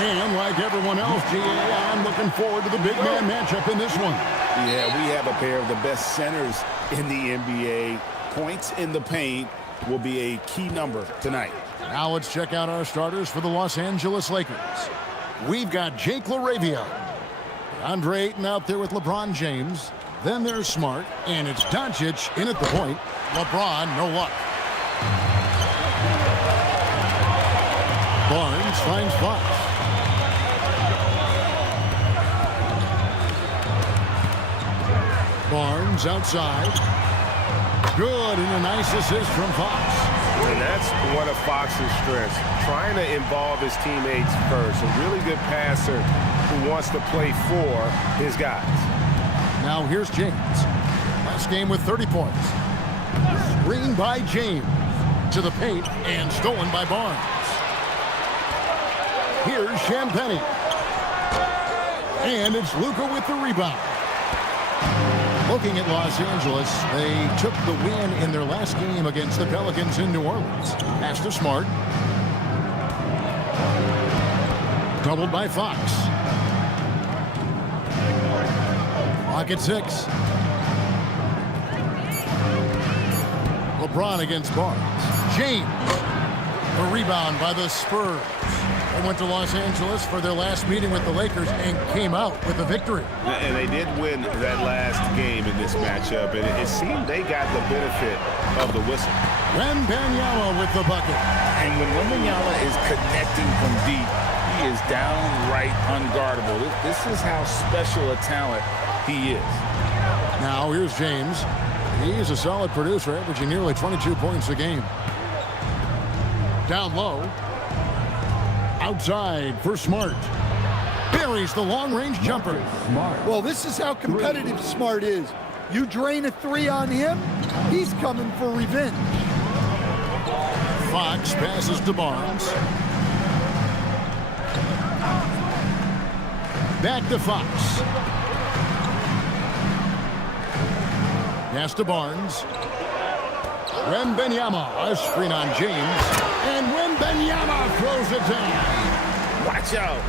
And like everyone else, GA, I'm looking forward to the big man matchup in this one. Yeah, we have a pair of the best centers in the NBA. Points in the paint will be a key number tonight. Now let's check out our starters for the Los Angeles Lakers. We've got Jake LaRavia. Andre Ayton out there with LeBron James. Then there's Smart, and it's Doncic in at the point. LeBron, no luck. Barnes finds Fox. Barnes outside. Good, and a nice assist from Fox. And that's one of Fox's strengths, trying to involve his teammates first. A really good passer who wants to play for his guys. Now here's James. Last game with 30 points. Screen by James. To the paint, and stolen by Barnes. Here's Champagnie. And it's Luka with the rebound. Looking at Los Angeles, they took the win in their last game against the Pelicans in New Orleans. Pass to Smart. Doubled by Fox. Clock at 6. LeBron against Barnes. James. The rebound by the Spurs. They went to Los Angeles for their last meeting with the Lakers and came out with a victory. And they did win that last game in this matchup, and it seemed they got the benefit of the whistle. Wembanyama with the bucket. And when Wembanyama is connecting from deep, he is downright unguardable. This is how special a talent he is. Now here's James. He's a solid producer, averaging nearly 22 points a game. Down low. Outside for Smart. Buries the long-range jumper. Smart. Well, this is how competitive Smart is. You drain a 3 on him, he's coming for revenge. Fox passes to Barnes. Back to Fox. Pass to Barnes. Wembanyama, a screen on James. And Wembanyama throws it down. Watch out.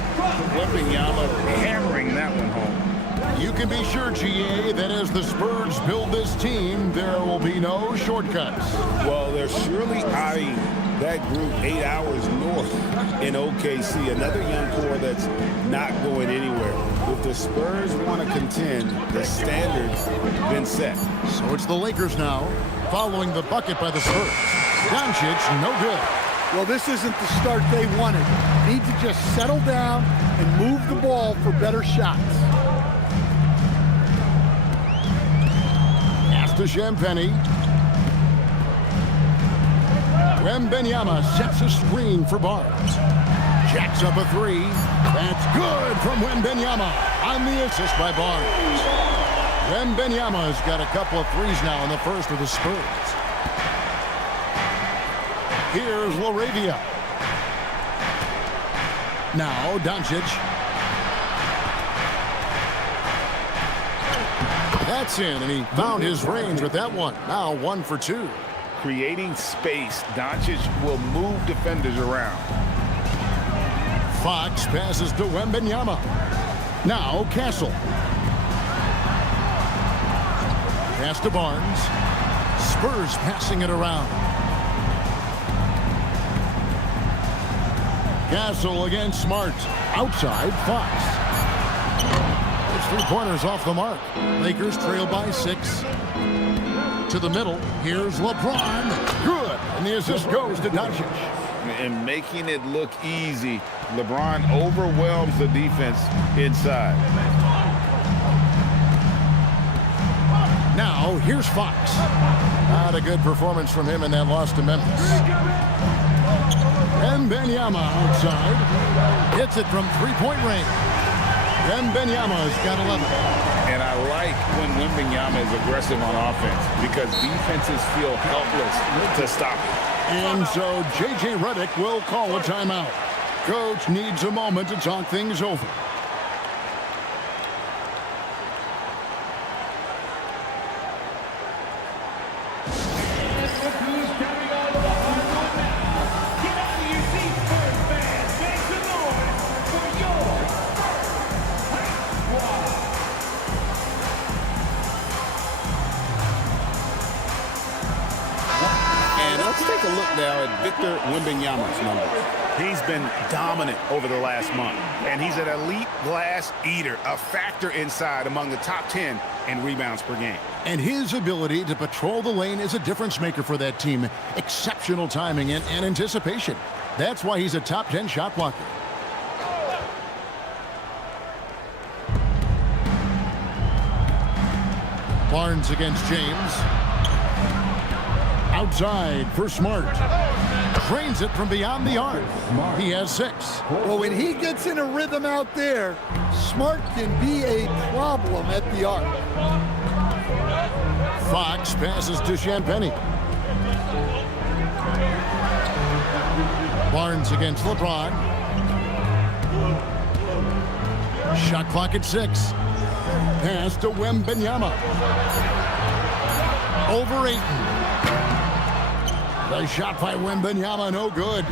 Wembanyama hammering that one home. You can be sure, GA, that as the Spurs build this team, there will be no shortcuts. Well, they're surely eyeing that group 8 hours north in OKC. Another young core that's not going anywhere. If the Spurs want to contend, the standard's been set. So it's the Lakers now, following the bucket by the Spurs. Doncic, no good. Well, this isn't the start they wanted. Need to just settle down and move the ball for better shots. Pass to Champagnie. Wembanyama sets a screen for Barnes. Jacks up a 3. That's good from Wembanyama on the assist by Barnes. Wembanyama's got a couple of threes now in the first of the Spurs. Here's LaRavia. Now Doncic. That's in, and he found his range with that one. Now 1 for 2. Creating space, Doncic will move defenders around. Fox passes to Wembanyama. Now Castle. Pass to Barnes. Spurs passing it around. Castle against Smart. Outside, Fox. His three-pointers off the mark. Lakers trail by 6. To the middle. Here's LeBron. Good. And the assist goes to Doncic. And making it look easy, LeBron overwhelms the defense inside. Now, here's Fox. Not a good performance from him in that loss to Memphis. Wembanyama outside. Hits it from three-point range. Wembanyama's got 11. And I like when Wembanyama is aggressive on offense because defenses feel helpless to stop it. And so J.J. Redick will call a timeout. Coach needs a moment to talk things over. take a look now at Victor Wembanyama's numbers. He's been dominant over the last month, and he's an elite glass eater, a factor inside among the top 10 in rebounds per game. And his ability to patrol the lane is a difference maker for that team. Exceptional timing and anticipation. That's why he's a top 10 shot blocker. Barnes against James. Outside for Smart. Drains it from beyond the arc. He has 6. Well, when he gets in a rhythm out there, Smart can be a problem at the arc. Fox passes to Champagnie. Barnes against LeBron. Shot clock at 6. Pass to Wembanyama. Over Ayton. The shot by Wembanyama, no good.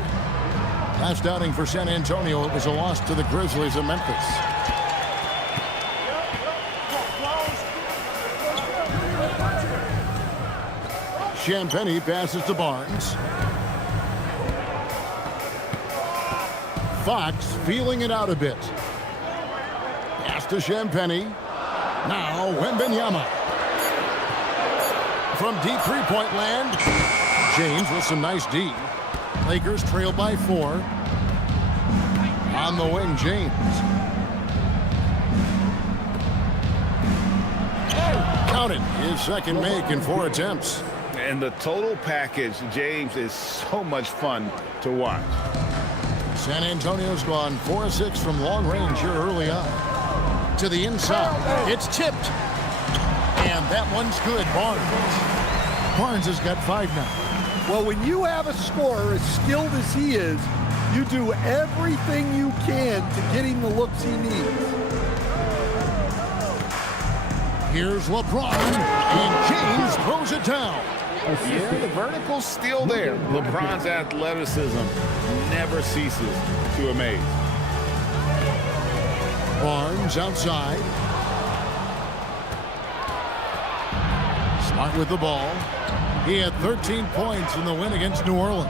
Last outing for San Antonio, it was a loss to the Grizzlies of Memphis. Champagnie passes to Barnes. Fox feeling it out a bit. Pass to Champagnie. Now Wembanyama. From deep three-point land. James with some nice D. Lakers trail by 4. On the wing, James. Count it. His second make in 4 attempts. And the total package, James, is so much fun to watch. San Antonio's gone 4-6 from long range here early on. To the inside. It's tipped. And that one's good. Barnes has got 5 now. Well, when you have a scorer as skilled as he is, you do everything you can to get him the looks he needs. Here's LeBron, and James throws it down. Yeah, the vertical's still there. LeBron's athleticism never ceases to amaze. Barnes outside. Smart with the ball. He had 13 points in the win against New Orleans.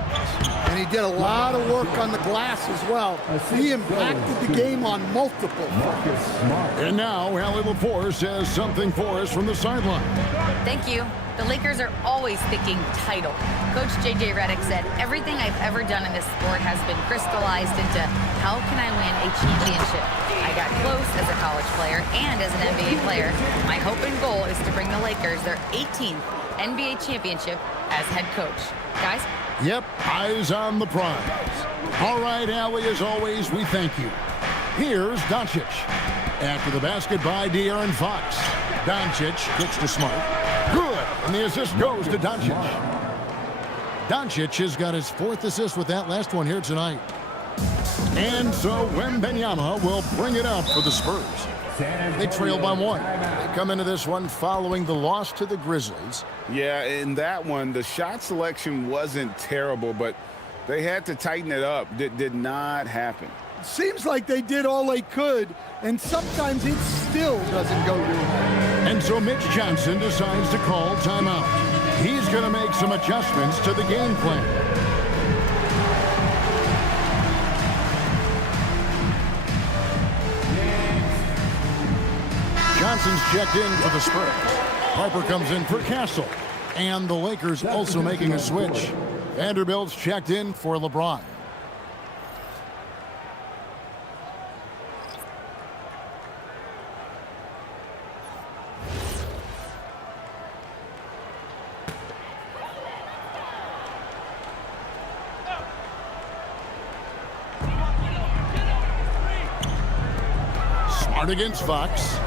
And he did a lot of work on the glass as well. He impacted the game on multiple fronts. And now, Allie LaForce has something for us from the sideline. Thank you. The Lakers are always thinking title. Coach J.J. Redick said, everything I've ever done in this sport has been crystallized into how can I win a championship? I got close as a college player and as an NBA player. My hope and goal is to bring the Lakers their 18th NBA championship as head coach. Guys? Yep, eyes on the prize. All right, Allie, as always, we thank you. Here's Doncic. After the basket by De'Aaron Fox. Doncic kicks to Smart. Good, and the assist goes to Doncic. Doncic has got his 4th assist with that last one here tonight. And so Wembanyama will bring it up for the Spurs. They trail by 1. They come into this one following the loss to the Grizzlies. Yeah, in that one, the shot selection wasn't terrible, but they had to tighten it up. That did not happen. Seems like they did all they could, and sometimes it still doesn't go your way. And so Mitch Johnson decides to call timeout. He's going to make some adjustments to the game plan. Johnson's checked in for the Spurs. Harper comes in for Castle. And the Lakers also making a switch. Vanderbilt's checked in for LeBron. Smart against Fox.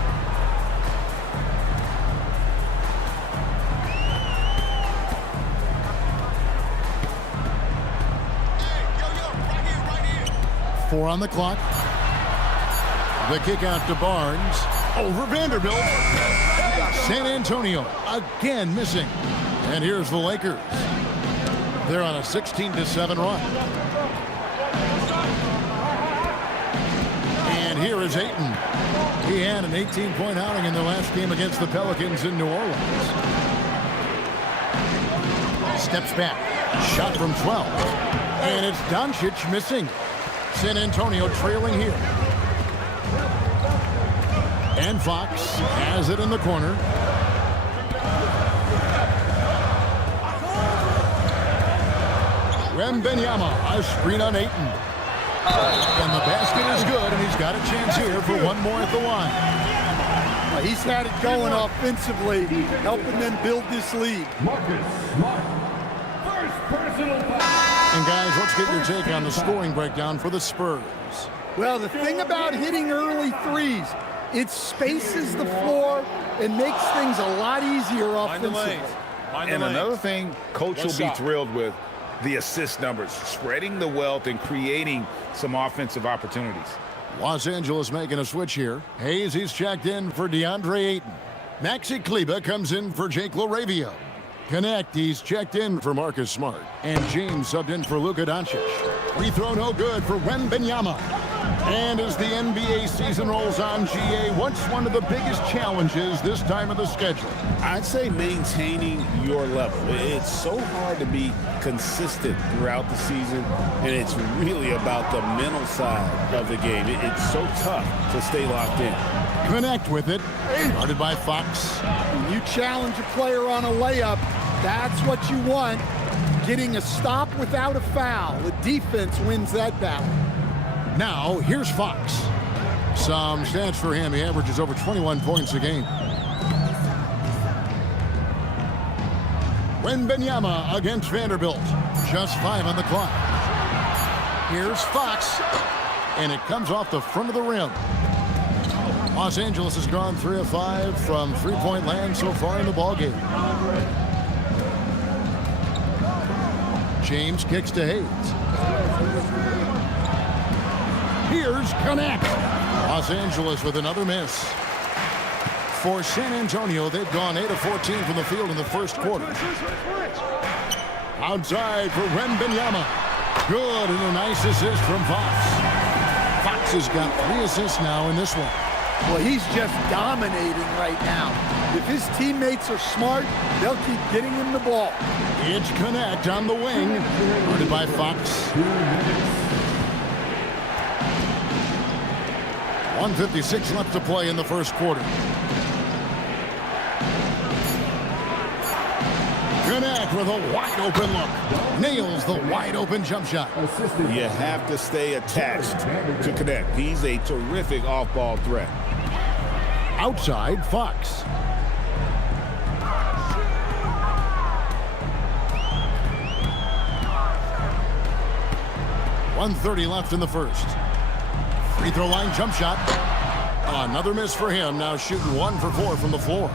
Four on the clock. The kick out to Barnes. Over Vanderbilt. San Antonio again missing. And here's the Lakers. They're on a 16-7 run. And here is Ayton. He had an 18-point outing in the last game against the Pelicans in New Orleans. Steps back. Shot from 12. And it's Doncic missing. San Antonio trailing here. And Fox has it in the corner. Wembanyama, a screen on Ayton. And the basket is good, and he's got a chance here for one more at the line. Well, he's had it going offensively, helping them build this lead. And guys, let's get your take on the scoring breakdown for the Spurs. Well, the thing about hitting early threes, it spaces the floor and makes things a lot easier offensively. And another thing Coach will be thrilled with, the assist numbers, spreading the wealth and creating some offensive opportunities. Los Angeles making a switch here. Hayes, he's checked in for DeAndre Ayton. Maxi Kleber comes in for Jake LaRavia. Connect, he's checked in for Marcus Smart. And James subbed in for Luka Doncic. Free throw no good for Wembanyama. And as the NBA season rolls on, GA, what's one of the biggest challenges this time of the schedule? I'd say maintaining your level. It's so hard to be consistent throughout the season, and it's really about the mental side of the game. It's so tough to stay locked in. Connect with it. Guarded by Fox. When you challenge a player on a layup, that's what you want. Getting a stop without a foul. The defense wins that battle. Now, here's Fox. Some stats for him. He averages over 21 points a game. Wembanyama against Vanderbilt. Just 5 on the clock. Here's Fox. And it comes off the front of the rim. Los Angeles has gone 3 of 5 from three-point land so far in the ballgame. James kicks to Hayes. Here's Connect. Los Angeles with another miss. For San Antonio, they've gone 8 of 14 from the field in the first quarter. Outside for Wembanyama. Good, and a nice assist from Fox. Fox has got 3 assists now in this one. Well, he's just dominating right now. If his teammates are smart, they'll keep getting him the ball. It's Connect on the wing. Guarded by Fox. 1:56 left to play in the first quarter. Connect with a wide open look. Nails the wide open jump shot. You have to stay attached to Connect. He's a terrific off-ball threat. Outside, Fox. .130 left in the first. Free throw line jump shot. Another miss for him. Now shooting 1 for 4 from the floor.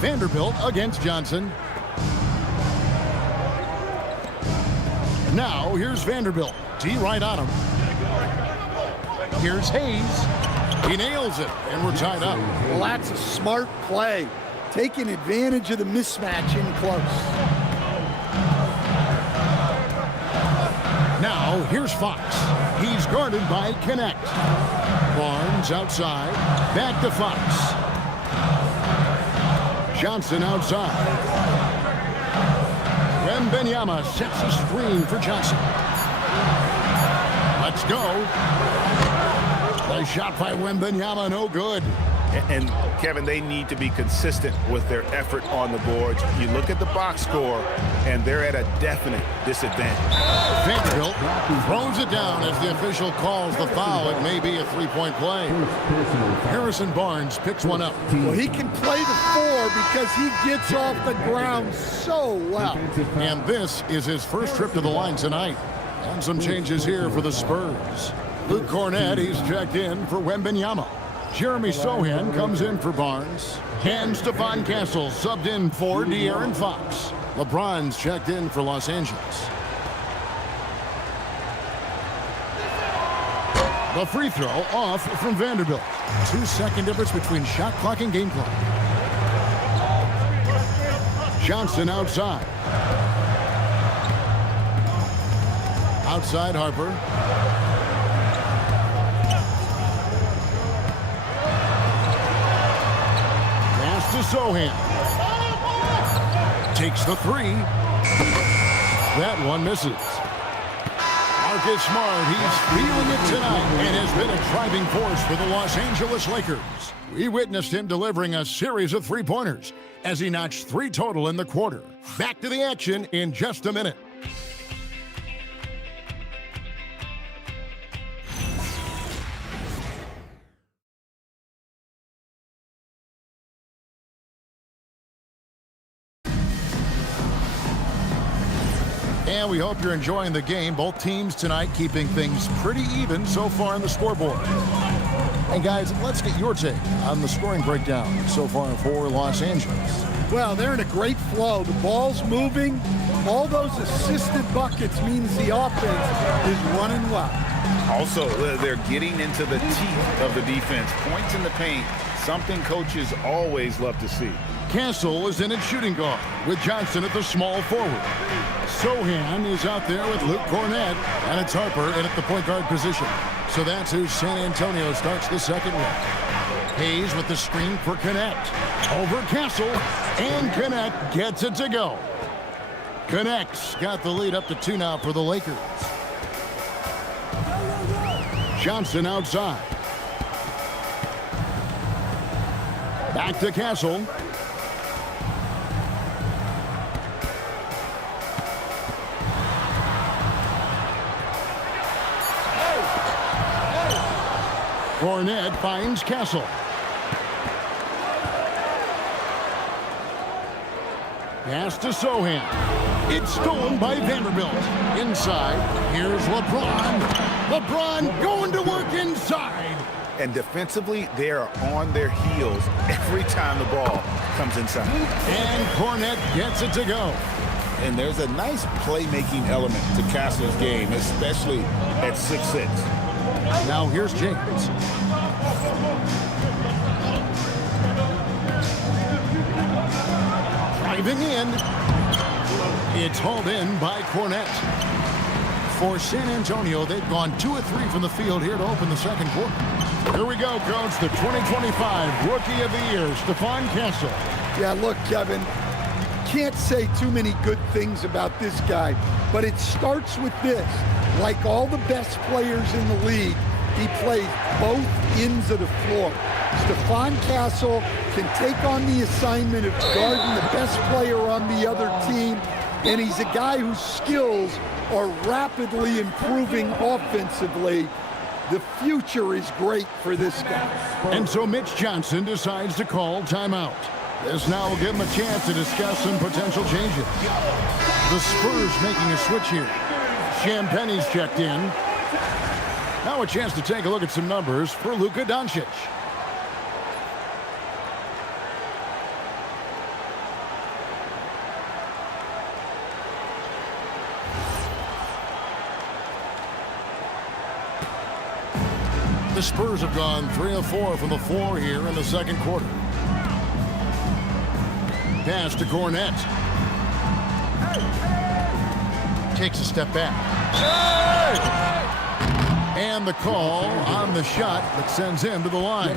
Vanderbilt against Johnson. Now here's Vanderbilt. D right on him. Here's Hayes. He nails it, and we're tied up. Well, that's a smart play. Taking advantage of the mismatch in close. Now, here's Fox. He's guarded by Connect. Barnes outside. Back to Fox. Johnson outside. Wembanyama sets a screen for Johnson. Let's go. Nice shot by Wembanyama, no good. And Kevin, they need to be consistent with their effort on the boards. You look at the box score, and they're at a definite disadvantage. Vanderbilt throws it down as the official calls the foul. It may be a three-point play. Harrison Barnes picks one up. Well, he can play the 4 because he gets off the ground so well. And this is his first trip to the line tonight. And some changes here for the Spurs. Luke Cornett, he's checked in for Wembanyama. Jeremy Sohan comes in for Barnes. And Stephon Castle subbed in for De'Aaron Fox. LeBron's checked in for Los Angeles. The free throw off from Vanderbilt. 2-second difference between shot clock and game clock. Johnson outside. Outside Harper. To Sohan. takes the three. That one misses. Marcus Smart, he's feeling it tonight and has been a driving force for the Los Angeles Lakers. We witnessed him delivering a series of three-pointers as he notched 3 total in the quarter. Back to the action in just a minute. And we hope you're enjoying the game. Both teams tonight keeping things pretty even so far in the scoreboard. And guys, let's get your take on the scoring breakdown so far for Los Angeles. Well, they're in a great flow. The ball's moving. All those assisted buckets means the offense is running well. Also, they're getting into the teeth of the defense. Points in the paint, something coaches always love to see. Castle is in at shooting guard with Johnson at the small forward. Sohan is out there with Luke Cornett, and it's Harper in at the point guard position. So that's who San Antonio starts the second with. Hayes with the screen for Connect. Over Castle, and Connect gets it to go. Connect's got the lead up to 2 now for the Lakers. Johnson outside. Back to Castle. Cornett finds Castle. Pass to Sohan. It's stolen by Vanderbilt. Inside, here's LeBron. LeBron going to work inside. And defensively, they are on their heels every time the ball comes inside. And Cornett gets it to go. And there's a nice playmaking element to Castle's game, especially at 6'6". Now here's James. Driving in. It's hauled in by Cornett. For San Antonio, they've gone 2 of 3 from the field here to open the second quarter. Here we go, Coach. The 2025 Rookie of the Year, Stephon Castle. Yeah, look, Kevin, can't say too many good things about this guy, but it starts with this. Like all the best players in the league, he plays both ends of the floor. Stephon Castle can take on the assignment of guarding the best player on the other team, and he's a guy whose skills are rapidly improving offensively. The future is great for this guy. And so Mitch Johnson decides to call timeout. This now will give him a chance to discuss some potential changes. The Spurs making a switch here. Champagne's checked in. Now a chance to take a look at some numbers for Luka Doncic. The Spurs have gone 3 of 4 from the floor here in the second quarter. Pass to Cornett. Takes a step back. And the call on the shot that sends him to the line.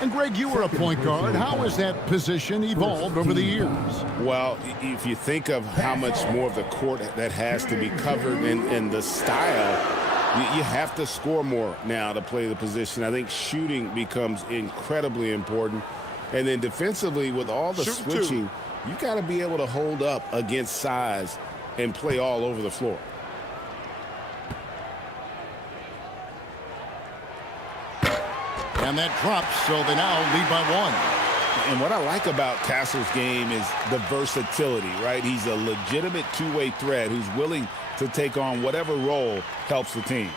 And Greg, you were a point guard. How has that position evolved over the years? Well, if you think of how much more of the court that has to be covered and the style, you have to score more now to play the position. I think shooting becomes incredibly important. And then defensively, with all the switching, you got to be able to hold up against size and play all over the floor. And that drops, so they now lead by 1. And what I like about Castle's game is the versatility, right? He's a legitimate two-way threat who's willing to take on whatever role helps the team.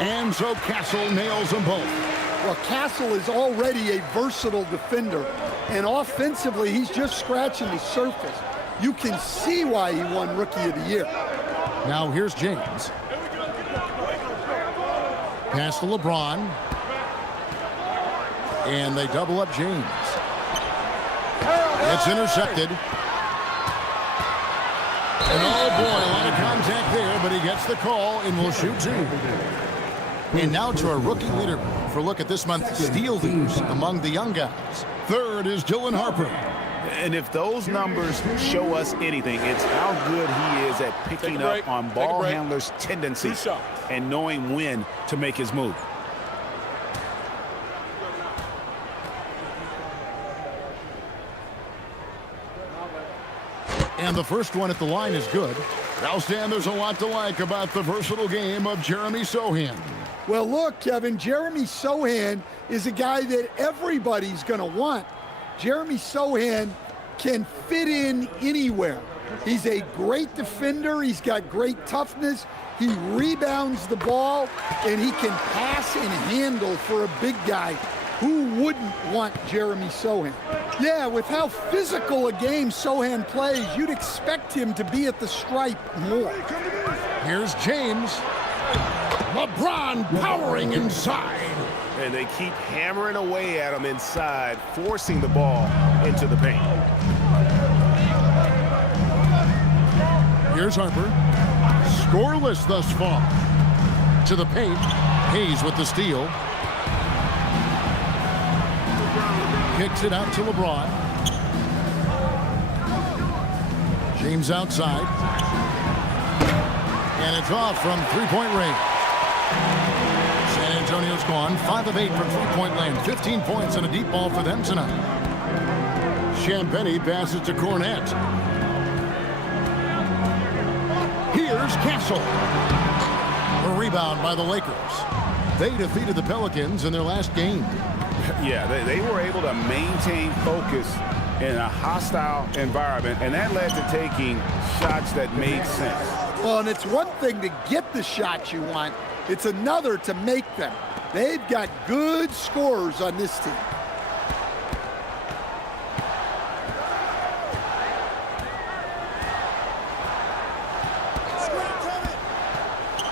And so Castle nails them both. Well, Castle is already a versatile defender, and offensively, he's just scratching the surface. You can see why he won Rookie of the Year. Now here's James. Pass to LeBron. And they double up James. It's intercepted. And oh boy, a lot of contact there, but he gets the call and will shoot two. And now to our rookie leader for a look at this month's steal leaders among the young guys. Third is Dylan Harper. And if those numbers show us anything, it's how good he is at picking up on ball handlers' tendencies and knowing when to make his move. And the first one at the line is good. Now, Stan, there's a lot to like about the versatile game of Jeremy Sochan. Well, look, Kevin, Jeremy Sochan is a guy that everybody's going to want. Jeremy Sochan can fit in anywhere. He's a great defender. He's got great toughness. He rebounds the ball, and he can pass and handle for a big guy. Who wouldn't want Jeremy Sochan? Yeah, with how physical a game Sochan plays, you'd expect him to be at the stripe more. Here's James. LeBron powering inside. And they keep hammering away at him inside, forcing the ball into the paint. Here's Harper. Scoreless thus far. To the paint. Hayes with the steal. Kicks it out to LeBron. James outside. And it's off from three-point range. San Antonio's gone 5 of 8 from three-point land. 15 points and a deep ball for them tonight. Champagnie passes to Cornette. Here's Castle. A rebound by the Lakers. They defeated the Pelicans in their last game. Yeah, they were able to maintain focus in a hostile environment, and that led to taking shots that made sense. Well, and it's one thing to get the shots you want. It's another to make them. They've got good scorers on this team.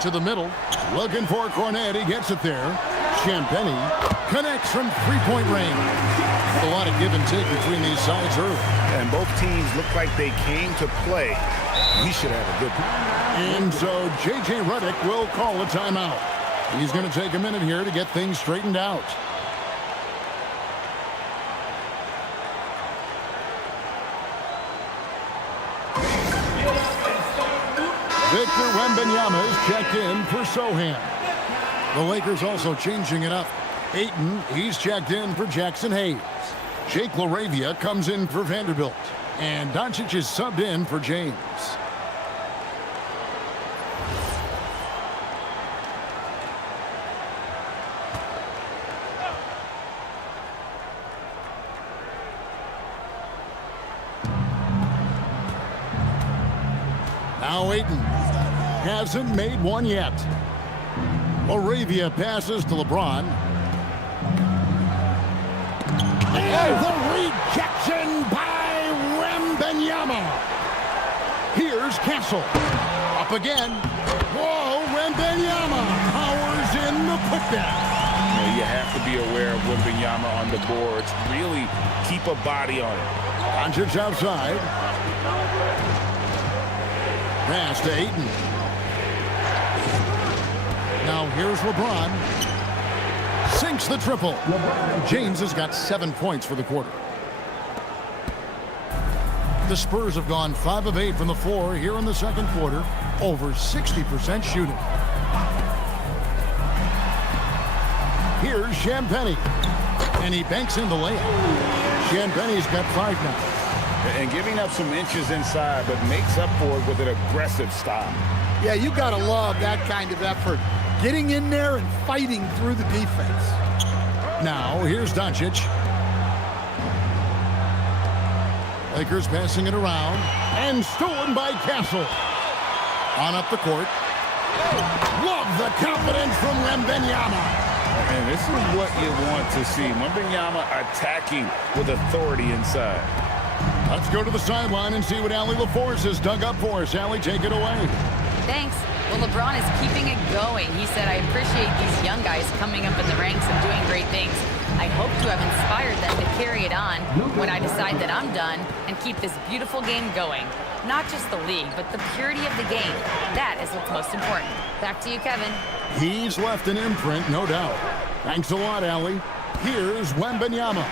To the middle, looking for Cornette. He gets it there. Champagnie connects from three-point range. A lot of give and take between these sides early. And both teams look like they came to play. We should have a good one. And so J.J. Redick will call a timeout. He's going to take a minute here to get things straightened out. Victor Wembanyama is checked in for Sochan. The Lakers also changing it up. Ayton, he's checked in for Jackson Hayes. Jake LaRavia comes in for Vanderbilt. And Doncic is subbed in for James. Now Ayton hasn't made one yet. LaRavia passes to LeBron. And the rejection by Wembanyama. Here's Castle. Up again. Whoa, Wembanyama powers in the putback. You have to be aware of Wembanyama on the boards. Really keep a body on it. Doncic outside. Pass to Ayton. Now here's LeBron. Sinks the triple. James has got 7 points for the quarter. The Spurs have gone 5 of 8 from the floor here in the second quarter. Over 60% shooting. Here's Champagnie. And he banks in the layup. Champagnie's got 5 now. And giving up some inches inside, but makes up for it with an aggressive style. Yeah, you got to love that kind of effort. Getting in there and fighting through the defense. Now, here's Doncic. Lakers passing it around. And stolen by Castle. On up the court. Love the confidence from Wembanyama. And this is what you want to see. Wembanyama attacking with authority inside. Let's go to the sideline and see what Allie LaForce has dug up for us. Allie, take it away. Thanks. Well, LeBron is keeping it going. He said, I appreciate these young guys coming up in the ranks and doing great things. I hope to have inspired them to carry it on when I decide that I'm done and keep this beautiful game going. Not just the league, but the purity of the game. That is what's most important. Back to you, Kevin. He's left an imprint, no doubt. Thanks a lot, Allie. Here's Wembanyama.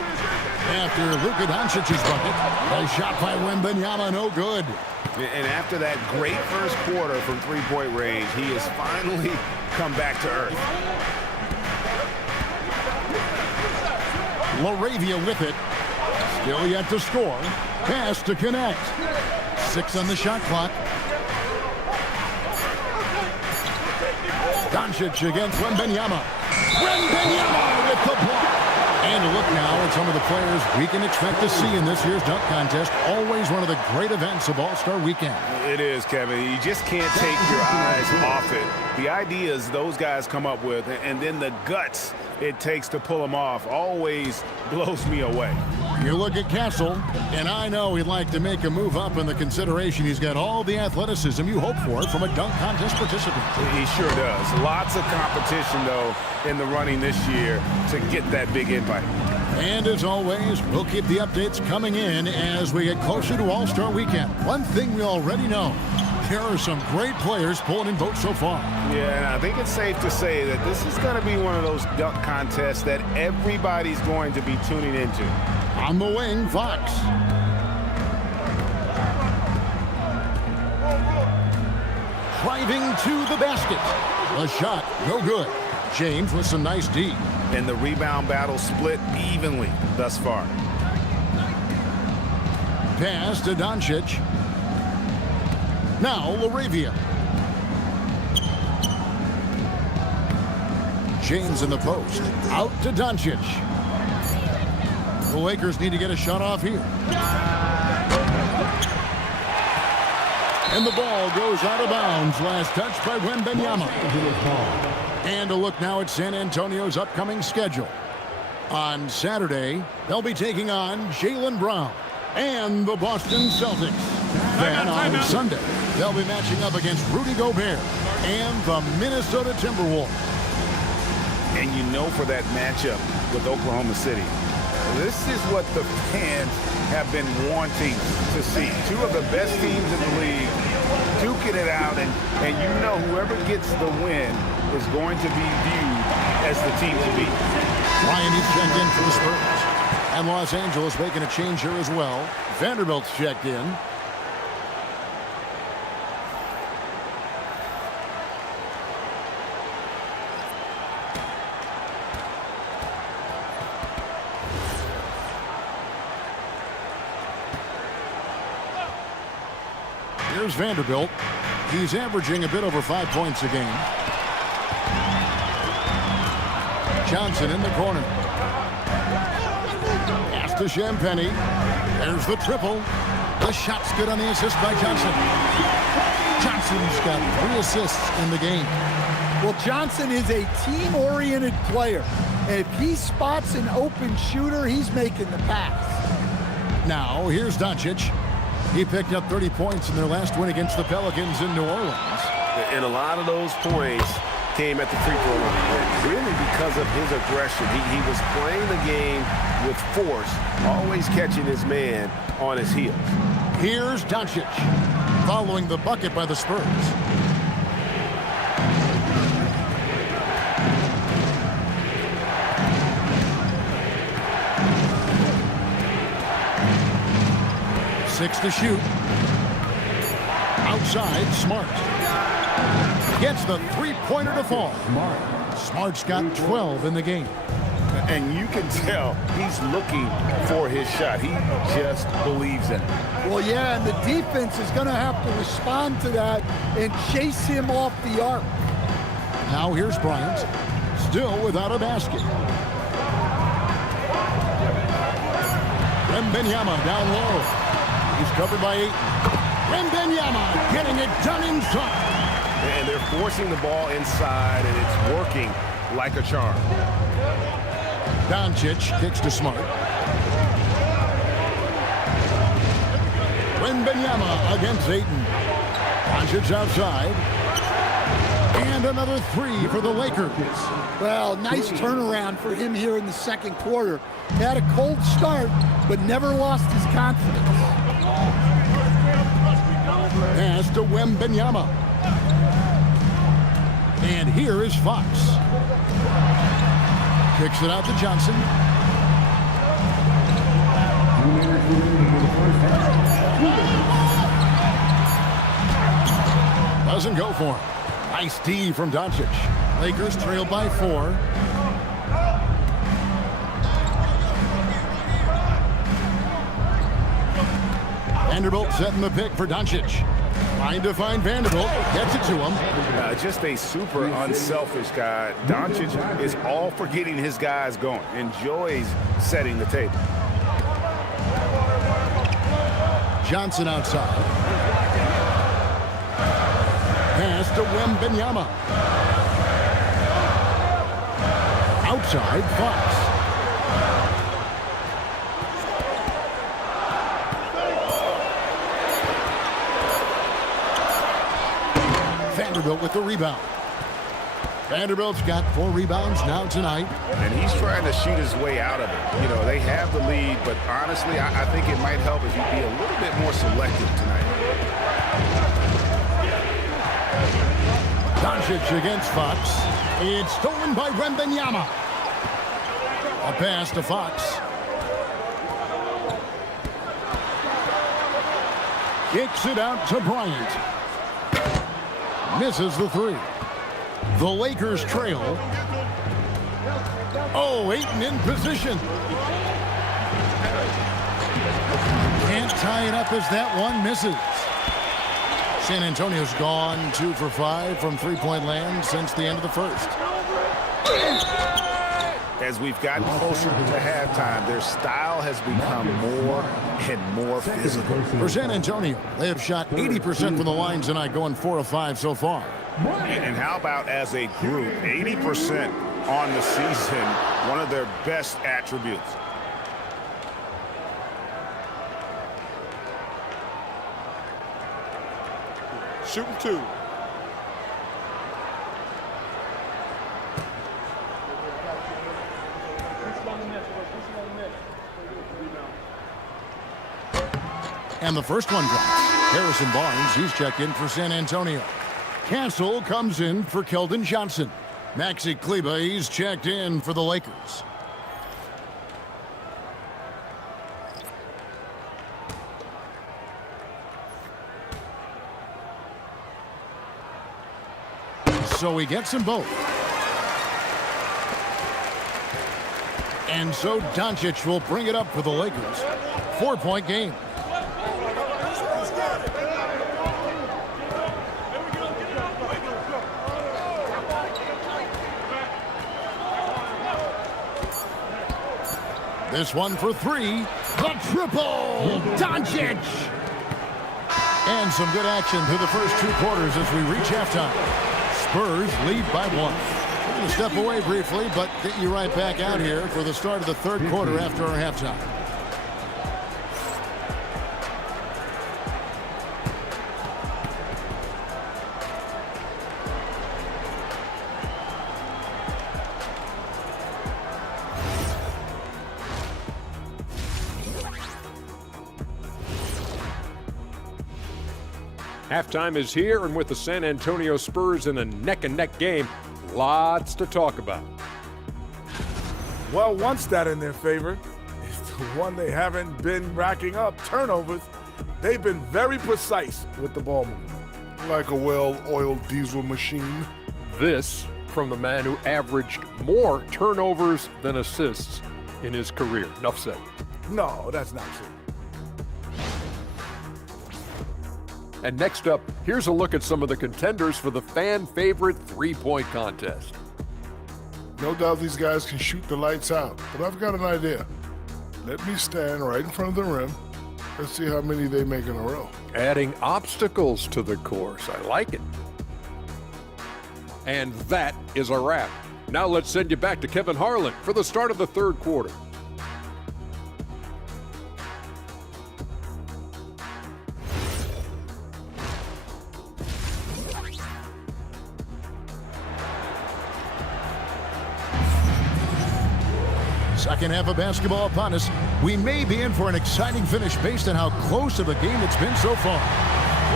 After Luka Doncic's bucket, a shot by Wembanyama, no good. And after that great first quarter from three-point range, he has finally come back to earth. LaRavia with it. Still yet to score. Pass to connect. 6 on the shot clock. Doncic against Wembanyama. Wembanyama with the block. And a look now at some of the players we can expect to see in this year's dunk contest. Always one of the great events of All-Star Weekend. It is, Kevin. You just can't take your eyes off it. The ideas those guys come up with, and then the guts it takes to pull them off, always blows me away. You look at Castle, and I know he'd like to make a move up in the consideration. He's got all the athleticism you hope for from a dunk contest participant. He sure does. Lots of competition, though, in the running this year to get that big invite. And as always, we'll keep the updates coming in as we get closer to All-Star Weekend. One thing we already know, there are some great players pulling in votes so far. Yeah, and I think it's safe to say that this is going to be one of those dunk contests that everybody's going to be tuning into. On the wing, Fox. Driving to the basket. A shot, no good. James with some nice D. And the rebound battle split evenly thus far. Pass to Doncic. Now LaRavia. James in the post. Out to Doncic. The Lakers need to get a shot off here. And the ball goes out of bounds. Last touch by Wembanyama. And a look now at San Antonio's upcoming schedule. On Saturday, they'll be taking on Jaylen Brown and the Boston Celtics. Then on Sunday, they'll be matching up against Rudy Gobert and the Minnesota Timberwolves. And you know, for that matchup with Oklahoma City, this is what the fans have been wanting to see. Two of the best teams in the league duking it out, and you know whoever gets the win is going to be viewed as the team to beat. Ryan is checked in for the Spurs. And Los Angeles making a change here as well. Vanderbilt's checked in. Here's Vanderbilt. He's averaging a bit over 5 points a game. Johnson in the corner. Pass to Champagny. There's the triple. The shot's good on the assist by Johnson. Johnson's got 3 assists in the game. Well, Johnson is a team-oriented player. And if he spots an open shooter, he's making the pass. Now, here's Doncic. He picked up 30 points in their last win against the Pelicans in New Orleans. And a lot of those points came at the free throw line, really because of his aggression. He was playing the game with force, always catching his man on his heels. Here's Doncic, following the bucket by the Spurs. Six to shoot. Outside, Smart. Gets the three-pointer to fall. Smart's got 12 in the game. And you can tell he's looking for his shot. He just believes in it. Well, yeah, and the defense is going to have to respond to that and chase him off the arc. Now here's Bryant, still without a basket. Wembanyama down low. He's covered by 8. Wembanyama getting it done inside. And they're forcing the ball inside, and it's working like a charm. Doncic kicks to Smart. Wembanyama against Ayton. Doncic outside. And another three for the Lakers. Well, nice turnaround for him here in the second quarter. Had a cold start, but never lost his confidence. Pass to Wembanyama. And here is Fox. Kicks it out to Johnson. Doesn't go for him. Nice D from Doncic. Lakers trail by 4. Vanderbilt setting the pick for Doncic. Trying to find Vanderbilt. Gets it to him. Just a super unselfish guy. Doncic is all for getting his guys going. Enjoys setting the table. Johnson outside. Pass to Wembanyama. Outside, Fox. Vanderbilt with the rebound. Vanderbilt's got 4 rebounds now tonight. And he's trying to shoot his way out of it. You know, they have the lead, but honestly, I think it might help if he be a little bit more selective tonight. Doncic against Fox. It's stolen by Wembanyama. A pass to Fox. Kicks it out to Bryant. Misses the 3. The Lakers trail. Oh, Ayton in position. Can't tie it up as that one misses. San Antonio's gone 2 for 5 from three-point land since the end of the first. As we've gotten closer to halftime, their style has become more and more physical. For San Antonio, they have shot 80% from the line tonight, going 4 of 5 so far. And how about as a group, 80% on the season, one of their best attributes. Shooting 2. And the first one drops. Harrison Barnes, he's checked in for San Antonio. Castle comes in for Keldon Johnson. Maxi Kleber, he's checked in for the Lakers. So he gets them both. And so Doncic will bring it up for the Lakers. 4-point game. This one for 3. The triple! Doncic! And some good action through the first 2 quarters as we reach halftime. Spurs lead by 1. We're going to step away briefly, but get you right back out here for the start of the third quarter after our halftime. Halftime is here, and with the San Antonio Spurs in a neck-and-neck game, lots to talk about. Well, one stat in their favor is the one they haven't been racking up, turnovers. They've been very precise with the ball movement. Like a well-oiled diesel machine. This from the man who averaged more turnovers than assists in his career. Enough said. No, that's not true. And next up, here's a look at some of the contenders for the fan-favorite three-point contest. No doubt these guys can shoot the lights out, but I've got an idea. Let me stand right in front of the rim. Let's see how many they make in a row. Adding obstacles to the course. I like it. And that is a wrap. Now let's send you back to Kevin Harlan for the start of the third quarter. second half of basketball upon us. We may be in for an exciting finish based on how close of a game it's been so far.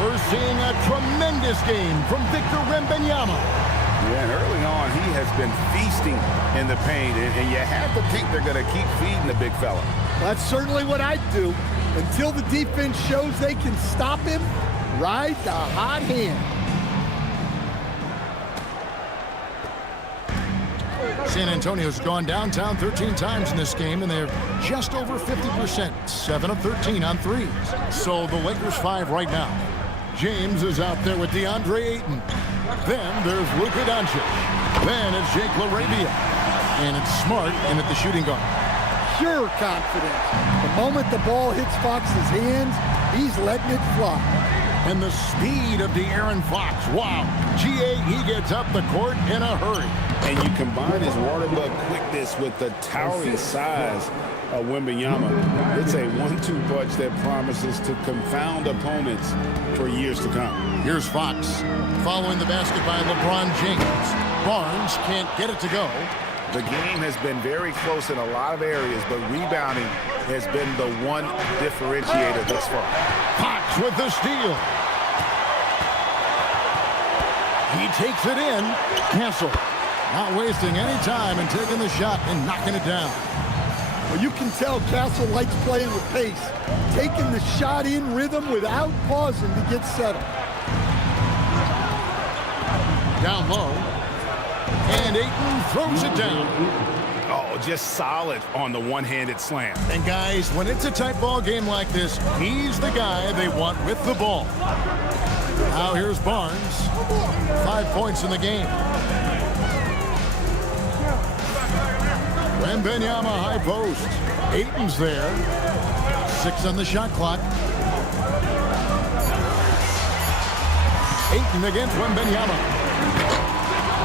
We're seeing a tremendous game from Victor Wembanyama. Yeah, and early on, he has been feasting in the paint, and you have to think they're going to keep feeding the big fella. That's certainly what I'd do. Until the defense shows they can stop him, ride the hot hand. San Antonio's gone downtown 13 times in this game, and they're just over 50%, 7 of 13 on threes. So the Lakers 5 right now. James is out there with DeAndre Ayton. Then there's Luka Doncic. Then it's Jake LaRavia. And it's Smart in at the shooting guard. Pure confidence. The moment the ball hits Fox's hands, he's letting it fly. And the speed of De'Aaron Fox. Wow. He gets up the court in a hurry. And you combine his water bug quickness with the towering size of Wembanyama. It's a 1-2 punch that promises to confound opponents for years to come. Here's Fox following the basket by LeBron James. Barnes can't get it to go. The game has been very close in a lot of areas, but rebounding has been the one differentiator thus far. Fox with the steal. He takes it in. Cancel. Not wasting any time and taking the shot and knocking it down. Well, you can tell Castle likes playing with pace, taking the shot in rhythm without pausing to get settled. Down low. And Ayton throws it down. Oh, just solid on the one-handed slam. And guys, when it's a tight ball game like this, he's the guy they want with the ball. Now here's Barnes. 5 points in the game. Wembanyama high post. Ayton's there. 6 on the shot clock. Ayton against Wembanyama.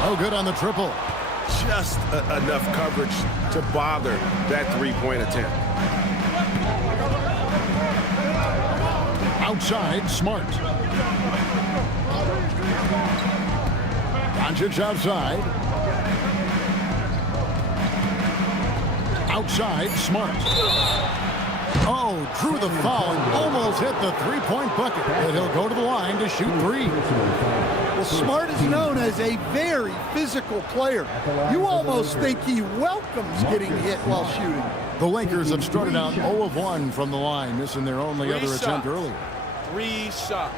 No good on the triple. Just enough coverage to bother that three-point attempt. Outside, Smart. Doncic outside. Outside, Smart. Oh, drew the foul and almost hit the three-point bucket. But he'll go to the line to shoot 3. Well, Smart is known as a very physical player. You almost think he welcomes getting hit while shooting. The Lakers have started out 0 of 1 from the line, missing their only other attempt earlier. 3 shots.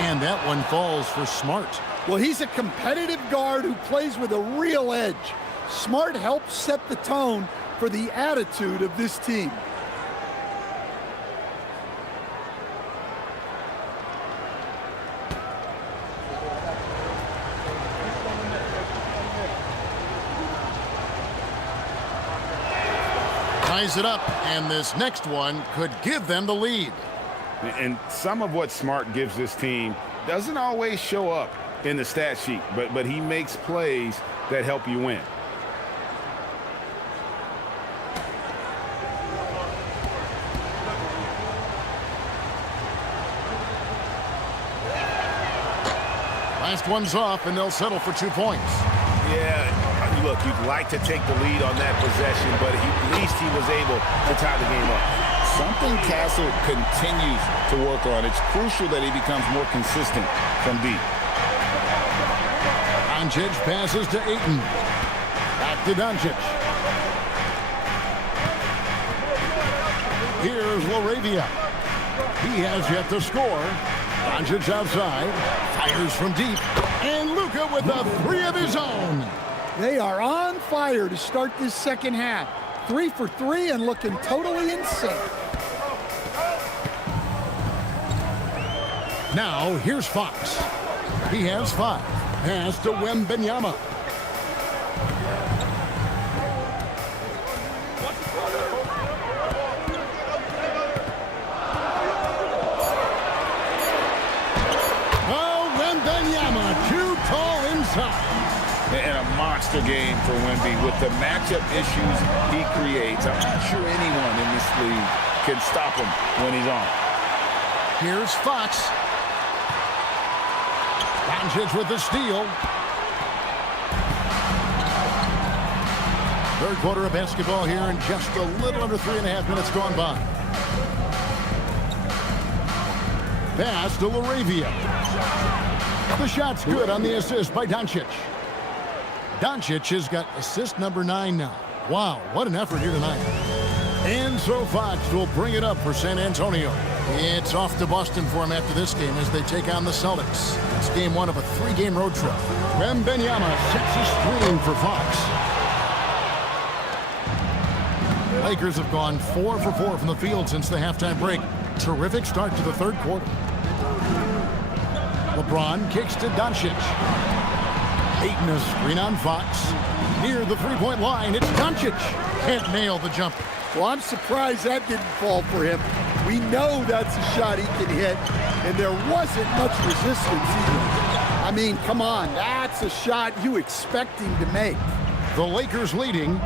And that one falls for Smart. Well, he's a competitive guard who plays with a real edge. Smart helps set the tone for the attitude of this team. Ties it up, and this next one could give them the lead. And some of what Smart gives this team doesn't always show up in the stat sheet, but he makes plays that help you win. Last one's off, and they'll settle for 2 points. Yeah, look, you'd like to take the lead on that possession, but at least he was able to tie the game up. Something Castle continues to work on. It's crucial that he becomes more consistent from deep. Doncic passes to Ayton. Back to Doncic. Here's LaRavia. He has yet to score. Doncic outside. Fires from deep. And Luka with a 3 of his own. They are on fire to start this second half. 3 for 3 and looking totally insane. Now, here's Fox. He has 5. Pass to Wembanyama. Oh, Wembanyama, too tall inside. And a monster game for Wemby with the matchup issues he creates. I'm not sure anyone in this league can stop him when he's on. Here's Fox. Doncic with the steal. Third quarter of basketball here, and just a little under 3.5 minutes gone by. Pass to Laravia. The shot's good on the assist by Doncic. Doncic has got assist number 9 now. Wow, what an effort here tonight. And so Fox will bring it up for San Antonio. It's off to Boston for him after this game as they take on the Celtics. It's game 1 of a 3-game road trip. Wembanyama sets a screen for Fox. Lakers have gone 4 for 4 from the field since the halftime break. Terrific start to the third quarter. LeBron kicks to Doncic. Ayton a screen on Fox. Near the three-point line, it's Doncic. Can't nail the jumper. Well, I'm surprised that didn't fall for him. We know that's a shot he can hit, and there wasn't much resistance either. I mean, come on, that's a shot you expect him to make. The Lakers leading.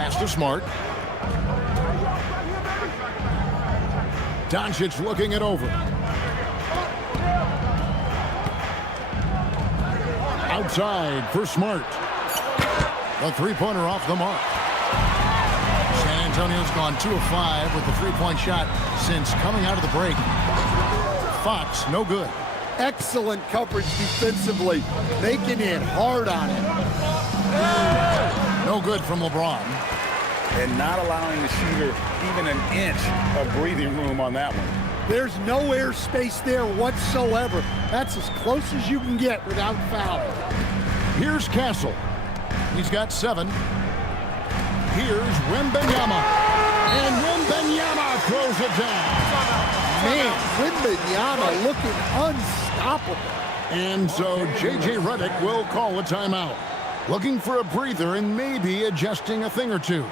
Pass to Smart. Doncic looking it over. Outside for Smart. The three-pointer off the mark. San Antonio's gone 2 of 5 with the three-point shot since coming out of the break. Fox, no good. Excellent coverage defensively, making it hard on him. No good from LeBron. And not allowing the shooter even an inch of breathing room on that one. There's no air space there whatsoever. That's as close as you can get without fouling. Here's Castle. He's got 7. Here's Wembanyama. And Wembanyama throws it down. Man, Wembanyama looking unstoppable. And so J.J. Redick will call a timeout. Looking for a breather and maybe adjusting a thing or two.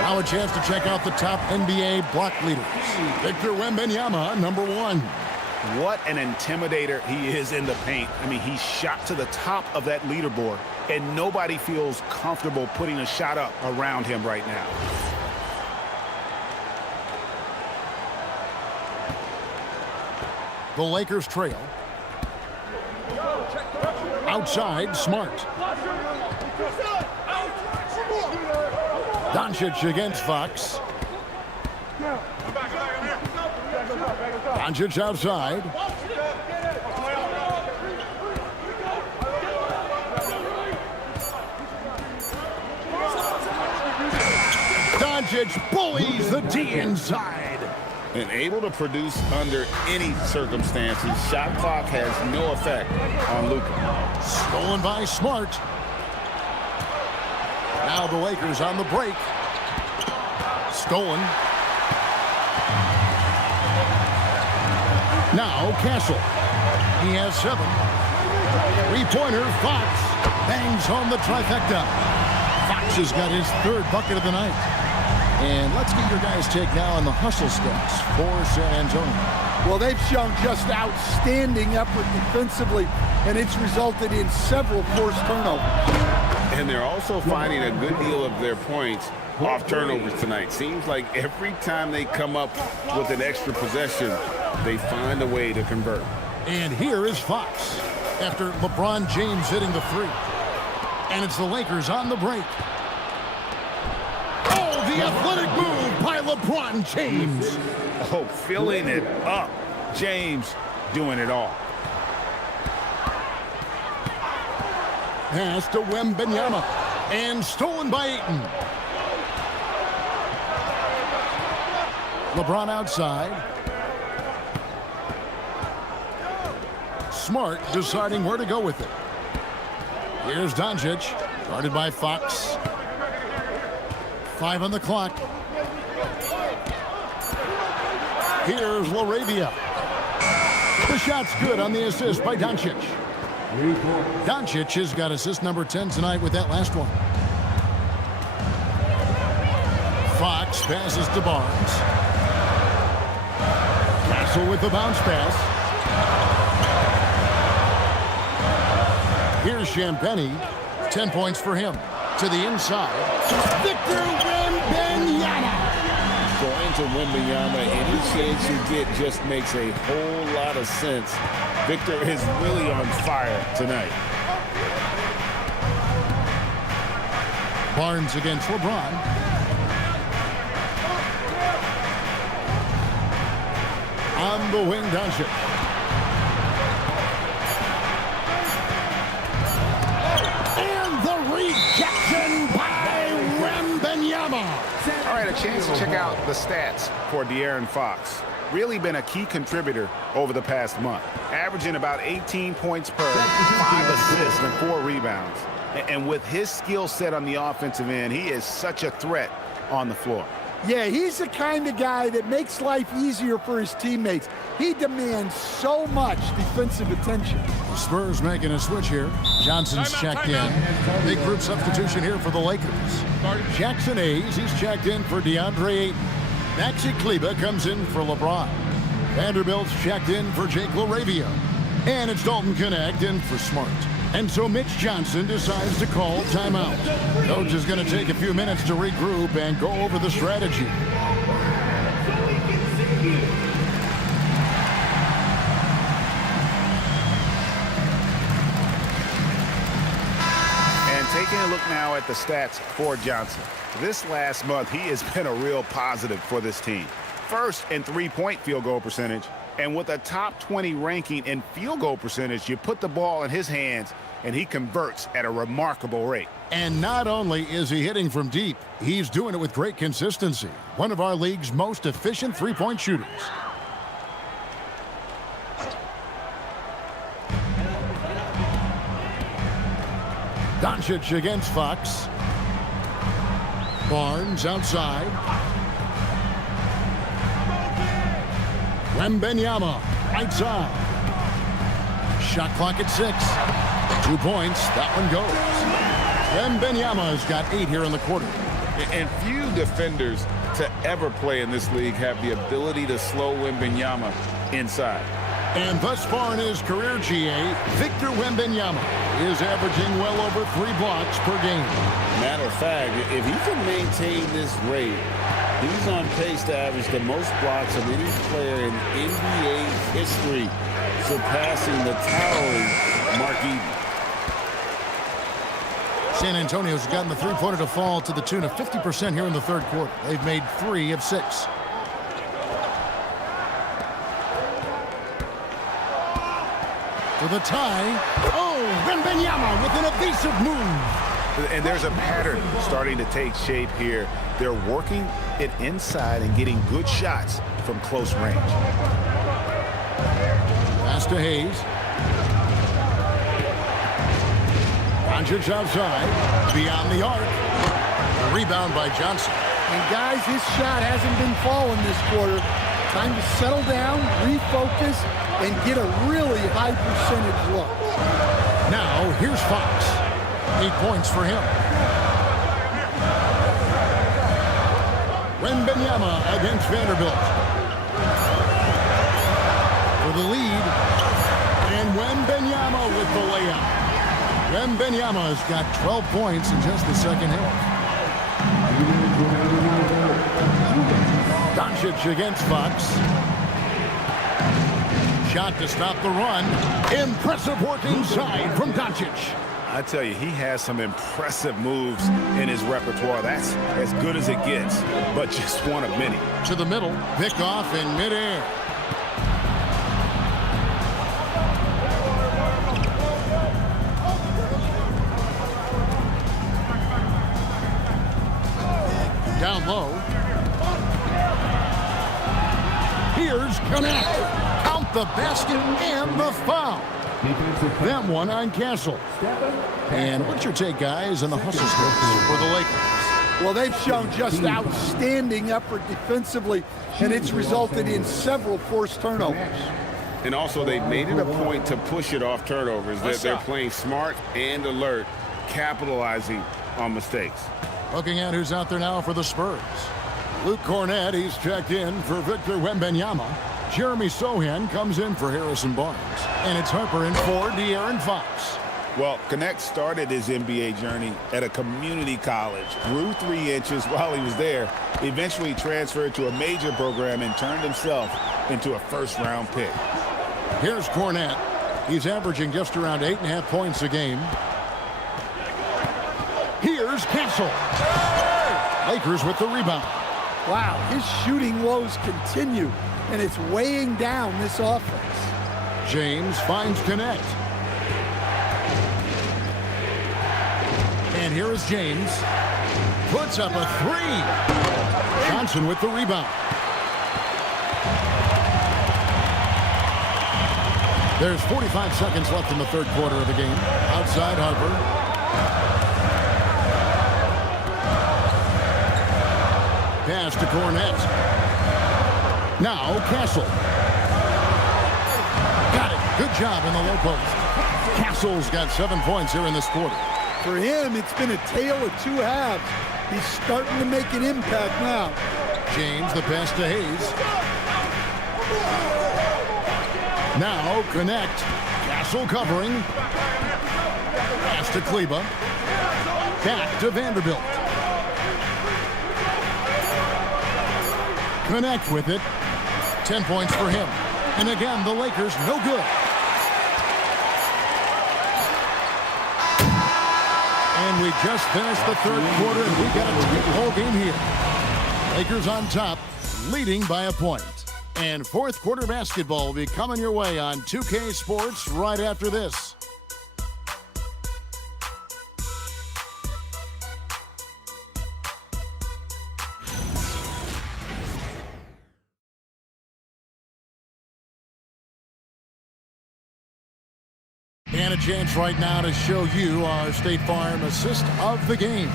Now a chance to check out the top NBA block leaders. Victor Wembanyama, number 1. What an intimidator he is in the paint. I mean, he shot to the top of that leaderboard, and nobody feels comfortable putting a shot up around him right now. The Lakers trail. Outside, Smart. Doncic against Fox. Doncic outside. Doncic bullies the D inside. And able to produce under any circumstances. Shot clock has no effect on Luka. Stolen by Smart. Now the Lakers on the break. Stolen. Now Castle. He has 7. Three-pointer, Fox bangs home the trifecta. Fox has got his 3rd bucket of the night. And let's get your guys' take now on the hustle stats for San Antonio. Well, they've shown just outstanding effort defensively, and it's resulted in several forced turnovers. And they're also finding a good deal of their points off turnovers tonight. Seems like every time they come up with an extra possession, they find a way to convert. And here is Fox after LeBron James hitting the 3. And it's the Lakers on the break. Oh, the athletic move by LeBron James. Oh, filling it up. James doing it all. Pass to Wembanyama. And stolen by Ayton. LeBron outside. Smart deciding where to go with it. Here's Doncic, guarded by Fox. 5 on the clock. Here's Laravia. The shot's good on the assist by Doncic. Doncic has got assist number 10 tonight with that last one. Fox passes to Barnes. Castle with the bounce pass. Here's Champagnie. 10 points for him. To the inside. Victor Wembanyama. Going to Wembanyama, any chance you get just makes a whole lot of sense. Victor is really on fire tonight. Barnes against LeBron. On the wing, Doncic. And the rejection by Wembanyama. All right, a chance to check out the stats for De'Aaron Fox. Really been a key contributor over the past month. Averaging about 18 points per, 5 assists, and 4 rebounds. And with his skill set on the offensive end, he is such a threat on the floor. Yeah, he's the kind of guy that makes life easier for his teammates. He demands so much defensive attention. The Spurs making a switch here. Johnson's checked in. Big group substitution here for the Lakers. Jackson Hayes, he's checked in for DeAndre Ayton. Maxi Kleber comes in for LeBron. Vanderbilt's checked in for Jake LaRavia. And it's Dalton Connect in for Smart. And so Mitch Johnson decides to call timeout. Coach is going to take a few minutes to regroup and go over the strategy. And taking a look now at the stats for Johnson. This last month, he has been a real positive for this team. First in three-point field goal percentage. And with a top 20 ranking in field goal percentage, you put the ball in his hands, and he converts at a remarkable rate. And not only is he hitting from deep, he's doing it with great consistency. One of our league's most efficient three-point shooters. Doncic against Fox. Barnes outside. Wembanyama, right side. Shot clock at 6. 2 points, that one goes. Wembanyama's got 8 here in the quarter. And few defenders to ever play in this league have the ability to slow Wembanyama inside. And thus far in his career, GA, Victor Wembanyama is averaging well over 3 blocks per game. Matter of fact, if he can maintain this rate, he's on pace to average the most blocks of any player in NBA history, surpassing the towering Mark Eaton. San Antonio's gotten the three-pointer to fall to the tune of 50% here in the third quarter. They've made 3 of 6. For the tie. Oh, Wembanyama with an evasive move. And there's a pattern starting to take shape here. They're working it inside and getting good shots from close range. Pass to Hayes. Doncic outside. Beyond the arc. A rebound by Johnson. And guys, his shot hasn't been falling this quarter. Time to settle down, refocus, and get a really high percentage look. Now, here's Fox. 8 points for him. Wembanyama against Vanderbilt. For the lead. And Wembanyama with the layup. Wembanyama's got 12 points in just the second half. Doncic against Fox. Shot to stop the run. Impressive work inside from Doncic. I tell you, he has some impressive moves in his repertoire. That's as good as it gets, but just one of many. To the middle, pick off in midair. Down low. Here's Connect. Count the basket and the foul. Them one on Castle. And what's your take, guys, on the hustle scripts for the Lakers? Well, they've shown just outstanding effort defensively, and it's resulted in several forced turnovers. And also, they've made it a point to push it off turnovers. They're playing smart and alert, capitalizing on mistakes. Looking at who's out there now for the Spurs. Luke Cornett, he's checked in for Victor Wembanyama. Jeremy Sohan comes in for Harrison Barnes. And it's Harper in for De'Aaron Fox. Well, Connect started his NBA journey at a community college, grew 3 inches while he was there, eventually transferred to a major program and turned himself into a first-round pick. Here's Cornett. He's averaging just around 8.5 points a game. Here's Castle. Lakers with the rebound. Wow, his shooting woes continue, and it's weighing down this offense. James finds Connect. And here is James. Puts up a 3. Johnson with the rebound. There's 45 seconds left in the third quarter of the game. Outside Harper. Pass to Cornett. Now Castle. Got it. Good job in the low post. Castle's got 7 points here in this quarter. For him, it's been a tale of 2 halves. He's starting to make an impact now. James, the pass to Hayes. Now Connect. Castle covering. Pass to Kleba. Back to Vanderbilt. Connect with it. 10 points for him. And again, the Lakers no good. And we just finished the third quarter, and we got a tight ball game here. Lakers on top, leading by a point. And fourth quarter basketball will be coming your way on 2K Sports right after this. And a chance right now to show you our State Farm assist of the game.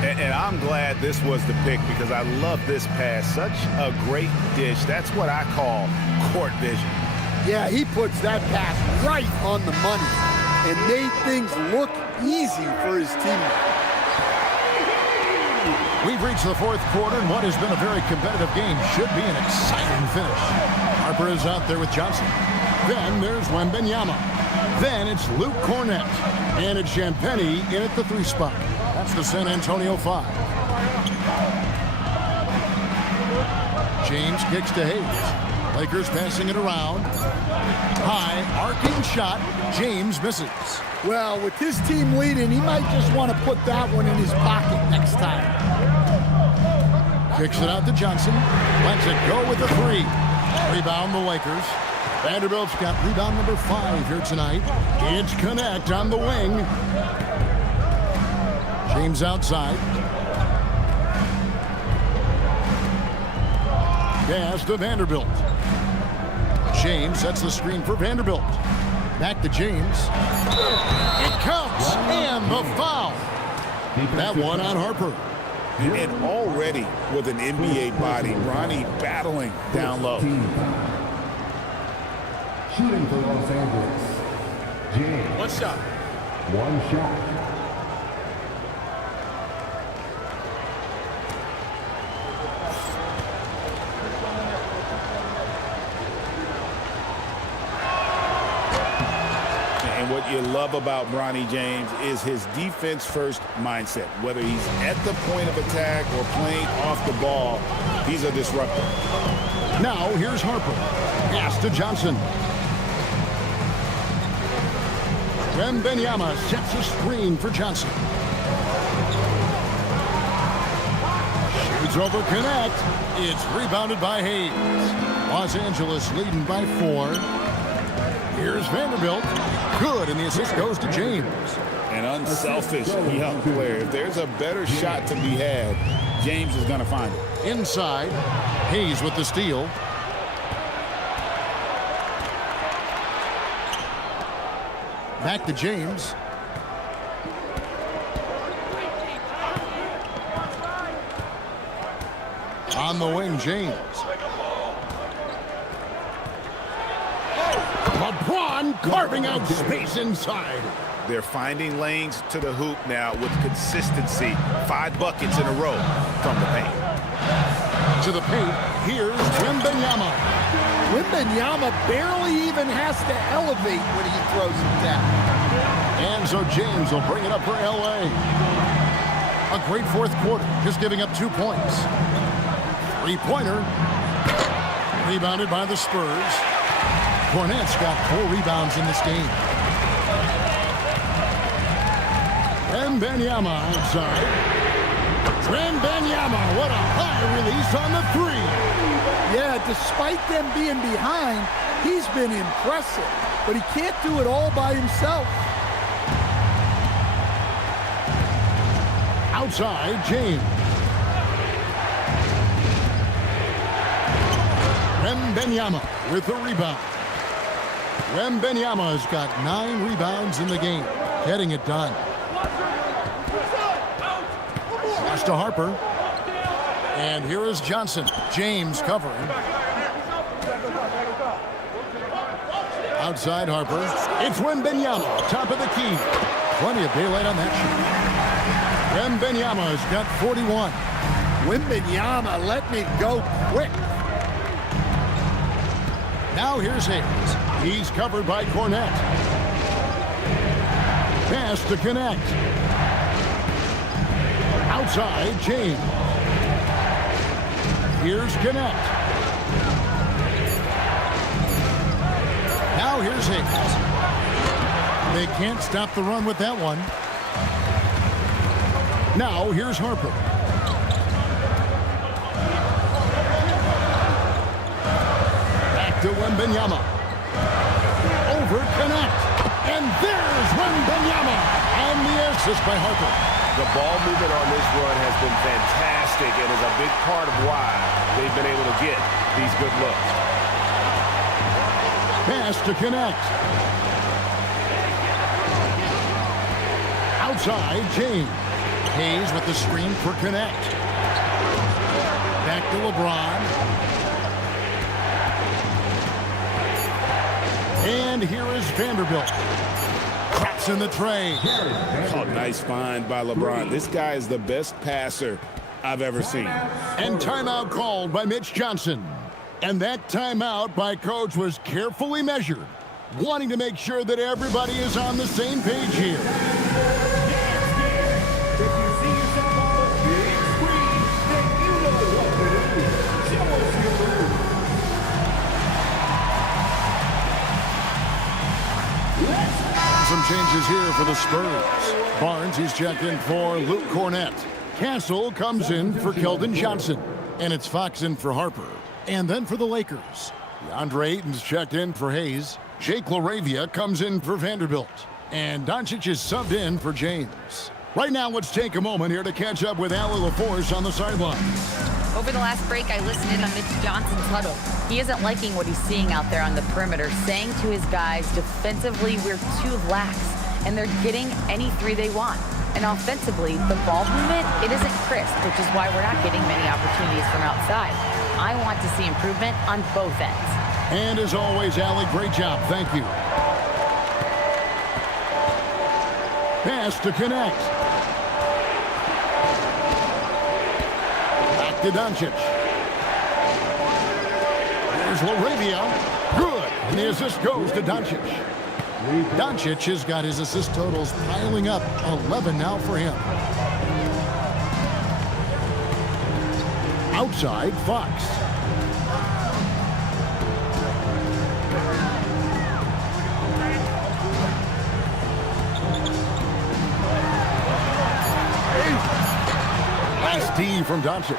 And I'm glad this was the pick because I love this pass. Such a great dish. That's what I call court vision. Yeah, he puts that pass right on the money and made things look easy for his teammates. We've reached the fourth quarter, and what has been a very competitive game should be an exciting finish. Harper is out there with Johnson. Then there's Wembanyama. Then it's Luke Cornett. And it's Champagnie in at the 3 spot. That's the San Antonio 5. James kicks to Hayes. Lakers passing it around. High, arcing shot. James misses. Well, with his team leading, he might just want to put that one in his pocket next time. Kicks it out to Johnson. Lets it go with the 3. Rebound the Lakers. Vanderbilt's got rebound number 5 here tonight. It's Connect on the wing. James outside. Pass to Vanderbilt. James sets the screen for Vanderbilt. Back to James. It counts, and the foul. That one on Harper. And already with an NBA body, Bronny battling down low. Shooting for Los Angeles, James. One shot. One shot. And what you love about Bronny James is his defense-first mindset. Whether he's at the point of attack or playing off the ball, he's a disruptor. Now here's Harper. Pass to Johnson. Wembanyama sets a screen for Johnson. Shoots over Connect. It's rebounded by Hayes. Los Angeles leading by 4. Here's Vanderbilt. Good, and the assist goes to James. An unselfish young player. If there's a better shot to be had, James is going to find it. Inside, Hayes with the steal. Back to James. On the wing, James. LeBron carving out space inside. They're finding lanes to the hoop now with consistency. 5 buckets in a row from the paint. To the paint, here's Wembanyama. Wembanyama barely even has to elevate when he throws it down. And so James will bring it up for L.A. A great fourth quarter, just giving up 2 points. Three-pointer. Rebounded by the Spurs. Cornette's got 4 rebounds in this game. Wembanyama outside. Wembanyama, what a high release on the 3. Yeah, despite them being behind, he's been impressive. But he can't do it all by himself. Outside, James. Wembanyama with the rebound. Wembanyama's got 9 rebounds in the game, getting it done. Pass to Harper. And here is Johnson. James covering. Outside Harper. It's Wembanyama, top of the key. Plenty of daylight on that shot. Wembanyama's got 41. Wembanyama, let me go quick. Now here's Hayes. He's covered by Cornette. Pass to connect. Outside, James. Here's Connect. Now here's Hayes. They can't stop the run with that one. Now here's Harper. Back to Wembanyama. Over Connect. And there's Wembanyama. And the assist by Harper. The ball movement on this run has been fantastic and is a big part of why they've been able to get these good looks. Pass to Connect. Outside, James. Hayes with the screen for Connect. Back to LeBron. And here is Vanderbilt. Traps in the tray. Oh, nice find by LeBron. This guy is the best passer I've ever seen. And timeout called by Mitch Johnson. And that timeout by Coach was carefully measured, wanting to make sure that everybody is on the same page here. Some changes here for the Spurs. Barnes, he's checked in for Luke Cornette. Castle comes in for Keldon Johnson. And it's Fox in for Harper. And then for the Lakers, DeAndre Ayton's checked in for Hayes. Jake LaRavia comes in for Vanderbilt. And Doncic is subbed in for James. Right now, let's take a moment here to catch up with Allie LaForce on the sideline. Over the last break, I listened in on Mitch Johnson's huddle. He isn't liking what he's seeing out there on the perimeter, saying to his guys, defensively, we're too lax, and they're getting any 3 they want. And offensively, the ball movement, it isn't crisp, which is why we're not getting many opportunities from outside. I want to see improvement on both ends. And as always, Allie, great job. Thank you. Pass to Connect. Back to Doncic. There's LaRavia. Good. And the assist goes to Doncic. Doncic has got his assist totals piling up. 11 now for him. Outside, Fox. Nice D from Doncic.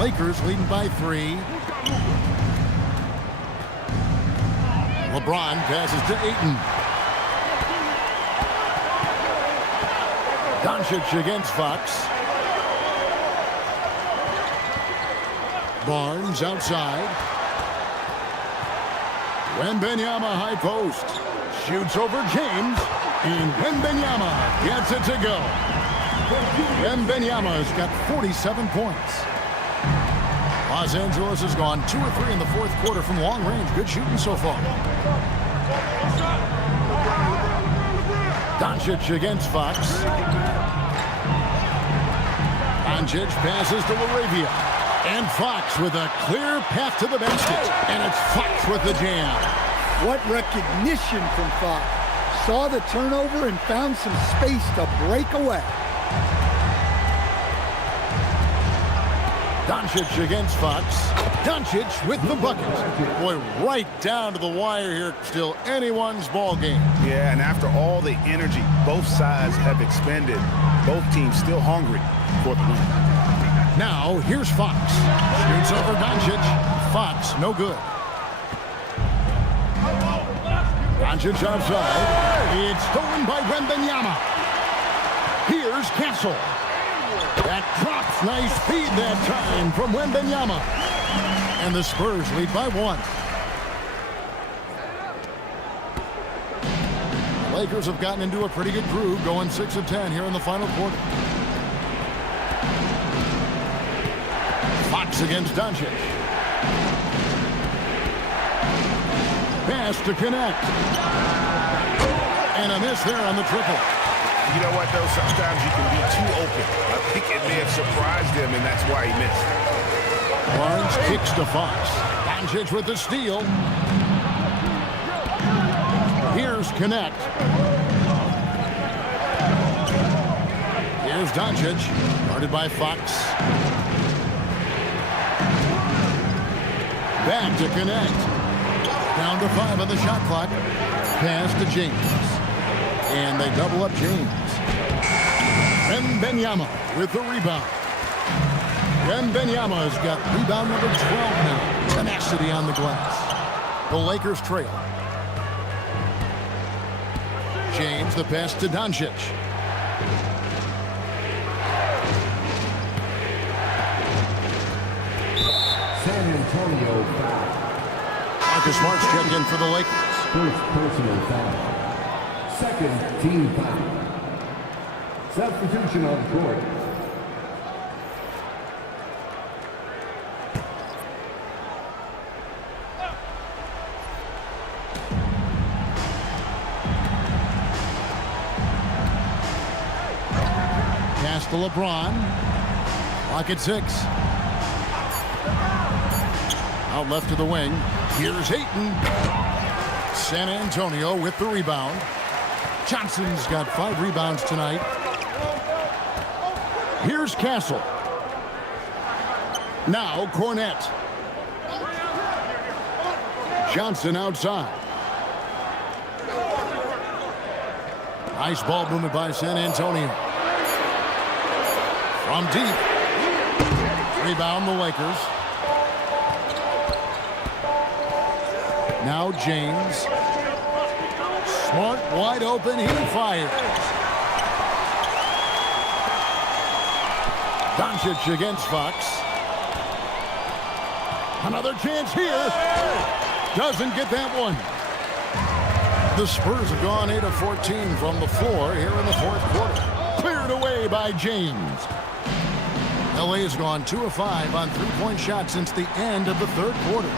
Lakers leading by 3. LeBron passes to Ayton. Doncic against Fox. Barnes outside. Wembanyama high post. Shoots over James. And Wembanyama gets it to go. Wembanyama's got 47 points. Los Angeles has gone 2 or 3 in the fourth quarter from long range. Good shooting so far. Doncic against Fox. Doncic passes to LaRavia. And Fox with a clear path to the basket. And it's Fox with the jam. What recognition from Fox. Saw the turnover and found some space to break away. Doncic against Fox. Doncic with the bucket. Boy, right down to the wire here. Still anyone's ball game. Yeah, and after all the energy both sides have expended, both teams still hungry for the win. Now, here's Fox. Shoots over Doncic. Fox, no good. Doncic outside. It's stolen by Wembanyama. Here's Castle. That drops. Nice feed that time from Wembanyama. And the Spurs lead by 1. The Lakers have gotten into a pretty good groove, going 6 of 10 here in the final quarter. Fox against Doncic. Pass to connect. And a miss there on the triple. You know what, though? Sometimes you can be too open. I think it may have surprised him, and that's why he missed. Barnes kicks to Fox. Doncic with the steal. Here's connect. Here's Doncic. Guarded by Fox. Back to connect. Down to 5 on the shot clock. Pass to James. And they double up James. Wembanyama with the rebound. Wembanyama has got rebound number 12 now. Tenacity on the glass. The Lakers trail. James, the pass to Doncic. San Antonio foul. Marcus Smart's checked in for the Lakers. First personal foul. Second team foul. Substitution on the court. Pass to LeBron. Clock at 6. Out left to the wing. Here's Ayton. San Antonio with the rebound. Johnson's got 5 rebounds tonight. Here's Castle. Now Cornette. Johnson outside. Nice ball movement by San Antonio. From deep. Rebound the Lakers. Now James. Smart wide open. He fires. Doncic against Fox. Another chance here. Doesn't get that one. The Spurs have gone 8 of 14 from the floor here in the fourth quarter. Cleared away by James. LA has gone 2 of 5 on 3-point shots since the end of the third quarter.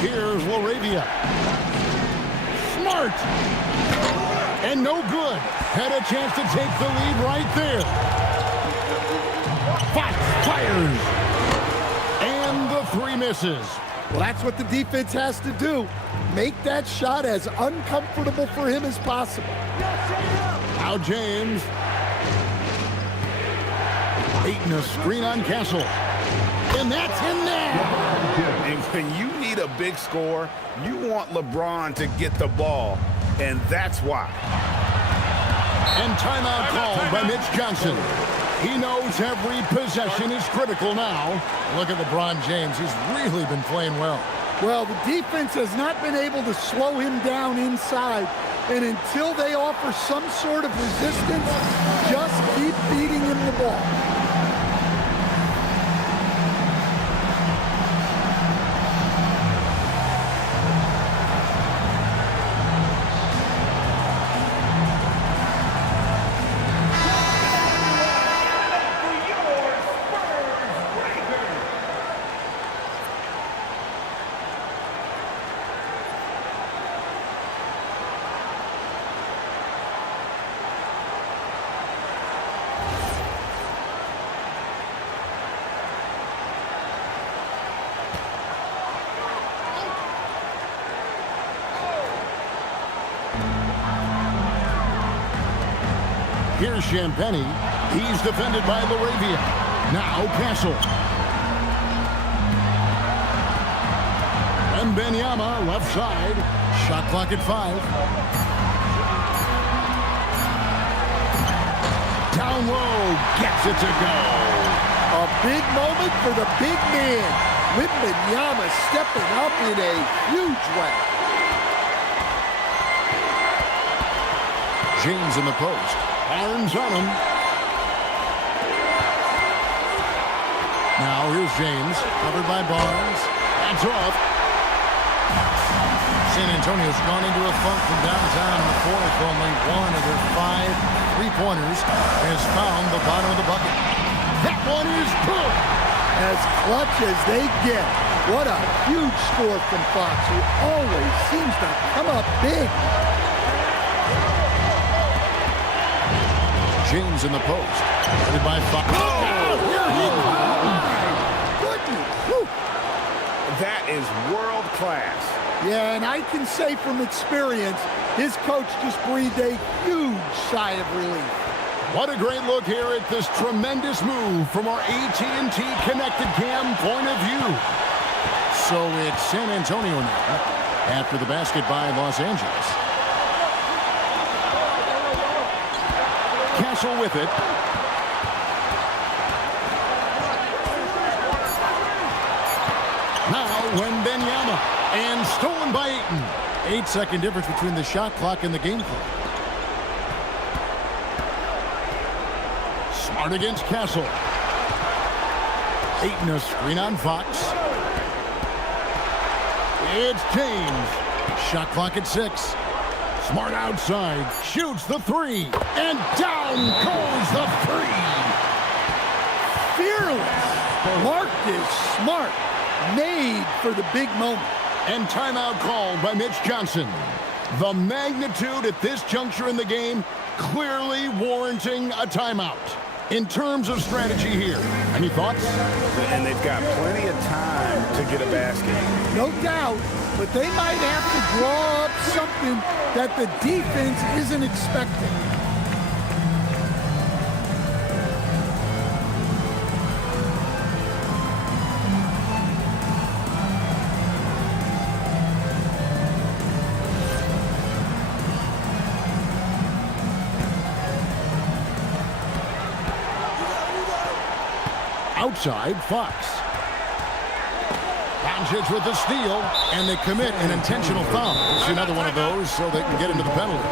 Here's LaRavia. Smart. And no good. Had a chance to take the lead right there. Fox fires. And the 3 misses. Well, that's what the defense has to do. Make that shot as uncomfortable for him as possible. Now James. Ayton a screen on Castle. And that's in there. And when you need a big score, you want LeBron to get the ball, and that's why. And timeout called by Mitch Johnson. He knows every possession is critical now. Look at LeBron James. He's really been playing well. Well, the defense has not been able to slow him down inside. And until they offer some sort of resistance, just keep feeding him the ball. Here's Champagny. He's defended by Laravia. Now Castle. Wembanyama left side. Shot clock at 5. Down low. Gets it to go. A big moment for the big man. Wembanyama stepping up in a huge way. James in the post. Barnes on him. Now here's James. Covered by Barnes. That's off. San Antonio's gone into a funk from downtown in the fourth. Only one of their 5 3-pointers has found the bottom of the bucket. That one is good. As clutch as they get. What a huge score from Fox, who always seems to come up big. James in the post. Headed by Fox. That is world class. Yeah, and I can say from experience, his coach just breathed a huge sigh of relief. What a great look here at this tremendous move from our AT&T Connected Cam point of view. So it's San Antonio now after the basket by Los Angeles. Castle with it. Now Wembanyama, and stolen by Ayton. 8-second difference between the shot clock and the game clock. Smart against Castle. Ayton a screen on Fox. It's James. Shot clock at 6. Smart outside. Shoots the 3. And down goes the 3. Fearless. Marcus Smart. Made for the big moment. And timeout called by Mitch Johnson. The magnitude at this juncture in the game clearly warranting a timeout. In terms of strategy here, any thoughts? And they've got plenty of time to get a basket. No doubt, but they might have to draw up something that the defense isn't expecting. Outside, Fox. Doncic with the steal, and they commit an intentional foul. It's another one of those so they can get into the penalty.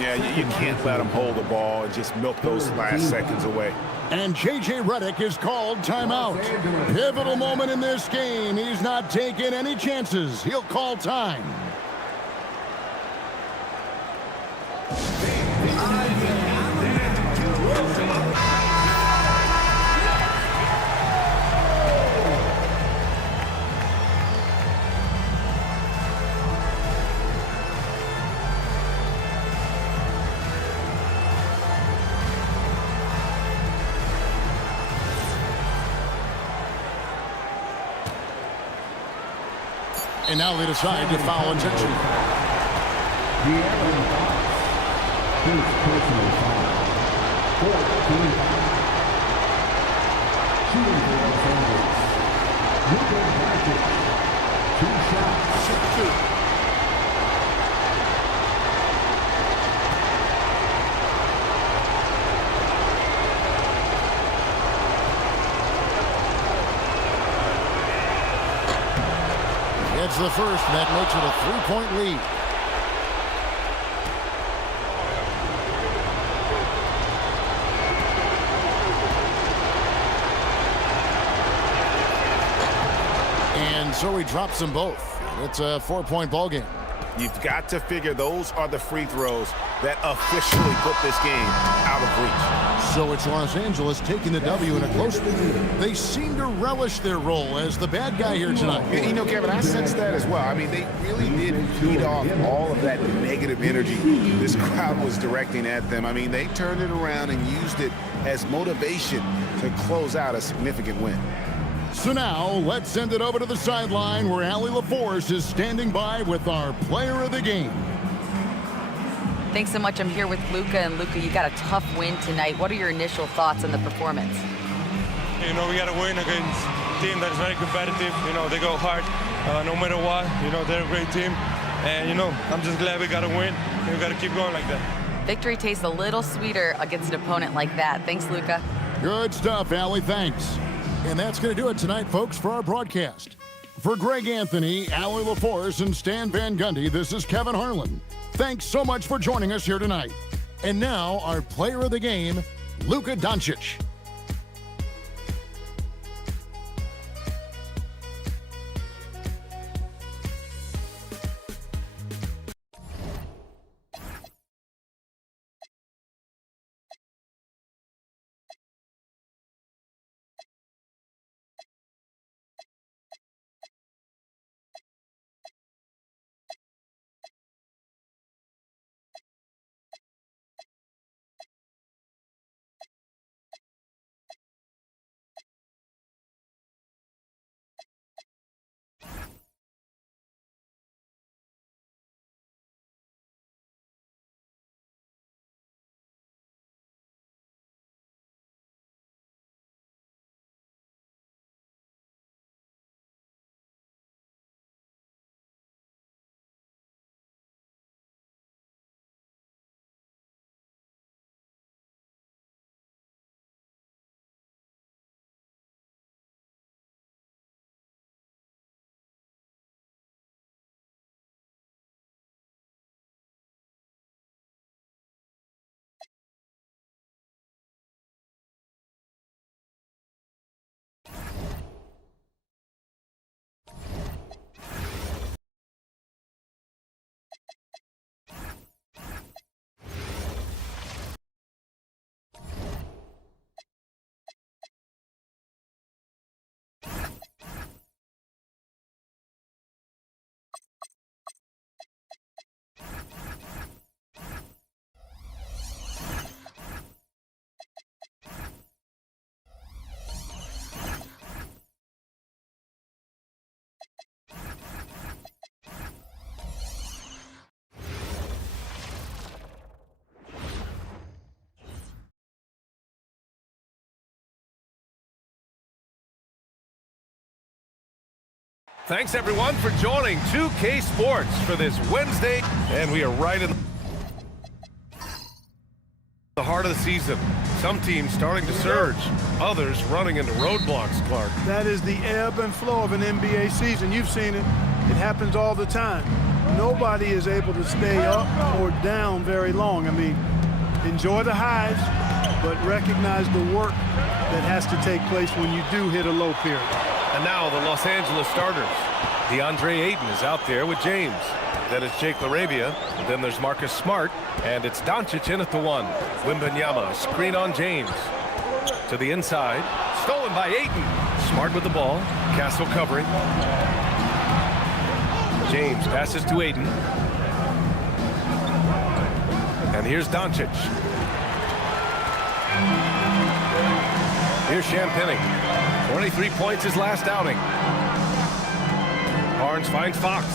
Yeah, you can't let them hold the ball and just milk those last seconds away. And J.J. Redick is called timeout. Pivotal moment in this game. He's not taking any chances. He'll call time. And now they decide to foul intention. His personal foul. 14 foul. Shooting for Los Angeles. Luka Doncic. 2 shots. It's the first, and that makes it a 3-point lead. And so he drops them both. It's a 4-point ball game. You've got to figure those are the free throws that officially put this game out of reach. So it's Los Angeles taking the W in a close one. They seem to relish their role as the bad guy here tonight. You know, Kevin, I sense that as well. I mean, they really did feed off all of that negative energy this crowd was directing at them. I mean, they turned it around and used it as motivation to close out a significant win. So now, let's send it over to the sideline where Allie LaForce is standing by with our player of the game. Thanks so much. I'm here with Luka, and Luka, you got a tough win tonight. What are your initial thoughts on the performance? You know, we got to win against a team that is very competitive. You know, they go hard no matter what. You know, they're a great team. And, you know, I'm just glad we got to win. And we got to keep going like that. Victory tastes a little sweeter against an opponent like that. Thanks, Luka. Good stuff, Allie. Thanks. And that's going to do it tonight, folks, for our broadcast. For Greg Anthony, Allie LaForce, and Stan Van Gundy, this is Kevin Harlan. Thanks so much for joining us here tonight. And now, our player of the game, Luka Doncic. Thanks, everyone, for joining 2K Sports for this Wednesday. And we are right in the heart of the season. Some teams starting to surge, others running into roadblocks, Clark. That is the ebb and flow of an NBA season. You've seen it. It happens all the time. Nobody is able to stay up or down very long. I mean, enjoy the highs, but recognize the work that has to take place when you do hit a low period. And now the Los Angeles starters. DeAndre Ayton is out there with James. Then it's Jake LaRavia. And then there's Marcus Smart. And it's Doncic in at the one. Wembanyama, screen on James. To the inside. Stolen by Ayton. Smart with the ball. Castle covering. James passes to Ayton. And here's Doncic. Here's Champagnie. 23 points his last outing. Barnes finds Fox.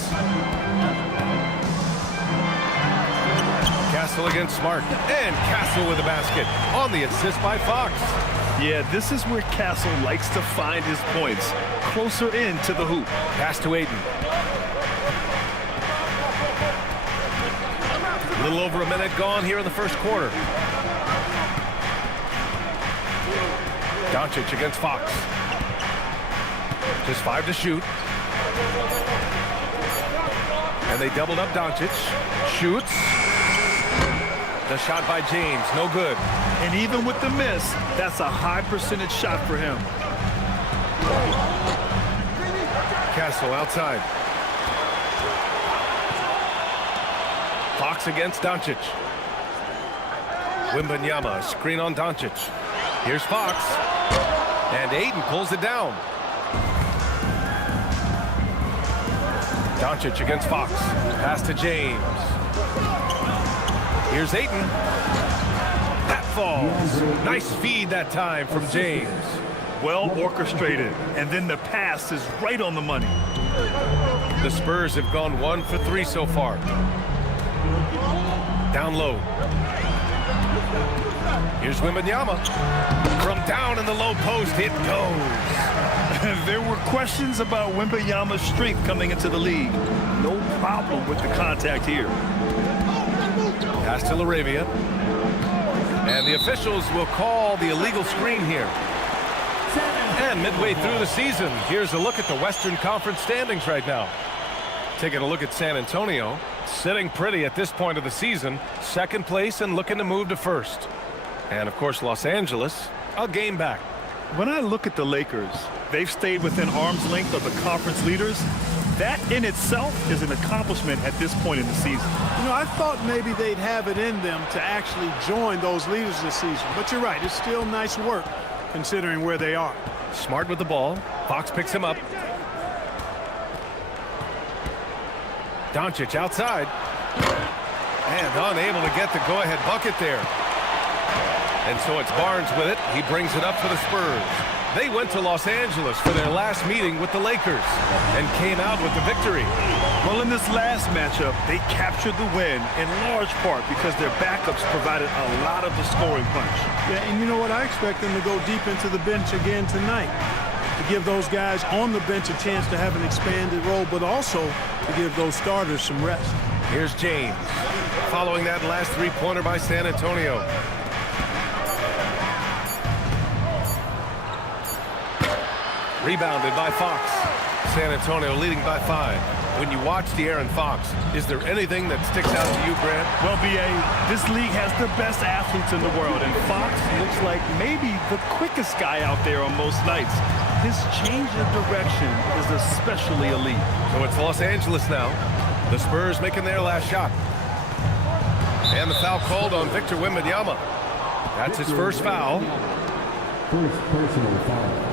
Castle against Smart. And Castle with a basket on the assist by Fox. Yeah, this is where Castle likes to find his points. Closer in to the hoop. Pass to Ayton. A little over a minute gone here in the first quarter. Doncic against Fox. Just 5 to shoot. And they doubled up Doncic. Shoots. The shot by James, no good. And even with the miss, that's a high percentage shot for him. Castle outside. Fox against Doncic. Wembanyama, screen on Doncic. Here's Fox. And Ayton pulls it down. Doncic against Fox. Pass to James. Here's Ayton. That falls. Nice feed that time from James. Well orchestrated. And then the pass is right on the money. The Spurs have gone 1 for 3 so far. Down low. Here's Wembanyama. From down in the low post, it goes. There were questions about Wembanyama's strength coming into the league. No problem with the contact here. Pass to LaRavia. And the officials will call the illegal screen here. And midway through the season, here's a look at the Western Conference standings right now. Taking a look at San Antonio, sitting pretty at this point of the season, second place and looking to move to first. And of course, Los Angeles, a game back. When I look at the Lakers, they've stayed within arm's length of the conference leaders. That in itself is an accomplishment at this point in the season. You know, I thought maybe they'd have it in them to actually join those leaders this season. But you're right, it's still nice work considering where they are. Smart with the ball. Fox picks him up. Doncic outside. And unable to get the go-ahead bucket there. And so it's Barnes with it. He brings it up for the Spurs. They went to Los Angeles for their last meeting with the Lakers and came out with the victory. Well, in this last matchup, they captured the win in large part because their backups provided a lot of the scoring punch. Yeah, and you know what? I expect them to go deep into the bench again tonight to give those guys on the bench a chance to have an expanded role, but also to give those starters some rest. Here's James following that last three-pointer by San Antonio. Rebounded by Fox. San Antonio leading by 5. When you watch De'Aaron Fox, is there anything that sticks out to you, Grant? Well, B.A., this league has the best athletes in the world, and Fox looks like maybe the quickest guy out there on most nights. His change of direction is especially elite. So it's Los Angeles now. The Spurs making their last shot. And the foul called on Victor Wembanyama. That's his first foul. First personal foul.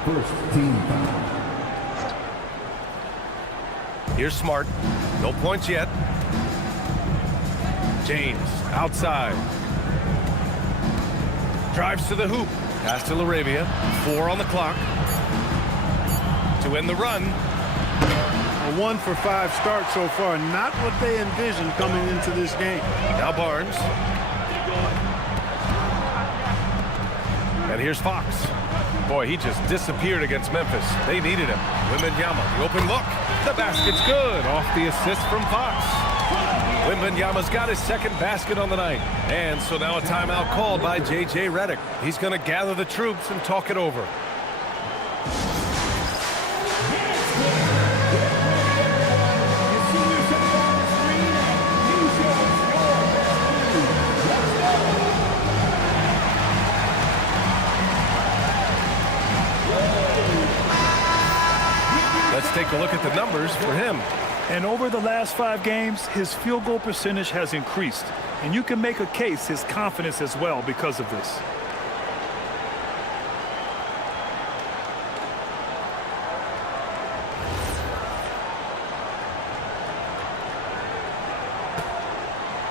First team foul. Here's Smart. No points yet. James outside. Drives to the hoop. Pass to LaRavia. 4 on the clock. To end the run. A 1-for-5 start so far. Not what they envisioned coming into this game. Now Barnes. And here's Fox. Boy, he just disappeared against Memphis. They needed him. Wembanyama, the open look. The basket's good. Off the assist from Fox. Wembanyama's got his second basket on the night. And so now a timeout called by J.J. Redick. He's going to gather the troops and talk it over. Let's take a look at the numbers for him. And over the last 5 games, his field goal percentage has increased. And you can make a case his confidence as well because of this.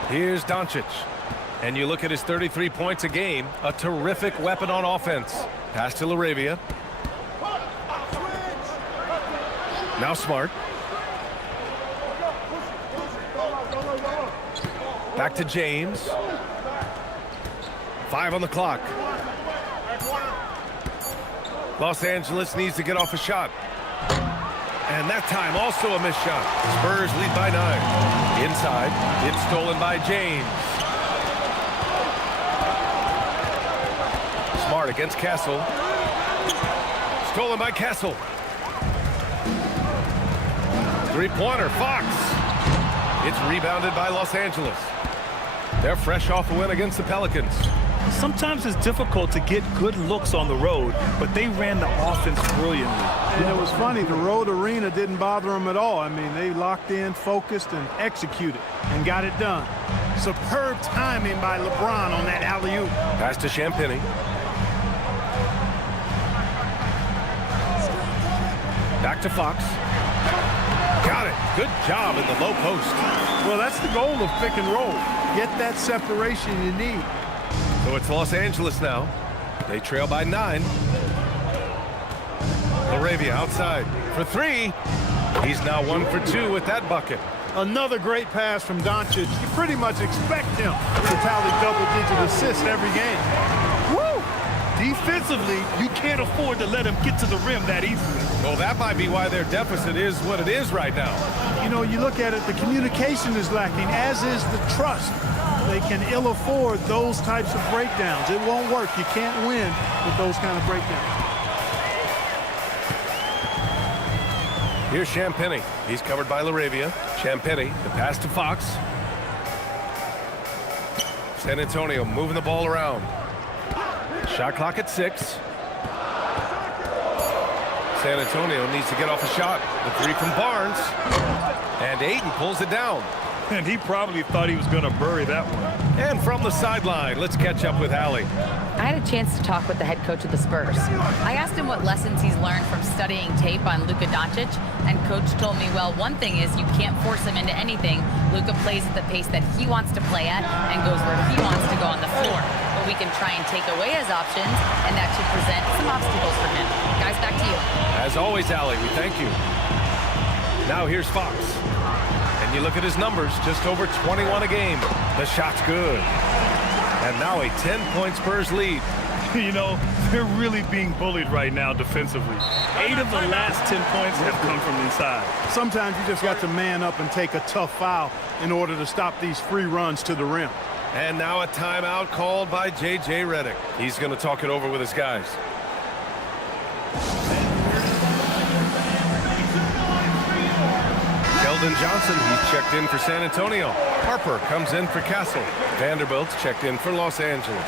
Here's Doncic. And you look at his 33 points a game, a terrific weapon on offense. Pass to LaRavia. Now Smart. Back to James. 5 on the clock. Los Angeles needs to get off a shot. And that time also a missed shot. Spurs lead by 9. Inside. It's stolen by James. Smart against Castle. Stolen by Castle. Three-pointer, Fox. It's rebounded by Los Angeles. They're fresh off a win against the Pelicans. Sometimes it's difficult to get good looks on the road, but they ran the offense brilliantly. And it was funny, the road arena didn't bother them at all. I mean, they locked in, focused, and executed, and got it done. Superb timing by LeBron on that alley-oop. Pass to Champagny. Back to Fox. Got it. Good job in the low post. Well, that's the goal of pick and roll. Get that separation you need. So it's Los Angeles now. They trail by 9. LaRavia outside for three. He's now 1 for 2 with that bucket. Another great pass from Doncic. You pretty much expect him to tally double-digit assists every game. Woo! Defensively, you can't afford to let him get to the rim that easily. Well, that might be why their deficit is what it is right now. You know, you look at it, the communication is lacking, as is the trust. They can ill afford those types of breakdowns. It won't work. You can't win with those kind of breakdowns. Here's Champagny. He's covered by LaRavia. Champagny, the pass to Fox. San Antonio moving the ball around. Shot clock at 6. San Antonio needs to get off a shot. The three from Barnes. And Ayton pulls it down. And he probably thought he was going to bury that one. And from the sideline, let's catch up with Allie. I had a chance to talk with the head coach of the Spurs. I asked him what lessons he's learned from studying tape on Luka Doncic, and coach told me, well, one thing is you can't force him into anything. Luka plays at the pace that he wants to play at and goes where he wants to go on the floor. But we can try and take away his options, and that should present some obstacles for him. Guys, back to you. As always, Allie, we thank you. Now here's Fox. And you look at his numbers, just over 21 a game. The shot's good. And now a 10-point Spurs lead. You know, they're really being bullied right now defensively. 8 of the last 10 points have come from inside. Sometimes you just got to man up and take a tough foul in order to stop these free runs to the rim. And now a timeout called by J.J. Redick. He's going to talk it over with his guys. Keldon Johnson, he's checked in for San Antonio. Harper comes in for Castle. Vanderbilt's checked in for Los Angeles.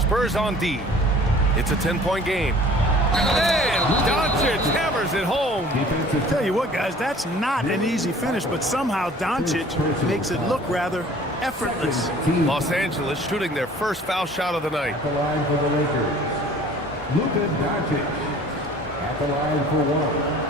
Spurs on D. It's a 10-point game. And Doncic hammers it home. Tell you what, guys, that's not an easy finish, but somehow Doncic makes it look rather effortless. Los Angeles shooting their first foul shot of the night. At the line for the Lakers, Luka Doncic. At the line for 1.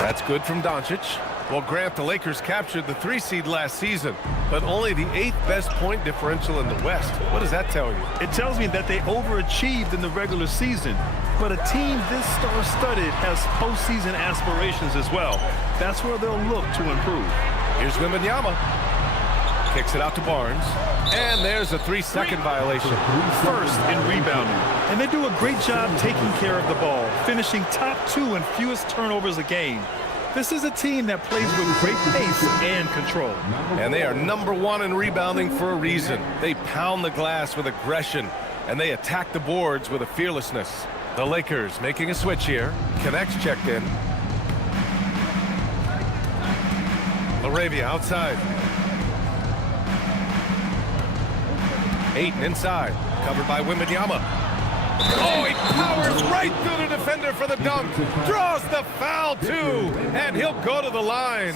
That's good from Doncic. Well, Grant, the Lakers captured the 3 seed last season, but only the 8th best point differential in the West. What does that tell you? It tells me that they overachieved in the regular season, but a team this star-studded has postseason aspirations as well. That's where they'll look to improve. Here's Wembanyama. Kicks it out to Barnes. And there's a 3-second violation. First in rebounding. And they do a great job taking care of the ball, finishing top 2 in fewest turnovers a game. This is a team that plays with great pace and control. And they are number 1 in rebounding for a reason. They pound the glass with aggression, and they attack the boards with a fearlessness. The Lakers making a switch here. Connects checked in. LaRavia outside. Ayton inside, covered by Wembanyama. Oh, he powers right through the defender for the dunk. Draws the foul, too, and he'll go to the line.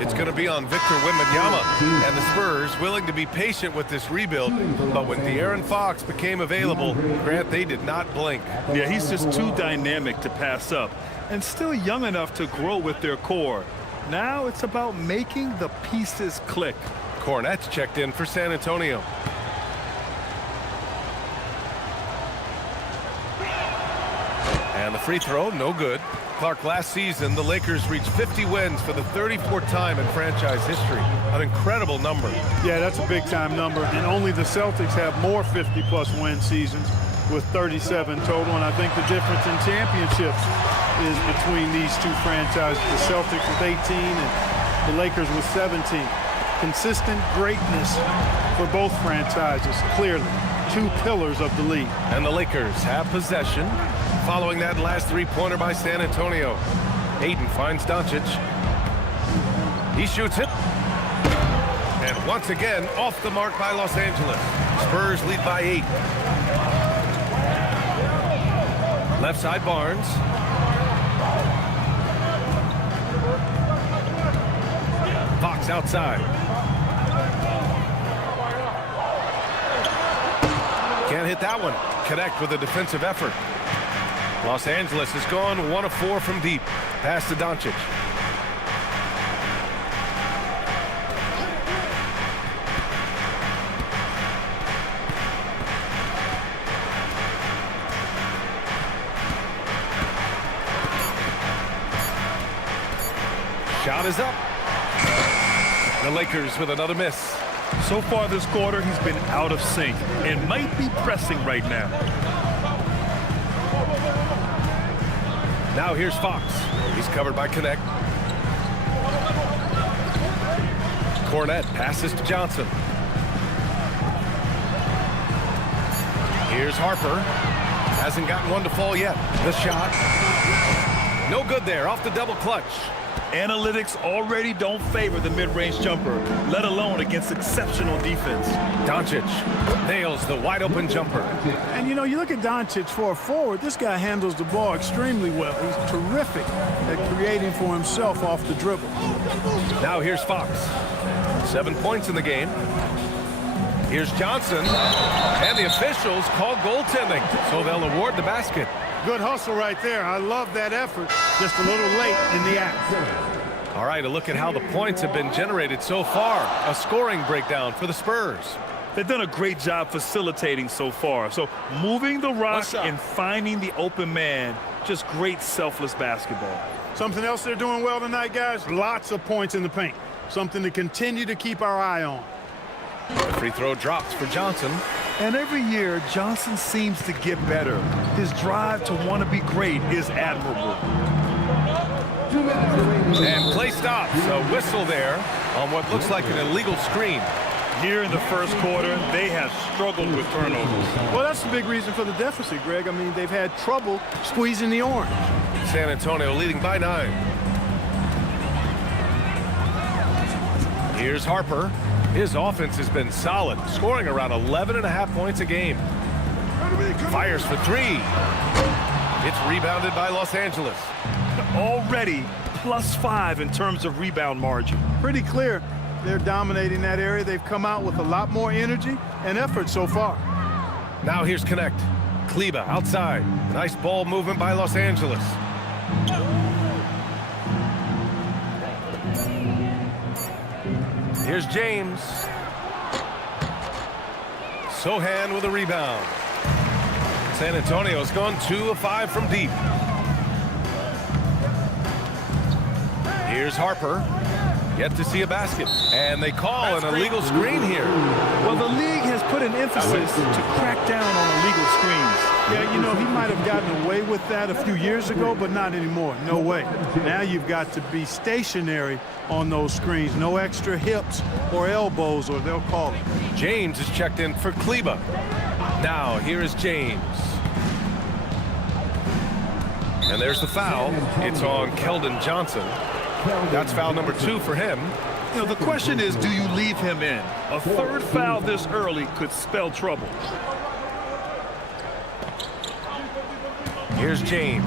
It's going to be on Victor Wembanyama, and the Spurs willing to be patient with this rebuild. But when De'Aaron Fox became available, Grant, they did not blink. Yeah, he's just too dynamic to pass up, and still young enough to grow with their core. Now it's about making the pieces click. Cornette's checked in for San Antonio. And the free throw, no good. Clark, last season, the Lakers reached 50 wins for the 34th time in franchise history. An incredible number. Yeah, that's a big-time number. And only the Celtics have more 50-plus win seasons with 37 total. And I think the difference in championships is between these two franchises. The Celtics with 18 and the Lakers with 17. Consistent greatness for both franchises, clearly. 2 pillars of the league. And the Lakers have possession. Following that last 3-pointer by San Antonio. Ayton finds Doncic. He shoots it. And once again, off the mark by Los Angeles. Spurs lead by 8. Left side, Barnes. Fox outside. Can't hit that one. Connect with a defensive effort. Los Angeles has gone 1 of 4 from deep. Pass to Doncic. Shot is up. The Lakers with another miss. So far this quarter, he's been out of sync and might be pressing right now. Now here's Fox. He's covered by Connect. Cornette passes to Johnson. Here's Harper. Hasn't gotten one to fall yet. The shot. No good there. Off the double clutch. Analytics already don't favor the mid-range jumper, let alone against exceptional defense. Doncic nails the wide-open jumper. And, you know, you look at Doncic for a forward, this guy handles the ball extremely well. He's terrific at creating for himself off the dribble. Now here's Fox. 7 points in the game. Here's Johnson. And the officials call goaltending, so they'll award the basket. Good hustle right there. I love that effort. Just a little late in the act. All right, a look at how the points have been generated so far. A scoring breakdown for the Spurs. They've done a great job facilitating so far. So moving the rock and finding the open man, just great selfless basketball. Something else they're doing well tonight, guys, lots of points in the paint. Something to continue to keep our eye on. The free throw drops for Johnson. And every year, Johnson seems to get better. His drive to want to be great is admirable. And play stops. A whistle there on what looks like an illegal screen. Here in the first quarter, they have struggled with turnovers. Well, that's the big reason for the deficit, Greg. I mean, they've had trouble squeezing the orange. San Antonio leading by 9. Here's Harper. His offense has been solid, scoring around 11.5 points a game. Fires for 3. It's rebounded by Los Angeles. Already +5 in terms of rebound margin. Pretty clear they're dominating that area. They've come out with a lot more energy and effort so far. Now here's Connect. Kleba outside. Nice ball movement by Los Angeles. Here's James. Sohan with a rebound. San Antonio's gone 2 of 5 from deep. Here's Harper. Yet to see a basket. And they call an illegal screen here. Well, the league has put an emphasis to crack down on illegal screens. Yeah, you know, he might have gotten away with that a few years ago, but not anymore. No way. Now you've got to be stationary on those screens. No extra hips or elbows, or they'll call it. James is checked in for Kleba. Now, here is James. And there's the foul. It's on Keldon Johnson. That's foul number 2 for him. You know, the question is, do you leave him in? A third foul this early could spell trouble. Here's James.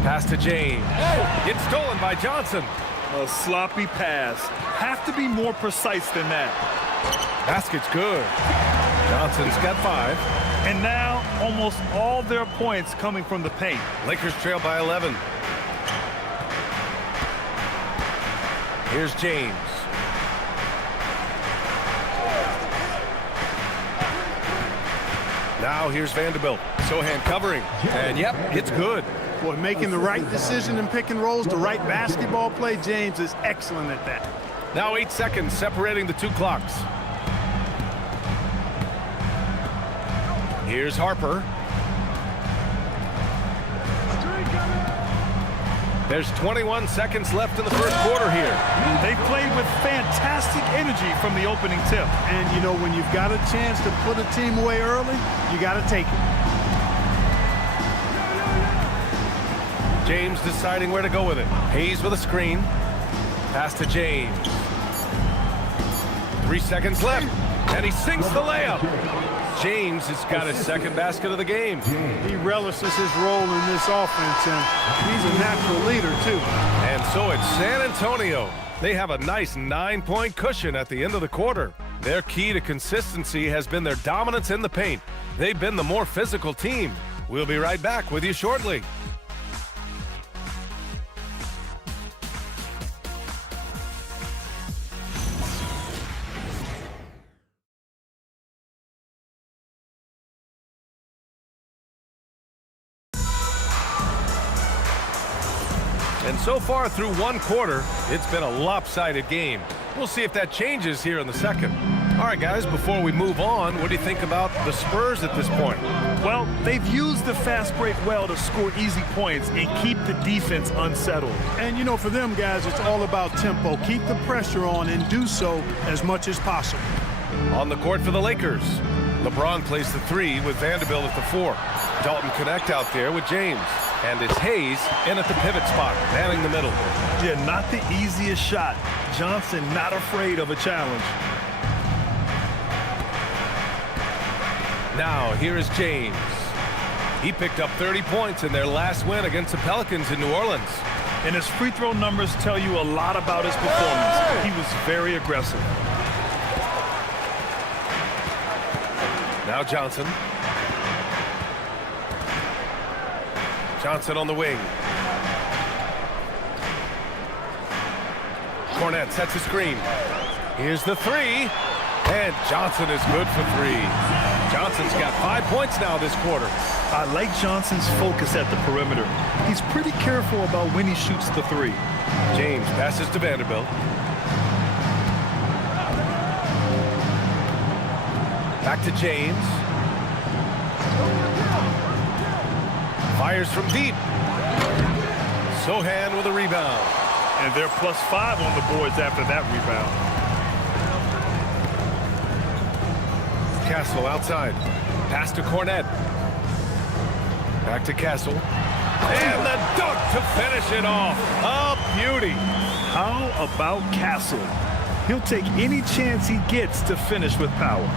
Pass to James. It's stolen by Johnson. A sloppy pass. Have to be more precise than that. Basket's good. Johnson's got 5. And now almost all their points coming from the paint. Lakers trail by 11. Here's James. Now here's Vanderbilt. Sohan covering. And yep, it's good. Boy, making the right decision in pick and rolls, the right basketball play. James is excellent at that. Now 8 seconds separating the 2 clocks. Here's Harper. There's 21 seconds left in the first quarter here. They played with fantastic energy from the opening tip. And, you know, when you've got a chance to put a team away early, you got to take it. James deciding where to go with it. Hayes with a screen. Pass to James. 3 seconds left. And he sinks the layup. James has got his second basket of the game. He relishes his role in this offense, and he's a natural leader, too. And so it's San Antonio. They have a nice 9-point cushion at the end of the quarter. Their key to consistency has been their dominance in the paint. They've been the more physical team. We'll be right back with you shortly. And so far through one quarter, it's been a lopsided game. We'll see if that changes here in the second. All right, guys, before we move on, what do you think about the Spurs at this point? Well, they've used the fast break well to score easy points and keep the defense unsettled. And, you know, for them guys, it's all about tempo. Keep the pressure on and do so as much as possible. On the court for the Lakers, LeBron plays the 3 with Vanderbilt at the 4. Dalton Connect out there with James. And it's Hayes in at the pivot spot, manning the middle. Yeah, not the easiest shot. Johnson not afraid of a challenge. Now, here is James. He picked up 30 points in their last win against the Pelicans in New Orleans. And his free throw numbers tell you a lot about his performance. He was very aggressive. Now Johnson. Johnson on the wing. Cornette sets a screen. Here's the 3. And Johnson is good for 3. Johnson's got 5 points now this quarter. I like Johnson's focus at the perimeter. He's pretty careful about when he shoots the 3. James passes to Vanderbilt. Back to James. Fires from deep. Sohan with a rebound. And they're +5 on the boards after that rebound. Castle outside. Pass to Cornette. Back to Castle. And the dunk to finish it off. A beauty. How about Castle? He'll take any chance he gets to finish with power.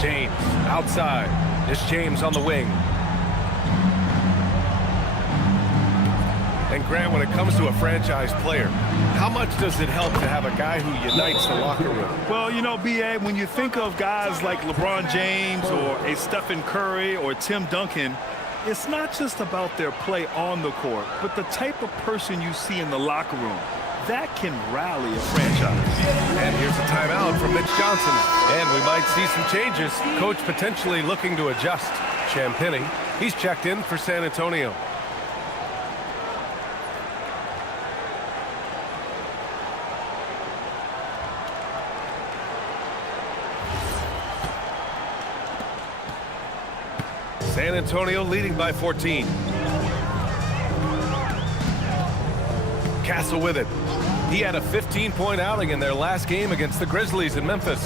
James outside. It's James on the wing. And Grant, when it comes to a franchise player, how much does it help to have a guy who unites the locker room? Well, you know, B.A., when you think of guys like LeBron James or a Stephen Curry or Tim Duncan, it's not just about their play on the court, but the type of person you see in the locker room. That can rally a franchise. And here's a timeout from Mitch Johnson. And we might see some changes. Coach potentially looking to adjust. Champagny, he's checked in for San Antonio. San Antonio leading by 14. Castle with it. He had a 15-point outing in their last game against the Grizzlies in Memphis.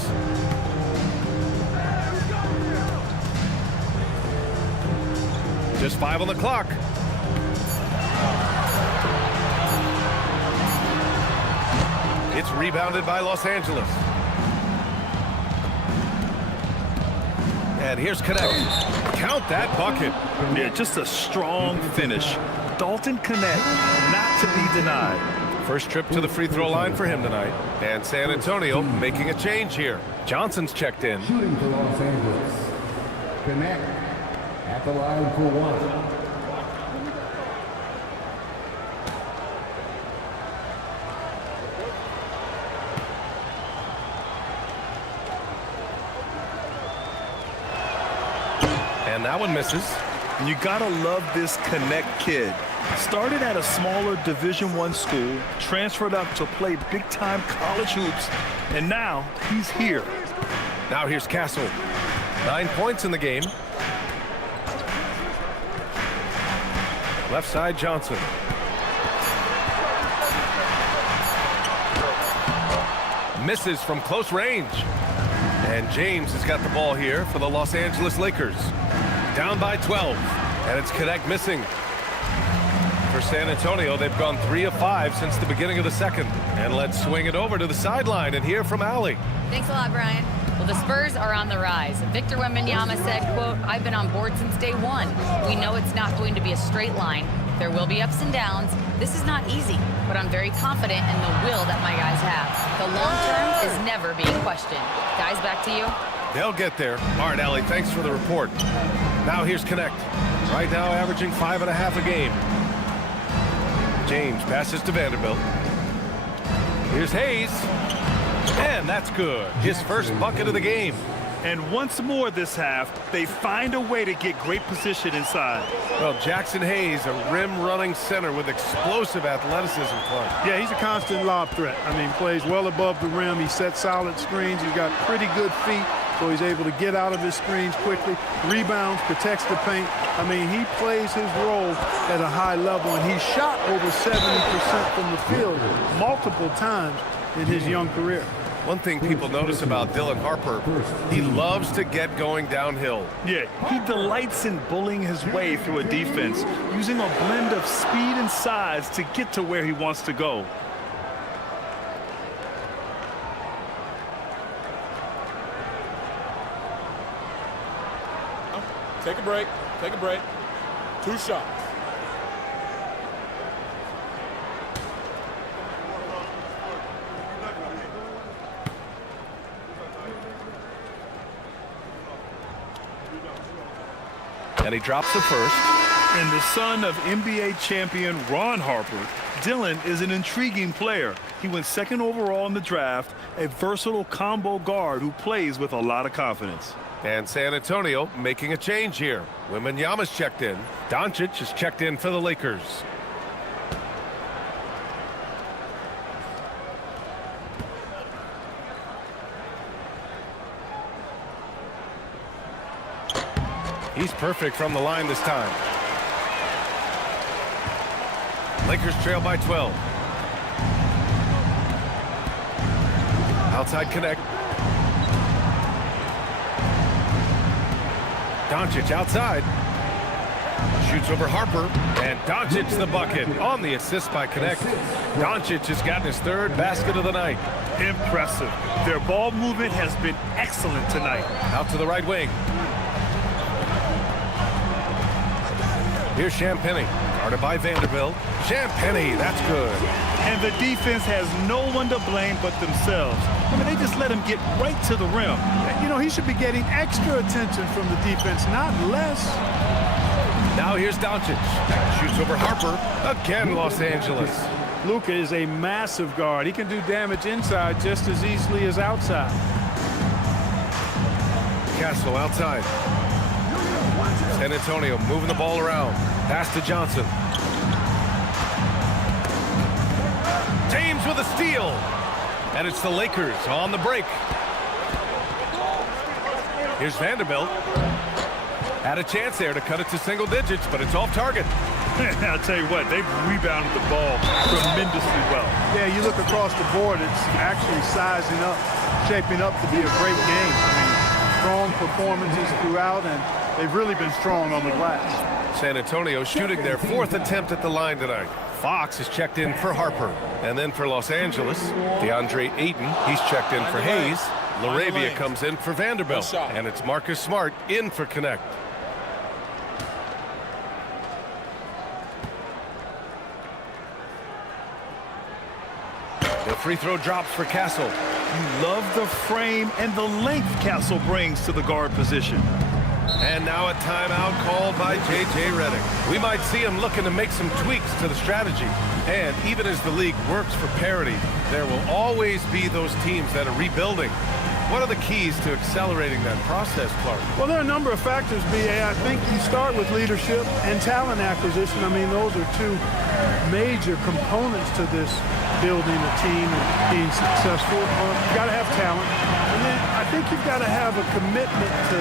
Just 5 on the clock. It's rebounded by Los Angeles. And here's Connect. Count that bucket. Yeah, just a strong finish. Dalton Connect, not to be denied. First trip to the free throw line for him tonight. And San Antonio making a change here. Johnson's checked in. Shooting for Los Angeles. Connect at the line for 1. And that one misses. And you gotta love this Connect kid. Started at a smaller Division I school, transferred up to play big-time college hoops, and now he's here. Now here's Castle. 9 points in the game. Left side, Johnson. Misses from close range. And James has got the ball here for the Los Angeles Lakers. Down by 12. And it's Connect missing. For San Antonio, they've gone 3 of 5 since the beginning of the second. And let's swing it over to the sideline and hear from Allie. Thanks a lot, Brian. Well, the Spurs are on the rise. Victor Wembanyama said, quote, "I've been on board since day one. We know it's not going to be a straight line. There will be ups and downs. This is not easy, but I'm very confident in the will that my guys have. The long term is never being questioned." Guys, back to you. They'll get there. All right, Allie, thanks for the report. Now here's Connect. Right now averaging 5.5 a game. James passes to Vanderbilt. Here's Hayes. And that's good. His first bucket of the game. And once more this half, they find a way to get great position inside. Well, Jackson Hayes, a rim-running center with explosive athleticism, Clark. Yeah, he's a constant lob threat. I mean, plays well above the rim. He sets solid screens. He's got pretty good feet, so he's able to get out of his screens quickly. Rebounds, protects the paint. I mean, he plays his role at a high level, and he's shot over 70% from the field multiple times in his young career. One thing people notice about Dylan Harper, he loves to get going downhill. Yeah, he delights in bullying his way through a defense, using a blend of speed and size to get to where he wants to go. Take a break. Take a break. 2 shots. And he drops the first. And the son of NBA champion Ron Harper, Dylan is an intriguing player. He went 2nd overall in the draft, a versatile combo guard who plays with a lot of confidence. And San Antonio making a change here. Wembanyama's checked in. Doncic is checked in for the Lakers. He's perfect from the line this time. Lakers trail by 12. Outside Connect. Doncic outside. Shoots over Harper. And Doncic the bucket on the assist by Connect. Doncic has gotten his 3rd basket of the night. Impressive. Their ball movement has been excellent tonight. Out to the right wing. Here's Champagnie, guarded by Vanderbilt. Champagnie, that's good. And the defense has no one to blame but themselves. I mean, they just let him get right to the rim. You know, he should be getting extra attention from the defense, not less. Now here's Doncic. Shoots over Harper. Again, Los Angeles. Luka is a massive guard. He can do damage inside just as easily as outside. Castle outside. San Antonio moving the ball around. Pass to Johnson. James with a steal. And it's the Lakers on the break. Here's Vanderbilt. Had a chance there to cut it to single digits, but it's off target. I'll tell you what, they've rebounded the ball tremendously well. Yeah, you look across the board, it's actually sizing up, shaping up to be a great game. I mean, strong performances throughout, and they've really been strong on the glass. San Antonio shooting their 4th attempt at the line tonight. Fox is checked in for Harper. And then for Los Angeles, DeAndre Ayton, he's checked in for Hayes. LaRavia comes in for Vanderbilt. And it's Marcus Smart in for Connect. The free throw drops for Castle. You love the frame and the length Castle brings to the guard position. And now a timeout called by J.J. Redick. We might see him looking to make some tweaks to the strategy. And even as the league works for parity, there will always be those teams that are rebuilding. What are the keys to accelerating that process, Clark? Well, there are a number of factors, B.A. I think you start with leadership and talent acquisition. I mean, those are 2 major components to this building a team and being successful. You've got to have talent. And then I think you've got to have a commitment to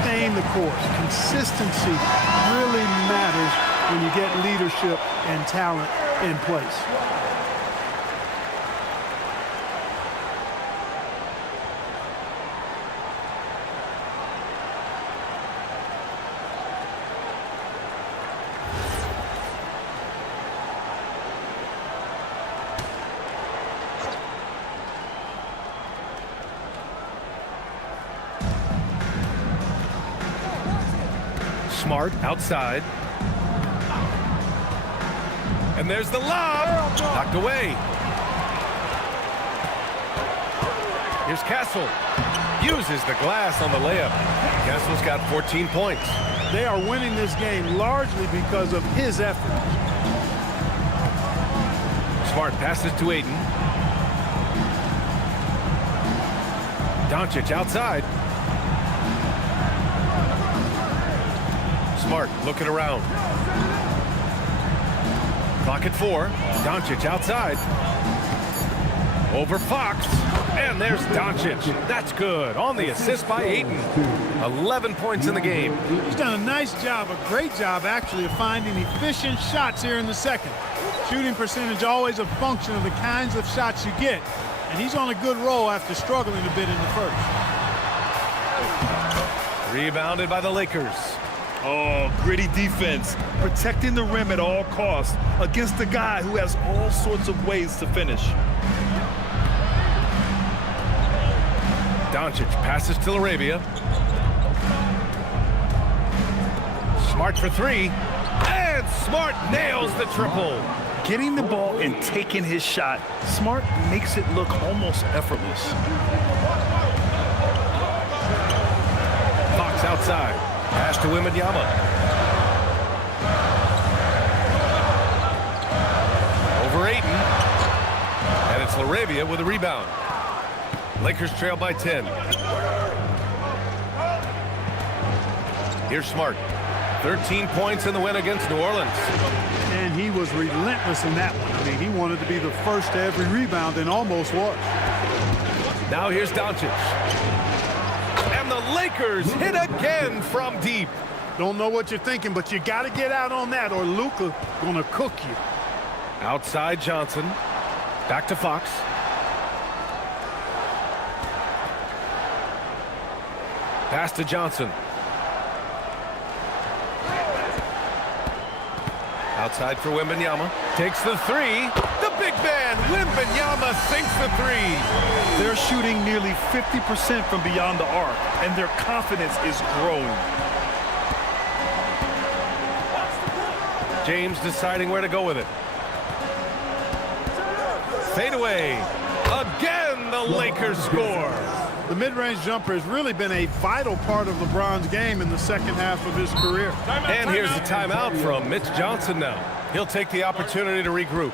staying the course. Consistency really matters when you get leadership and talent in place. Smart outside. And there's the lob. Knocked away. Here's Castle. Uses the glass on the layup. Castle's got 14 points. They are winning this game largely because of his effort. Smart passes to Aiden. Doncic outside. Smart looking around. Clock at 4. Doncic outside. Over Fox. And there's Doncic. That's good. On the assist by Aiden. 11 points in the game. He's done a nice job, a great job actually, of finding efficient shots here in the second. Shooting percentage always a function of the kinds of shots you get. And he's on a good roll after struggling a bit in the first. Rebounded by the Lakers. Oh, gritty defense. Protecting the rim at all costs against a guy who has all sorts of ways to finish. Doncic passes to Arabia. Smart for 3. And Smart nails the triple. Getting the ball and taking his shot, Smart makes it look almost effortless. Fox outside. Pass to Wembanyama. Over Ayton. And it's LaRavia with a rebound. Lakers trail by 10. Here's Smart. 13 points in the win against New Orleans. And he was relentless in that one. I mean, he wanted to be the first to every rebound and almost was. Now here's Doncic. And the Lakers hit again from deep. Don't know what you're thinking, but you got to get out on that or Luka gonna cook you. Outside Johnson. Back to Fox. Pass to Johnson. Outside for Wembanyama. Takes the 3. The big man, Wembanyama, sinks the 3. They're shooting nearly 50% from beyond the arc, and their confidence is growing. James deciding where to go with it. Fade away. Again, the Lakers score. The mid-range jumper has really been a vital part of LeBron's game in the second half of his career. And here's the timeout from Mitch Johnson now. He'll take the opportunity to regroup.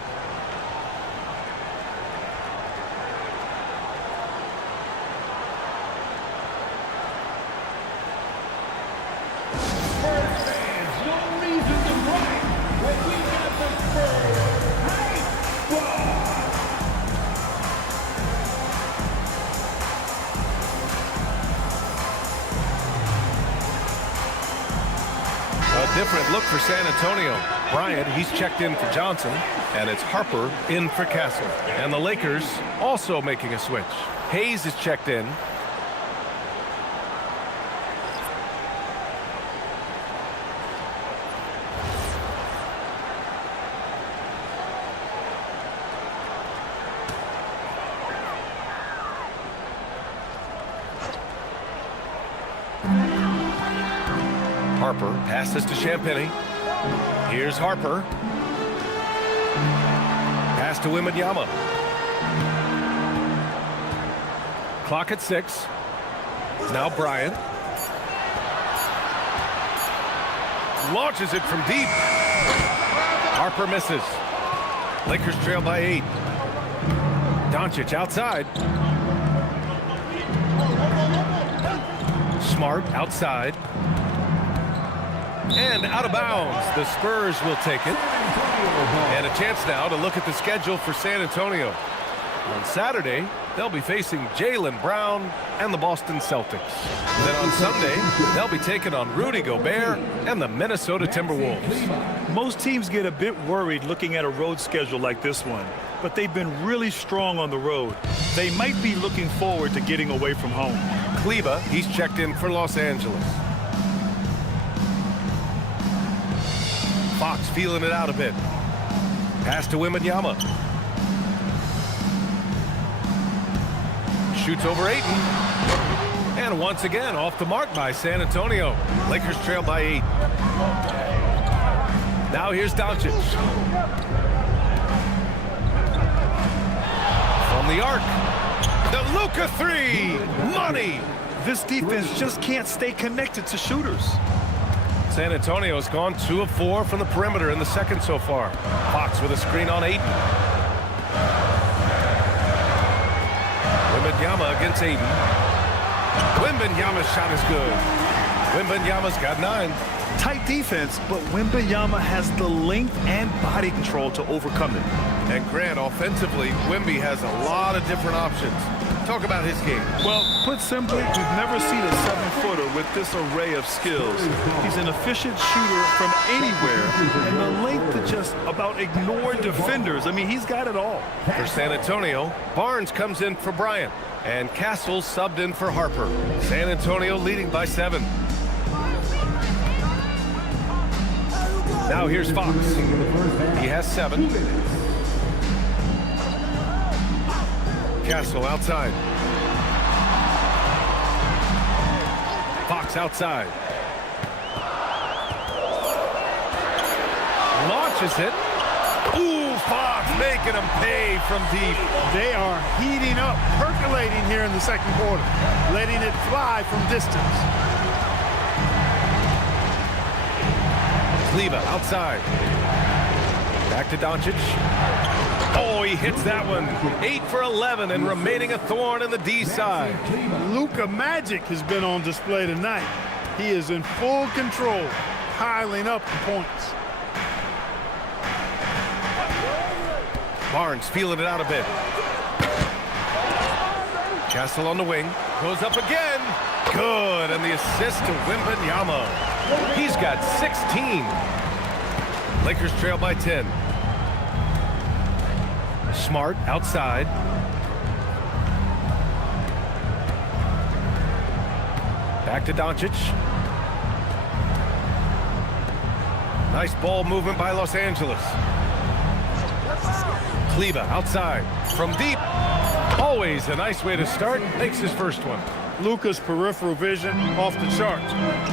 Different look for San Antonio. Bryant, he's checked in for Johnson, and it's Harper in for Castle. And the Lakers also making a switch. Hayes is checked in. Harper passes to Champagny. Here's Harper. Pass to Wembanyama. Clock at 6. Now Bryant. Launches it from deep. Harper misses. Lakers trail by 8. Doncic outside. Smart outside. And out of bounds. The Spurs will take it. And a chance now to look at the schedule for San Antonio. On Saturday, they'll be facing Jaylen Brown and the Boston Celtics. Then on Sunday, they'll be taking on Rudy Gobert and the Minnesota Timberwolves. Most teams get a bit worried looking at a road schedule like this one, but they've been really strong on the road. They might be looking forward to getting away from home. Kleba, he's checked in for Los Angeles. Fox feeling it out a bit. Pass to Wembanyama. Shoots over Ayton. And once again, off the mark by San Antonio. Lakers trail by 8. Now here's Doncic. From the arc. The Luka 3. Money. This defense just can't stay connected to shooters. San Antonio's gone 2 of 4 from the perimeter in the second so far. Fox with a screen on Ayton. Wembanyama against Ayton. Wembanyama's shot is good. Wembanyama's got 9. Tight defense, but Wembanyama has the length and body control to overcome it. And Grant, offensively, Wemby has a lot of different options. Talk about his game. Well, put simply, we've never seen a 7-footer with this array of skills. He's an efficient shooter from anywhere, and the length to just about ignore defenders. I mean, he's got it all. For San Antonio, Barnes comes in for Bryant, and Castle subbed in for Harper. San Antonio leading by 7. Now here's Fox. He has 7. Castle outside. Fox outside. Launches it. Ooh, Fox making him pay from deep. They are heating up, percolating here in the second quarter, letting it fly from distance. Leva outside. Back to Doncic. Oh, he hits that one. 8 for 11 and remaining a thorn in the D side. Luka Magic has been on display tonight. He is in full control, piling up the points. Barnes feeling it out a bit. Castle on the wing. Goes up again. Good. And the assist to Wembanyama. He's got 16. Lakers trail by 10. Smart outside. Back to Doncic. Nice ball movement by Los Angeles. Kleba outside. From deep. Always a nice way to start. Makes his first one. Luka's peripheral vision off the charts.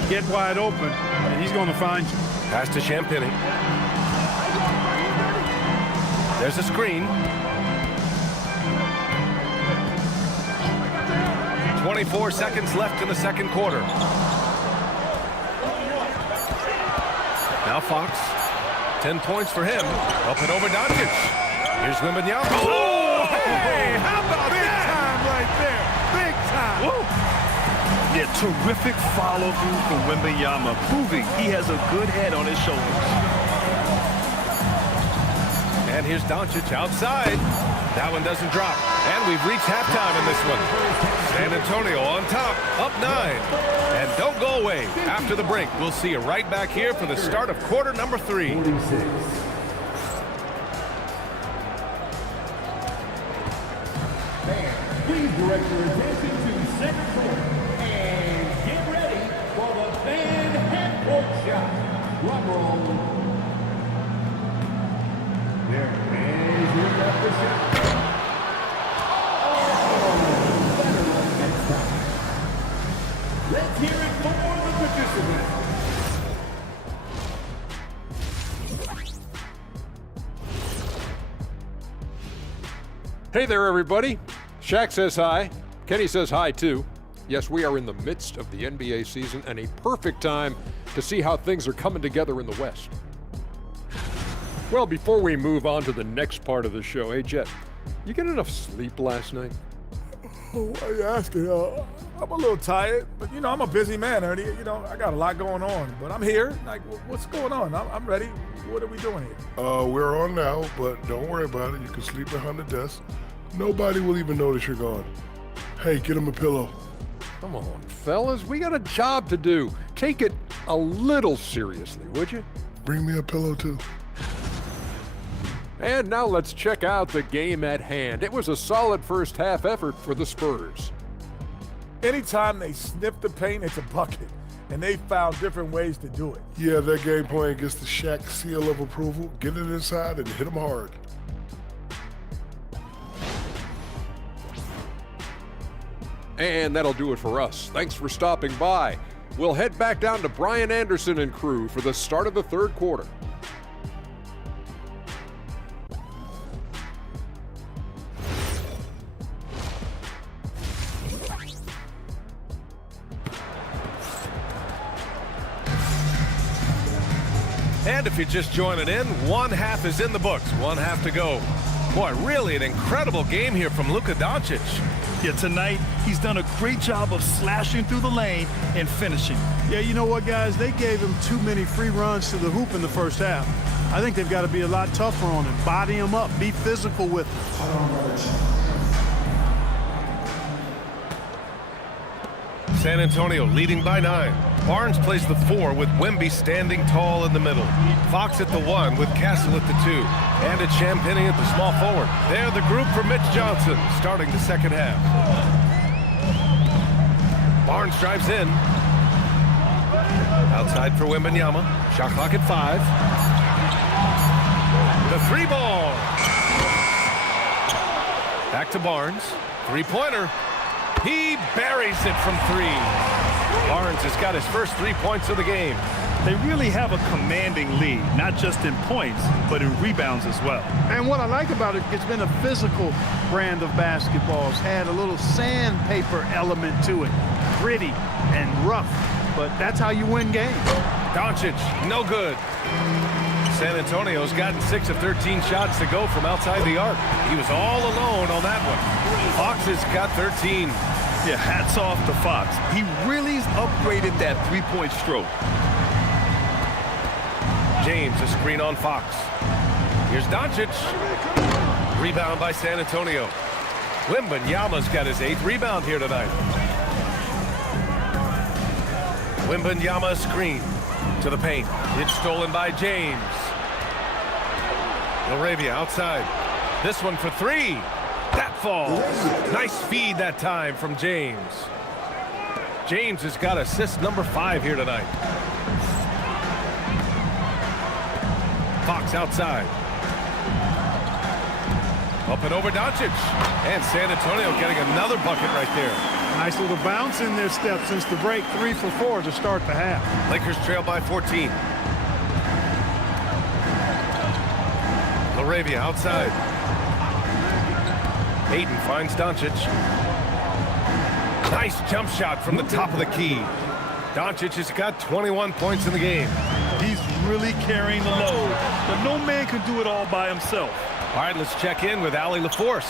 Get wide open, and he's going to find you. Pass to Champagny. There's a screen. 24 seconds left in the second quarter. Now Fox. 10 points for him. Up and over Doncic. Here's Wembanyama. Oh, hey, how about Big time right there. Big time. Woo. Yeah, terrific follow-through from Wembanyama, proving he has a good head on his shoulders. And here's Doncic outside. That one doesn't drop. And we've reached halftime in this one. San Antonio on top, up 9. And don't go away. After the break, we'll see you right back here for the start of quarter number 3. Please direct your attention to center court and get ready for the fan half-court shot. Drum roll. There is your left shot. Oh, better luck next time. Let's hear it for the participants. Hey there, everybody. Shaq says hi. Kenny says hi, too. Yes, we are in the midst of the NBA season and a perfect time to see how things are coming together in the West. Well, before we move on to the next part of the show, hey, Jet, you get enough sleep last night? Oh, why are you asking? I'm a little tired, but, you know, I'm a busy man, Ernie. You know, I got a lot going on, but I'm here. Like, what's going on? I'm ready. What are we doing here? We're on now, but don't worry about it. You can sleep behind the desk. Nobody will even notice you're gone. Hey, get him a pillow. Come on, fellas. We got a job to do. Take it a little seriously, would you? Bring me a pillow, too. And now let's check out the game at hand. It was a solid first half effort for the Spurs. Anytime they sniff the paint, it's a bucket. And they found different ways to do it. Yeah, that game plan gets the Shaq seal of approval. Get it inside and hit them hard. And that'll do it for us. Thanks for stopping by. We'll head back down to Brian Anderson and crew for the start of the third quarter. And if you're just joining in, one half is in the books, one half to go. Boy, really an incredible game here from Luka Doncic. Yeah, tonight he's done a great job of slashing through the lane and finishing. Yeah, you know what, guys? They gave him too many free runs to the hoop in the first half. I think they've got to be a lot tougher on him, body him up, be physical with him. San Antonio leading by 9. Barnes plays the 4 with Wemby standing tall in the middle. Fox at the 1 with Castle at the 2. And it's Champagnie at the small forward. They're the group for Mitch Johnson starting the second half. Barnes drives in. Outside for Wembanyama. Shot clock at 5. The 3-ball. Back to Barnes. 3-pointer. He buries it from 3. Barnes has got his first 3 points of the game. They really have a commanding lead, not just in points, but in rebounds as well. And what I like about it, it's been a physical brand of basketball. It's had a little sandpaper element to it. Gritty and rough, but that's how you win games. Doncic, no good. San Antonio's gotten 6 of 13 shots to go from outside the arc. He was all alone on that one. Fox has got 13. Yeah, hats off to Fox. He really's upgraded that three-point stroke. James, a screen on Fox. Here's Doncic. Rebound by San Antonio. Wembanyama's got his 8th rebound here tonight. Wembanyama screen to the paint. It's stolen by James. Laravia outside. This one for 3. That falls. Nice feed that time from James. James has got assist number 5 here tonight. Fox outside. Up and over Doncic. And San Antonio getting another bucket right there. Nice little bounce in their step since the break. 3 for 4 to start the half. Lakers trail by 14. Laravia outside. Ayton finds Doncic. Nice jump shot from the top of the key. Doncic has got 21 points in the game. He's really carrying the load, but no man can do it all by himself. All right, let's check in with Allie LaForce.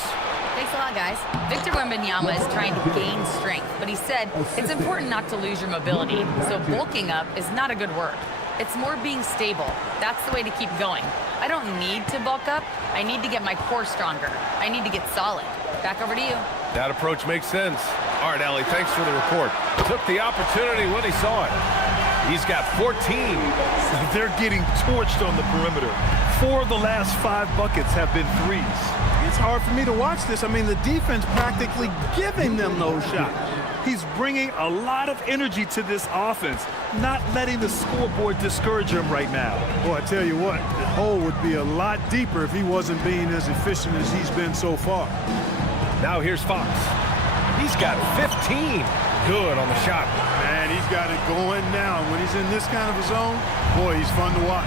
Thanks a lot, guys. Victor Wembanyama is trying to gain strength, but he said it's important not to lose your mobility, so bulking up is not a good word. It's more being stable. That's the way to keep going. I don't need to bulk up. I need to get my core stronger. I need to get solid. Back over to you. That approach makes sense. All right, Allie, thanks for the report. Took the opportunity when he saw it. He's got 14. They're getting torched on the perimeter. 4 of the last 5 buckets have been threes. It's hard for me to watch this. I mean, the defense practically giving them those shots. He's bringing a lot of energy to this offense, not letting the scoreboard discourage him right now. Boy, I tell you what, the hole would be a lot deeper if he wasn't being as efficient as he's been so far. Now here's Fox. He's got 15. Good on the shot. Man, he's got it going now. When he's in this kind of a zone, boy, he's fun to watch.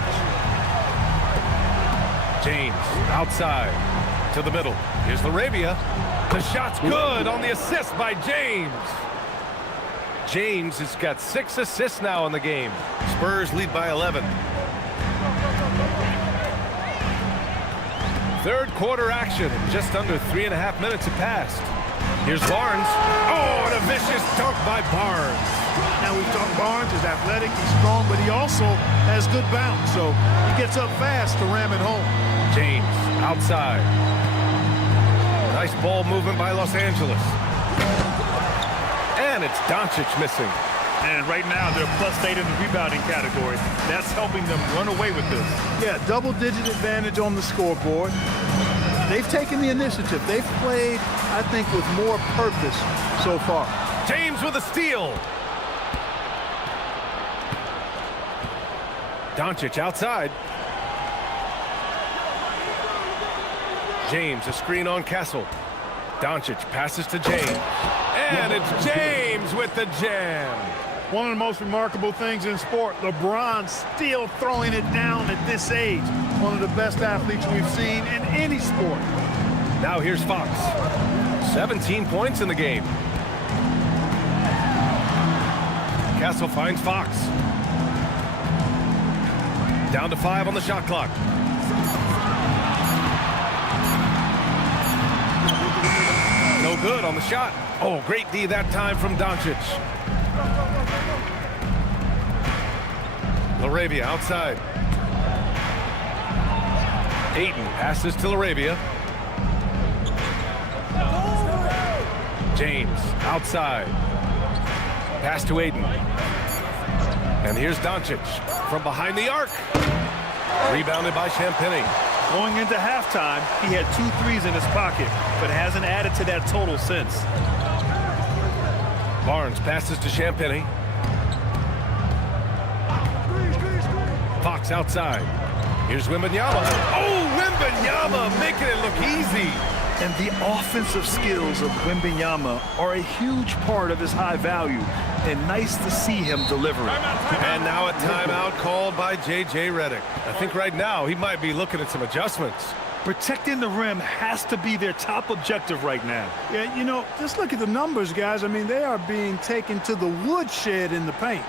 James outside to the middle. Here's Laravia. The shot's good on the assist by James. James has got 6 assists now in the game. Spurs lead by 11. Third quarter action. Just under 3.5 minutes have passed. Here's Barnes. Oh, and a vicious dunk by Barnes. Now we've talked Barnes is athletic, he's strong, but he also has good bounce. So he gets up fast to ram it home. James outside. Nice ball movement by Los Angeles. And it's Doncic missing. And right now they're +8 in the rebounding category. That's helping them run away with this. Yeah, double-digit advantage on the scoreboard. They've taken the initiative. They've played, I think, with more purpose so far. James with a steal. Doncic outside. James, a screen on Castle. Doncic passes to James. And it's James with the jam. One of the most remarkable things in sport, LeBron still throwing it down at this age. One of the best athletes we've seen in any sport. Now here's Fox. 17 points in the game. Castle finds Fox. Down to 5 on the shot clock. No good on the shot. Oh, great D that time from Doncic. LaRavia outside. Ayton passes to LaRavia. James outside. Pass to Ayton. And here's Doncic from behind the arc. Rebounded by Champagnie. Going into halftime, he had 2 threes in his pocket, but hasn't added to that total since. Barnes passes to Champagnie. Fox outside. Here's Wembanyama. Oh, Wembanyama making it look easy. And the offensive skills of Wembanyama are a huge part of his high value, and nice to see him delivering. And now a timeout called by J.J. Redick. I think right now he might be looking at some adjustments. Protecting the rim has to be their top objective right now. Yeah, you know, just look at the numbers, guys. I mean, they are being taken to the woodshed in the paint.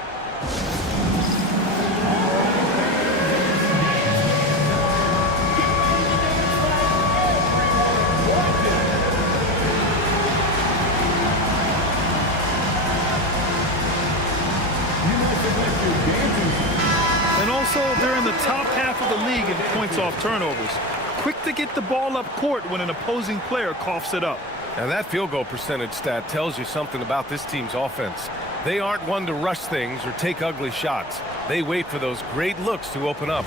And also, they're in the top half of the league in points off turnovers. Quick to get the ball up court when an opposing player coughs it up. And that field goal percentage stat tells you something about this team's offense. They aren't one to rush things or take ugly shots. They wait for those great looks to open up.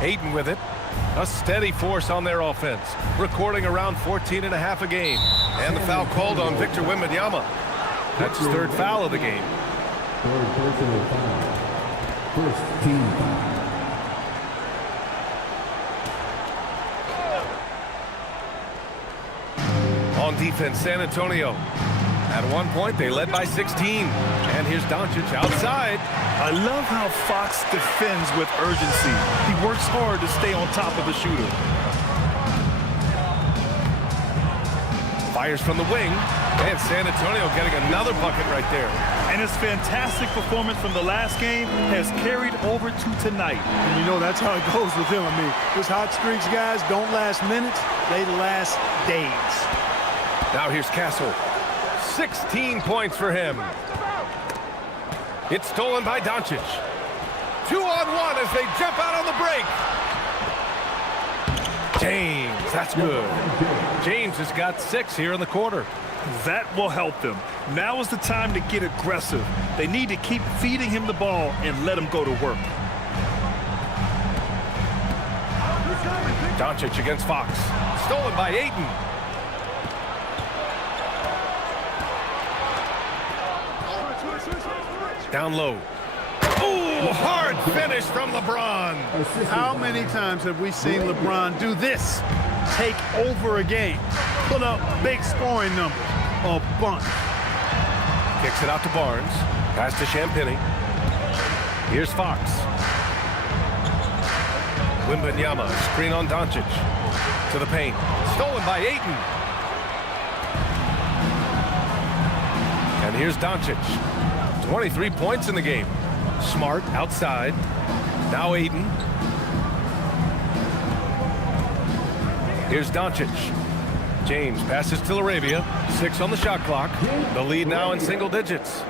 Ayton with it. A steady force on their offense, recording around 14.5 a game. And the foul called on Victor Wembanyama. That's his 3rd foul of the game. 3rd personal foul. 1st team foul. On defense, San Antonio. At one point, they led by 16. And here's Doncic outside. I love how Fox defends with urgency. He works hard to stay on top of the shooter. Fires from the wing. And San Antonio getting another bucket right there. And his fantastic performance from the last game has carried over to tonight. And you know, that's how it goes with him. I mean, his hot streaks, guys, don't last minutes. They last days. Now here's Castle. 16 points for him. It's stolen by Doncic. 2-on-1 as they jump out on the break. James, that's good. James has got 6 here in the quarter. That will help them. Now is the time to get aggressive. They need to keep feeding him the ball and let him go to work. Doncic against Fox. Stolen by Ayton. Down low. Ooh, hard finish from LeBron. How many times have we seen LeBron do this? Take over a game. Put up big scoring numbers. A bunch. Kicks it out to Barnes. Pass to Champagnie. Here's Fox. Wembanyama, screen on Doncic. To the paint. Stolen by Ayton. And here's Doncic. 23 points in the game. Smart outside. Now Ayton. Here's Doncic. James passes to LaRavia. 6 on the shot clock. The lead now in single digits.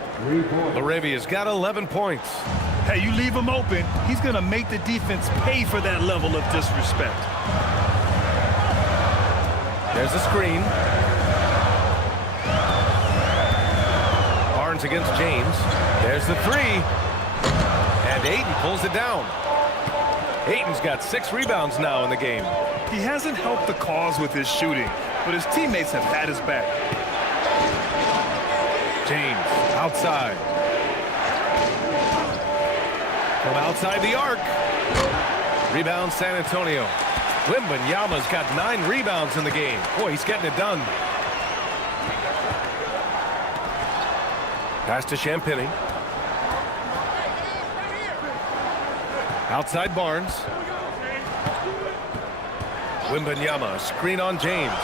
LaRavia's got 11 points. Hey, you leave him open, he's going to make the defense pay for that level of disrespect. There's a screen. Barnes against James. There's the 3. And Ayton pulls it down. Ayton's got 6 rebounds now in the game. He hasn't helped the cause with his shooting, but his teammates have had his back. James outside. From outside the arc. Rebound San Antonio. Wembanyama's got 9 rebounds in the game. Boy, he's getting it done. Pass to Champagny. Outside Barnes. Wembanyama, screen on James.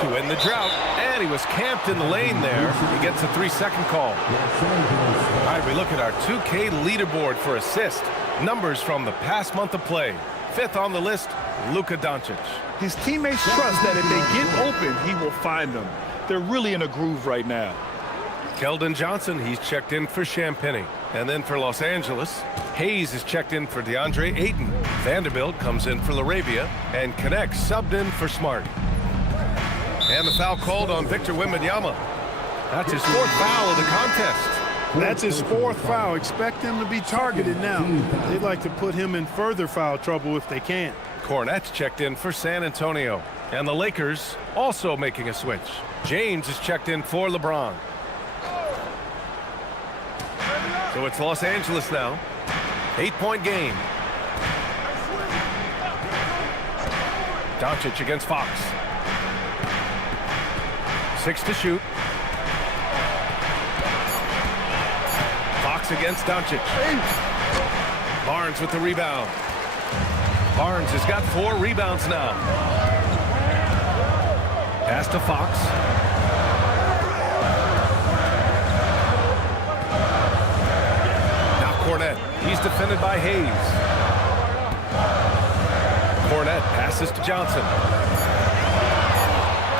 To end the drought. And he was camped in the lane there. He gets a 3-second call. All right, we look at our 2K leaderboard for assist. Numbers from the past month of play. 5th on the list, Luka Doncic. His teammates trust that if they get open, he will find them. They're really in a groove right now. Keldon Johnson, he's checked in for Champagny. And then for Los Angeles, Hayes is checked in for DeAndre Ayton. Vanderbilt comes in for LaRavia, and Connect subbed in for Smart. And the foul called on Victor Wembanyama. That's his 4th foul of the contest. That's his 4th foul. Expect him to be targeted now. They'd like to put him in further foul trouble if they can. Cornette's checked in for San Antonio. And the Lakers also making a switch. James is checked in for LeBron. So it's Los Angeles now. 8-point game. Doncic against Fox. 6 to shoot. Fox against Doncic. Barnes with the rebound. Barnes has got 4 rebounds now. Pass to Fox. Now Cornette. He's defended by Hayes. Cornette passes to Johnson.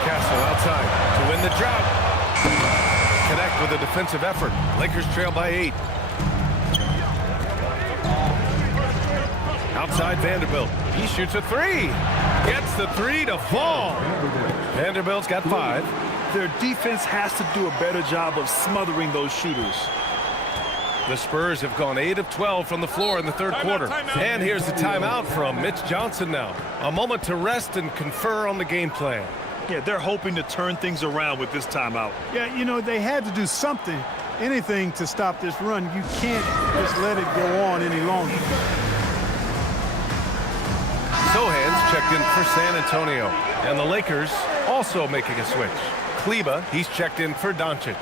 Castle outside to win the drought. Connect with a defensive effort. Lakers trail by 8. Outside Vanderbilt. He shoots a 3. Gets the 3 to fall. Vanderbilt's got 5. Their defense has to do a better job of smothering those shooters. The Spurs have gone 8 of 12 from the floor in the 3rd quarter. And here's the timeout from Mitch Johnson now. A moment to rest and confer on the game plan. Yeah, they're hoping to turn things around with this timeout. Yeah, you know, they had to do something, anything to stop this run. You can't just let it go on any longer. Sohan's checked in for San Antonio. And the Lakers also making a switch. Kleba, he's checked in for Doncic.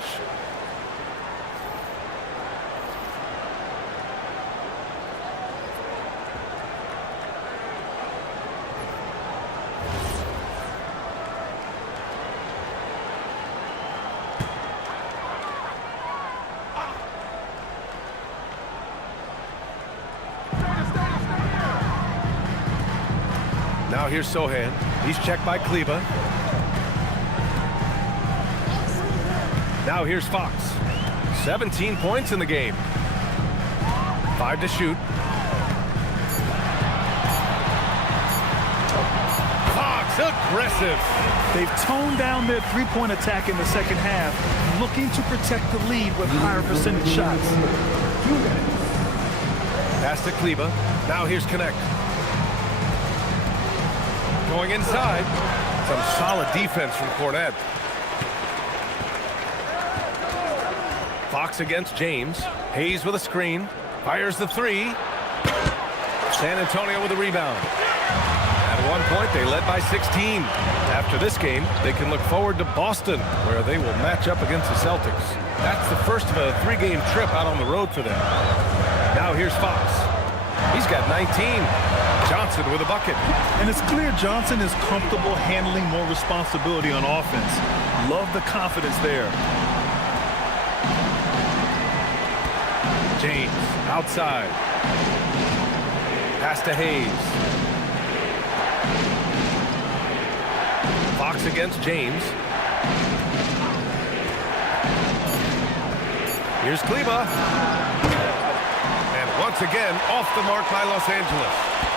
Now here's Sohan. He's checked by Kleba. Now here's Fox. 17 points in the game. 5 to shoot. Fox, aggressive. They've toned down their 3-point attack in the second half, looking to protect the lead with higher percentage shots. Pass to Kleba. Now here's Connect. Going inside. Some solid defense from Cornette. Fox against James. Hayes with a screen. Fires the 3. San Antonio with a rebound. At one point, they led by 16. After this game, they can look forward to Boston, where they will match up against the Celtics. That's the first of a 3-game trip out on the road for them. Now here's Fox. He's got 19. Johnson with a bucket. And it's clear Johnson is comfortable handling more responsibility on offense. Love the confidence there. James outside. Pass to Hayes. Fox against James. Here's Kleba. And once again, off the mark by Los Angeles.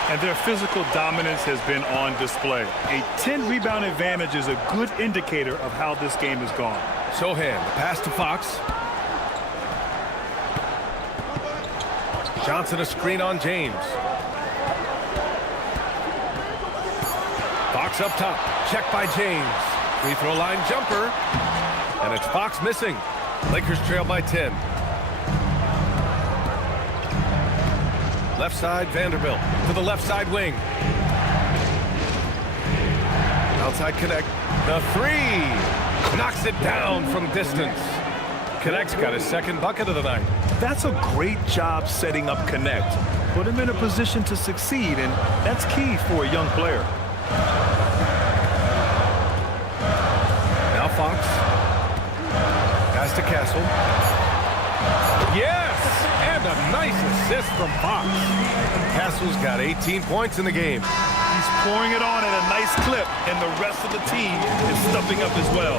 And their physical dominance has been on display. A 10-rebound advantage is a good indicator of how this game has gone. Sohan, the pass to Fox. Johnson a screen on James. Fox up top. Check by James. Free throw line jumper. And it's Fox missing. Lakers trail by 10. Left side, Vanderbilt to the left side wing. Outside Connect. The three. Knocks it down from distance. Connect's got his second bucket of the night. That's a great job setting up Connect. Put him in a position to succeed, and that's key for a young player. Now Fox. Pass to Castle. Yes! And a nice assist from Fox. Castle's got 18 points in the game. He's pouring it on at a nice clip, and the rest of the team is stepping up as well.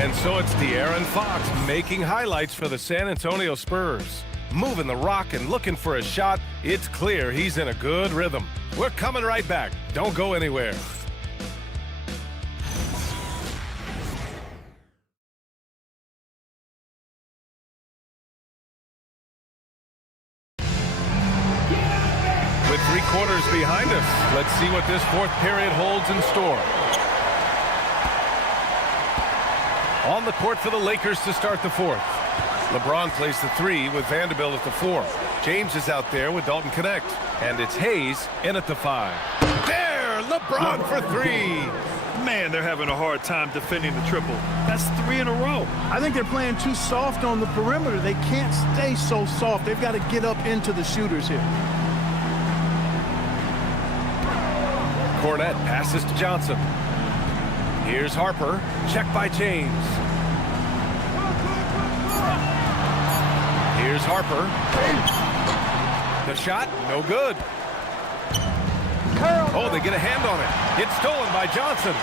And so it's De'Aaron Fox making highlights for the San Antonio Spurs. Moving the rock and looking for a shot. It's clear he's in a good rhythm. We're coming right back. Don't go anywhere. With 3 quarters behind us, let's see what this fourth period holds in store. On the court for the Lakers to start the fourth. LeBron plays the 3 with Vanderbilt at the 4. James is out there with Dalton Connect. And it's Hayes in at the 5. There! LeBron for 3! Man, they're having a hard time defending the triple. That's 3 in a row. I think they're playing too soft on the perimeter. They can't stay so soft. They've got to get up into the shooters here. Cornette passes to Johnson. Here's Harper. Check by James. Here's Harper. The shot, no good. Oh, they get a hand on it. It's stolen by Johnson.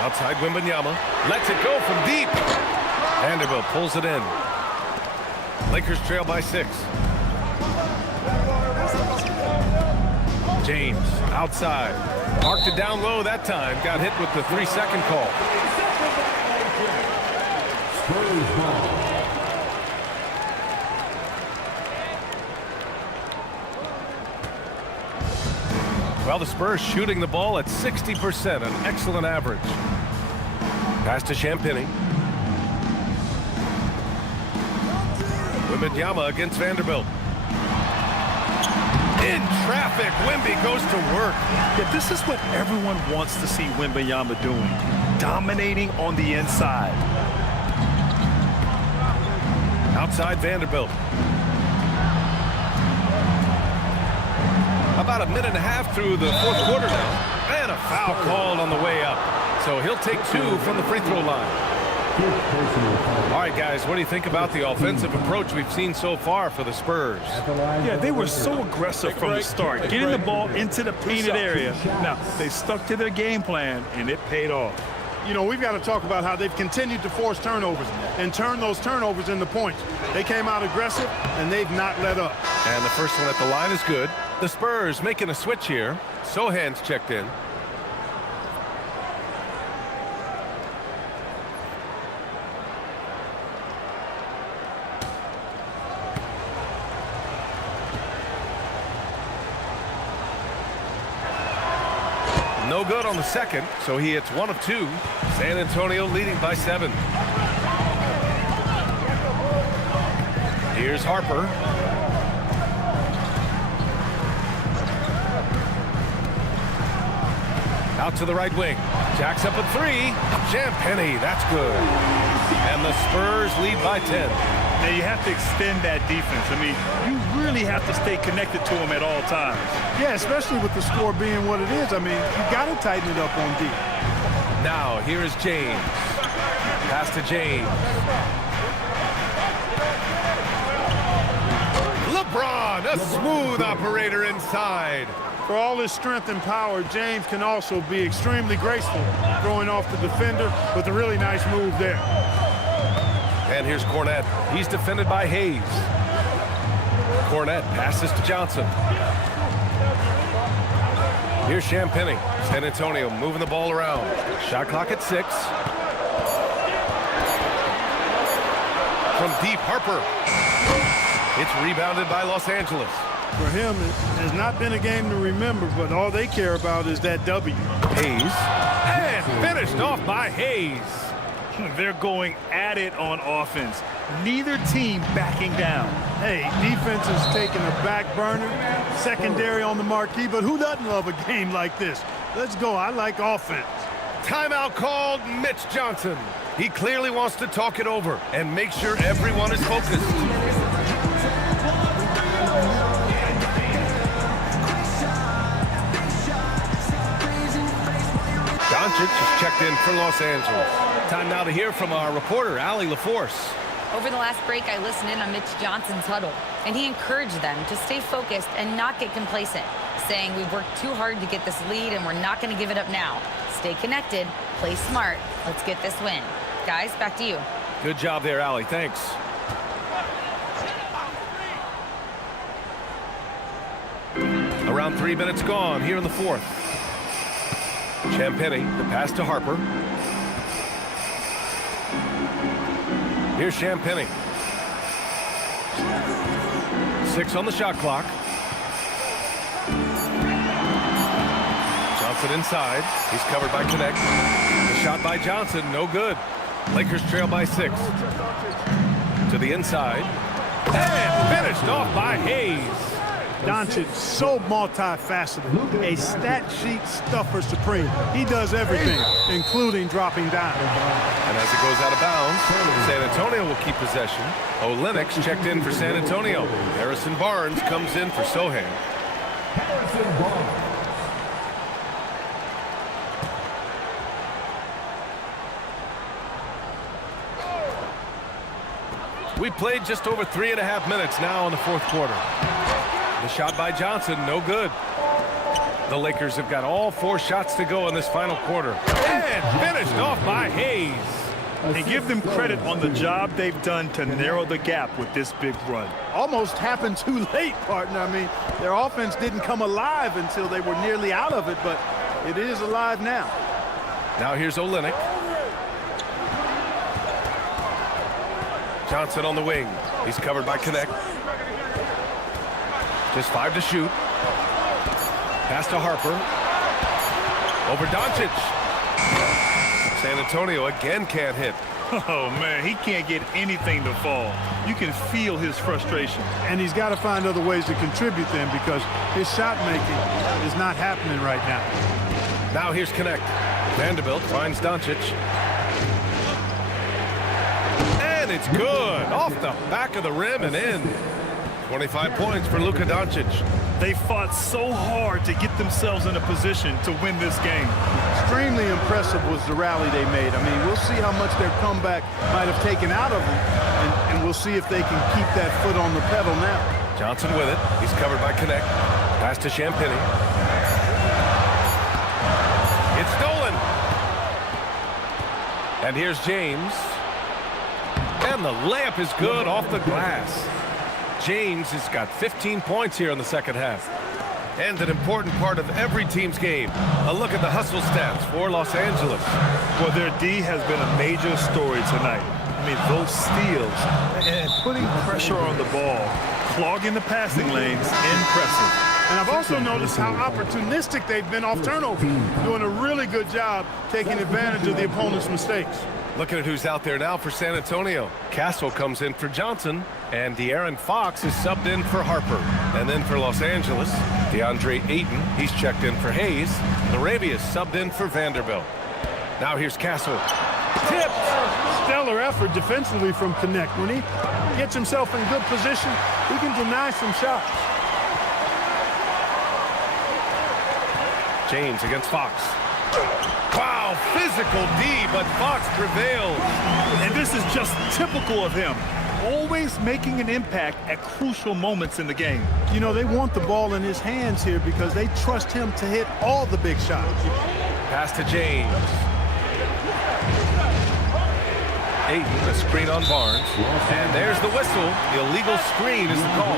Outside Wembanyama. Lets it go from deep. Vanderbilt pulls it in. Lakers trail by 6. James outside. Marked it down low that time. Got hit with the 3-second call. Well, the Spurs shooting the ball at 60%, an excellent average. Pass to Champagny. Wembanyama against Vanderbilt. In traffic, Wemby goes to work. Yeah, this is what everyone wants to see Wembanyama doing. Dominating on the inside. Outside Vanderbilt. About a minute and a half through the fourth quarter now. And a foul called on the way up. So he'll take 2 from the free throw line. All right, guys, what do you think about the offensive approach we've seen so far for the Spurs? Yeah, they were so aggressive from the start, getting the ball into the painted area. Now, they stuck to their game plan, and it paid off. You know, we've got to talk about how they've continued to force turnovers and turn those turnovers into points. They came out aggressive, and they've not let up. And the first one at the line is good. The Spurs making a switch here. Sohan's checked in. No good on the second, so he hits 1 of 2. San Antonio leading by 7. Here's Harper. Out to the right wing. Jacks up a 3. Champagny, that's good. And the Spurs lead by 10. Now, you have to extend that defense. I mean, you really have to stay connected to them at all times. Yeah, especially with the score being what it is. I mean, you got to tighten it up on D. Now, here is James. Pass to James. LeBron, a smooth operator inside. For all his strength and power, James can also be extremely graceful, throwing off the defender with a really nice move there. And here's Cornette. He's defended by Hayes. Cornette passes to Johnson. Here's Champagny. San Antonio moving the ball around. Shot clock at 6. From deep, Harper. It's rebounded by Los Angeles. For him, it has not been a game to remember, but all they care about is that W. Hayes. And finished off by Hayes. They're going at it on offense. Neither team backing down. Hey, defense is taking a back burner, secondary on the marquee, but who doesn't love a game like this? Let's go. I like offense. Timeout called. Mitch Johnson. He clearly wants to talk it over and make sure everyone is focused. Doncic is checked in for Los Angeles. Time now to hear from our reporter, Allie LaForce. Over the last break, I listened in on Mitch Johnson's huddle, and he encouraged them to stay focused and not get complacent, saying we've worked too hard to get this lead and we're not going to give it up now. Stay connected, play smart, let's get this win. Guys, back to you. Good job there, Allie. Thanks. Around 3 minutes gone here in the fourth. Champagnie, the pass to Harper. Here's Champagnie. 6 on the shot clock. Johnson inside. He's covered by Connect. The shot by Johnson, no good. Lakers trail by 6. To the inside. And finished off by Hayes. Doncic, so multifaceted, a stat sheet stuffer supreme. He does everything, including dropping down. And as it goes out of bounds, San Antonio will keep possession. Olenek's checked in for San Antonio. Harrison Barnes comes in for Sohan. Harrison Barnes. We played just over 3.5 minutes now in the fourth quarter. The shot by Johnson, no good. The Lakers have got all 4 shots to go in this final quarter. And finished off by Hayes. And give them credit on the job they've done to narrow the gap with this big run. Almost happened too late, partner. I mean, their offense didn't come alive until they were nearly out of it, but it is alive now. Now here's Olenek. Johnson on the wing. He's covered by Connect. Just 5 to shoot. Pass to Harper. Over Doncic. San Antonio again can't hit. Oh, man, he can't get anything to fall. You can feel his frustration. And he's got to find other ways to contribute then, because his shot making is not happening right now. Now here's Connect. Vanderbilt finds Doncic. And it's good. Off the back of the rim and in. 25 points for Luka Doncic. They fought so hard to get themselves in a position to win this game. Extremely impressive was the rally they made. I mean, we'll see how much their comeback might have taken out of them, and we'll see if they can keep that foot on the pedal now. Johnson with it. He's covered by Connect. Pass to Champagnie. It's stolen. And here's James. And the layup is good off the glass. James has got 15 points here in the second half. And an important part of every team's game. A look at the hustle stats for Los Angeles. Well, their D has been a major story tonight. I mean, those steals and putting pressure on the ball, clogging the passing lanes, impressive. And I've also noticed how opportunistic they've been off turnover, doing a really good job taking advantage of the opponent's mistakes. Looking at who's out there now for San Antonio. Castle comes in for Johnson, and De'Aaron Fox is subbed in for Harper. And then for Los Angeles, DeAndre Ayton, he's checked in for Hayes. Larabia is subbed in for Vanderbilt. Now here's Castle. Tipped. Stellar effort defensively from Connect. When he gets himself in good position, he can deny some shots. James against Fox. Wow, physical D, but Fox prevails. And this is just typical of him. Always making an impact at crucial moments in the game. You know, they want the ball in his hands here because they trust him to hit all the big shots. Pass to James. Ayton, a screen on Barnes. And there's the whistle. The illegal screen is the call.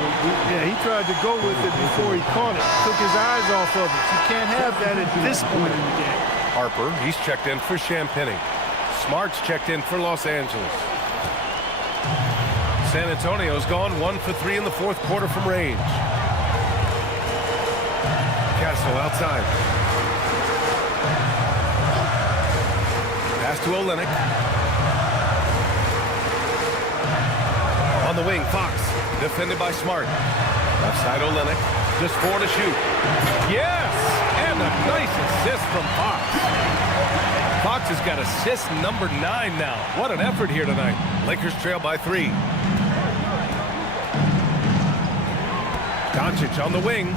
Yeah, he tried to go with it before he caught it. Took his eyes off of it. You can't have that at this point in the game. Harper, he's checked in for Champagnie. Smart's checked in for Los Angeles. San Antonio's gone 1 for 3 in the fourth quarter from range. Castle outside. Pass to Olenek. On the wing, Fox. Defended by Smart. Left side, Olynyk. Just 4 to shoot. Yes! And a nice assist from Fox. Fox has got assist number 9 now. What an effort here tonight. Lakers trail by 3. Doncic on the wing.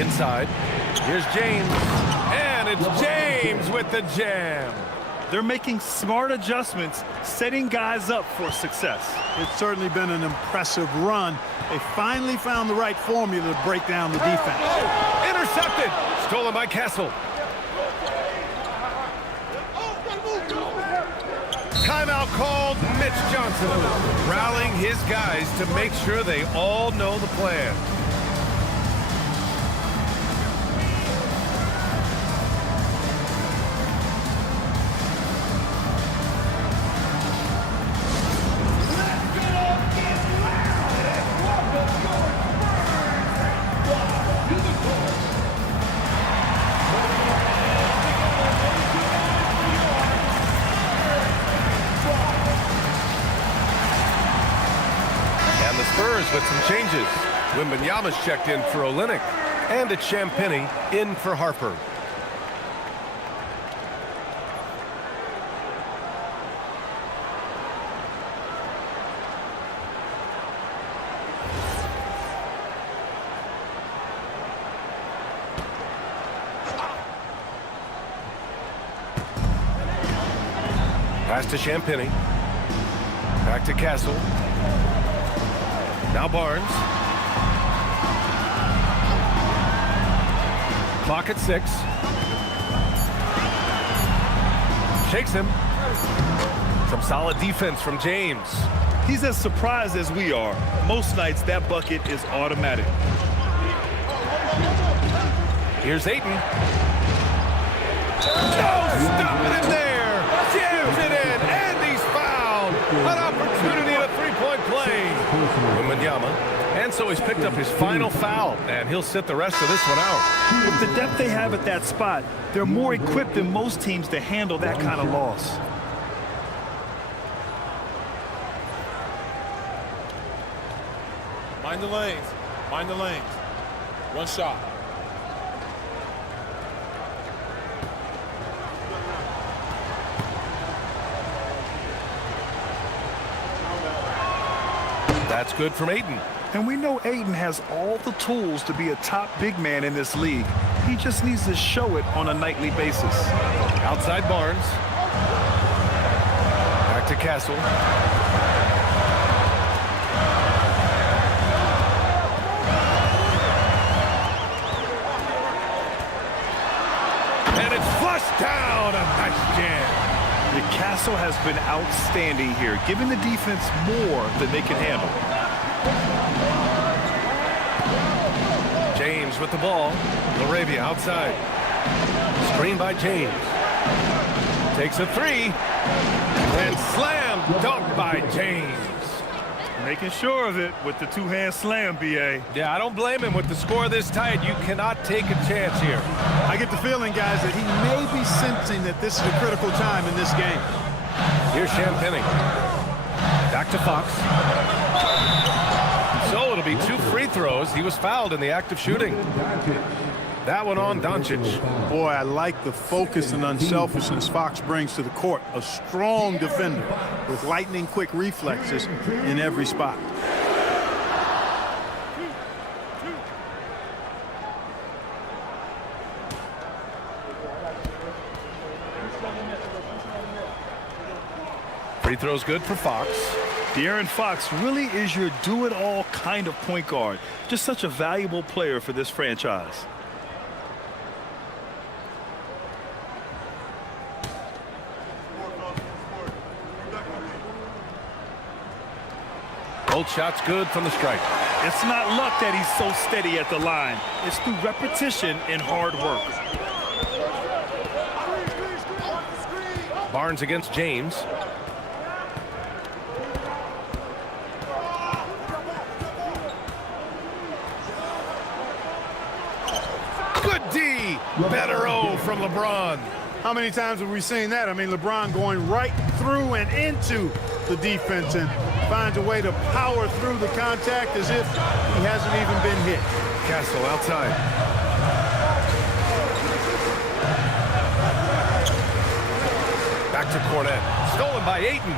Inside. Here's James. And it's James with the jam. They're making smart adjustments, setting guys up for success. It's certainly been an impressive run. They finally found the right formula to break down the defense. Oh, intercepted. Stolen by Castle. Timeout called. Mitch Johnson rallying his guys to make sure they all know the plan. Spurs with some changes. Wembanyama's checked in for Olynyk, and it's Champagnie in for Harper. Pass to Champagnie. Back to Castle. Now Barnes. Clock at 6. Shakes him. Some solid defense from James. He's as surprised as we are. Most nights that bucket is automatic. Here's Ayton. No, stop it in there. Jams it in, and he's fouled. An opportunity at a three-point play. Wembanyama. And so he's picked up his final foul, and he'll sit the rest of this one out. With the depth they have at that spot, they're more equipped than most teams to handle that kind of loss. Mind the lanes. Mind the lanes. One shot. That's good from Ayton. And we know Ayton has all the tools to be a top big man in this league. He just needs to show it on a nightly basis. Outside Barnes. Back to Castle. And it's flushed down. A nice jam. The Castle has been outstanding here, giving the defense more than they can handle. James with the ball. LaRavia outside. Screen by James. Takes a 3. And slam dunk by James. Making sure of it with the two-hand slam, B.A. Yeah, I don't blame him with the score this tight. You cannot take a chance here. I get the feeling, guys, that he may be sensing that this is a critical time in this game. Here's Champagnie. Back to Fox. So it'll be 2 free throws. He was fouled in the act of shooting. That one on Doncic. Boy, I like the focus and unselfishness Fox brings to the court. A strong defender with lightning-quick reflexes in every spot. Free throw's good for Fox. De'Aaron Fox really is your do-it-all kind of point guard. Just such a valuable player for this franchise. Both shots good from the stripe. It's not luck that he's so steady at the line. It's through repetition and hard work. Barnes against James. Good D. Better O from LeBron. How many times have we seen that? I mean, LeBron going right through and into the defense and finds a way to power through the contact as if he hasn't even been hit. Castle outside. Back to Cornette. Stolen by Ayton.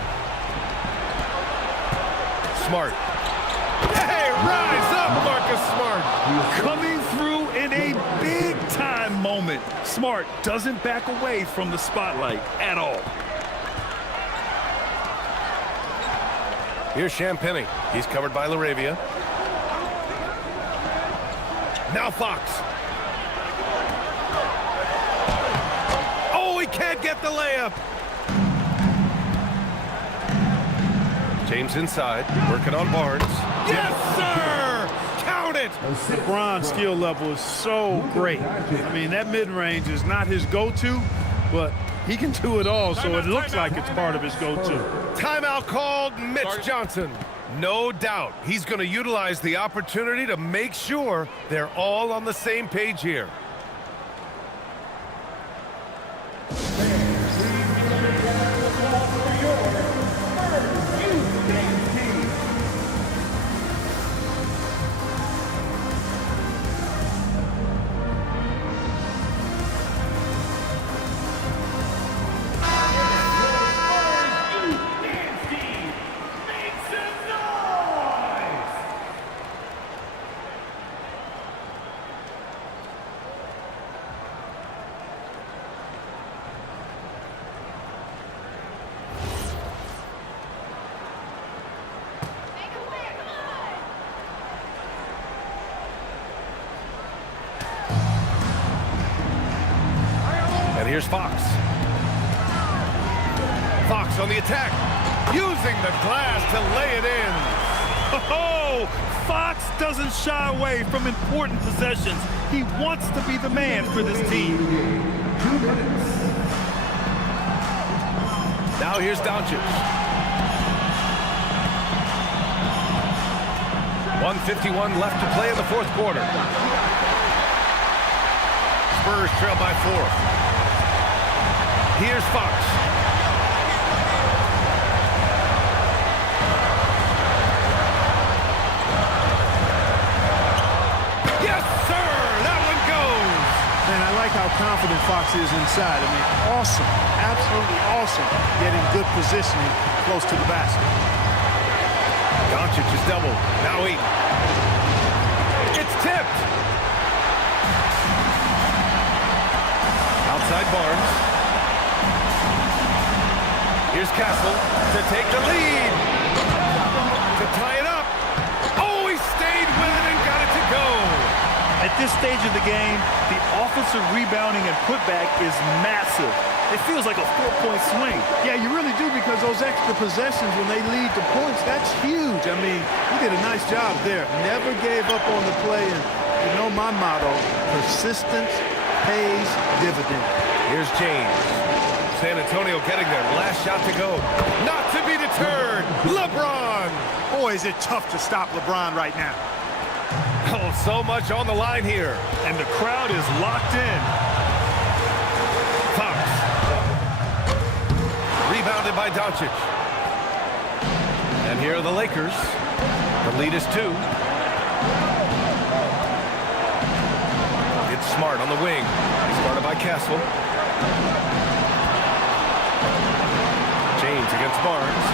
Smart. Hey, rise up, Marcus Smart. Coming through in a big-time moment. Smart doesn't back away from the spotlight at all. Here's Champagny. He's covered by LaRavia. Now Fox. Oh, he can't get the layup. James inside, working on Barnes. Yes, sir! Count it! LeBron's skill level is so great. I mean, that mid-range is not his go-to, but he can do it all, so it looks like it's part of his go-to. Timeout called. Mitch Johnson. No doubt he's going to utilize the opportunity to make sure they're all on the same page here. Here's Fox. Fox on the attack, using the glass to lay it in. Oh, Fox doesn't shy away from important possessions. He wants to be the man for this team. 2 minutes. Now here's Doncic. 1:51 left to play in the fourth quarter. Spurs trail by 4. Here's Fox. Yes, sir! That one goes! And I like how confident Fox is inside. I mean, awesome. Absolutely awesome. Getting good positioning close to the basket. Doncic is doubled. Now 8. It's tipped. Outside Barnes. Here's Castle to take the lead. To tie it up. Oh, he stayed with it and got it to go. At this stage of the game, the offensive rebounding and putback is massive. It feels like a 4-point swing. Yeah, you really do, because those extra possessions when they lead to points, that's huge. I mean, he did a nice job there. Never gave up on the play, and you know my motto, persistence pays dividends. Here's James. San Antonio getting their last shot to go. Not to be deterred. LeBron. Boy, is it tough to stop LeBron right now. Oh, so much on the line here. And the crowd is locked in. Fox. Rebounded by Doncic. And here are the Lakers. The lead is 2. It's Smart on the wing. He's guarded by Castle. James against Barnes.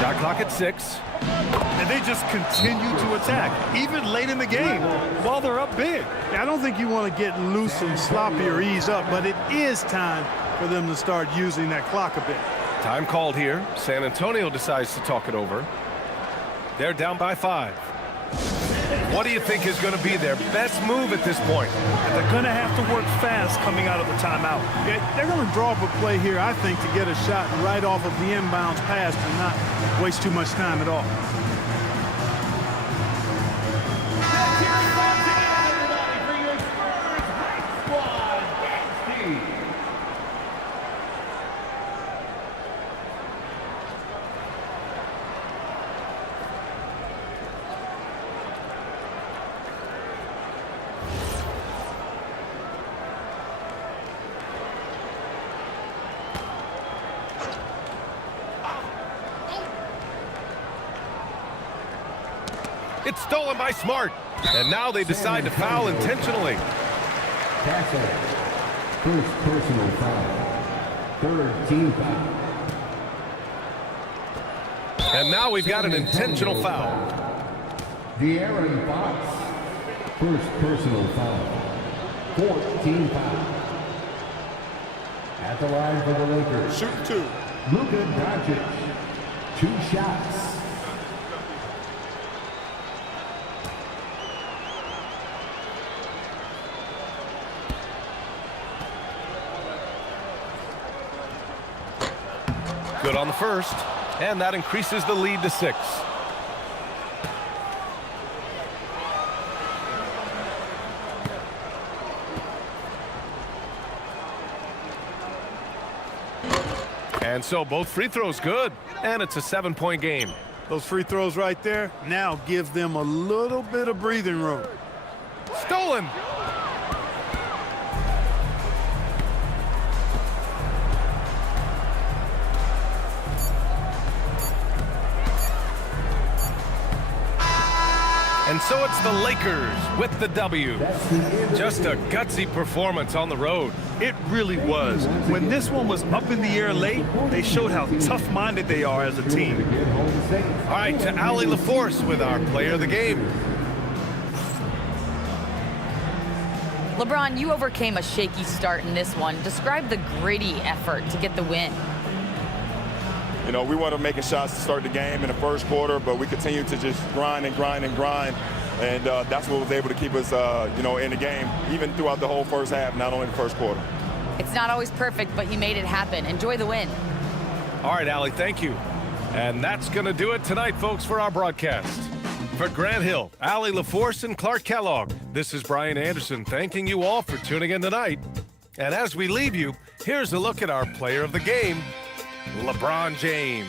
Shot clock at 6. And they just continue to attack, even late in the game, while they're up big. I don't think you want to get loose and sloppy or ease up, but it is time for them to start using that clock a bit. Time called here. San Antonio decides to talk it over. They're down by 5. What do you think is going to be their best move at this point? And they're going to have to work fast coming out of the timeout. Yeah, they're going to draw up a play here, I think, to get a shot right off of the inbounds pass and not waste too much time at all. It's stolen by Smart. And now they decide to foul intentionally. Castle. First personal foul. Third team foul. And now we've got an intentional foul. De'Aaron Fox. First personal foul. Fourth team foul. At the line for the Lakers. Shooting two. Luka Doncic. 2 shots. Good on the first, and that increases the lead to 6. And so both free throws good, and it's a 7-point game. Those free throws right there now give them a little bit of breathing room. Stolen. And so it's the Lakers with the W. Just a gutsy performance on the road. It really was. When this one was up in the air late, they showed how tough-minded they are as a team. All right, to Allie LaForce with our player of the game. LeBron, you overcame a shaky start in this one. Describe the gritty effort to get the win. You know, we weren't making shots to start the game in the first quarter, but we continued to just grind and grind and grind. And that's what was able to keep us, you know, in the game, even throughout the whole first half, not only the first quarter. It's not always perfect, but you made it happen. Enjoy the win. All right, Allie, thank you. And that's going to do it tonight, folks, for our broadcast. For Grant Hill, Allie LaForce, and Clark Kellogg, this is Brian Anderson thanking you all for tuning in tonight. And as we leave you, here's a look at our player of the game, LeBron James.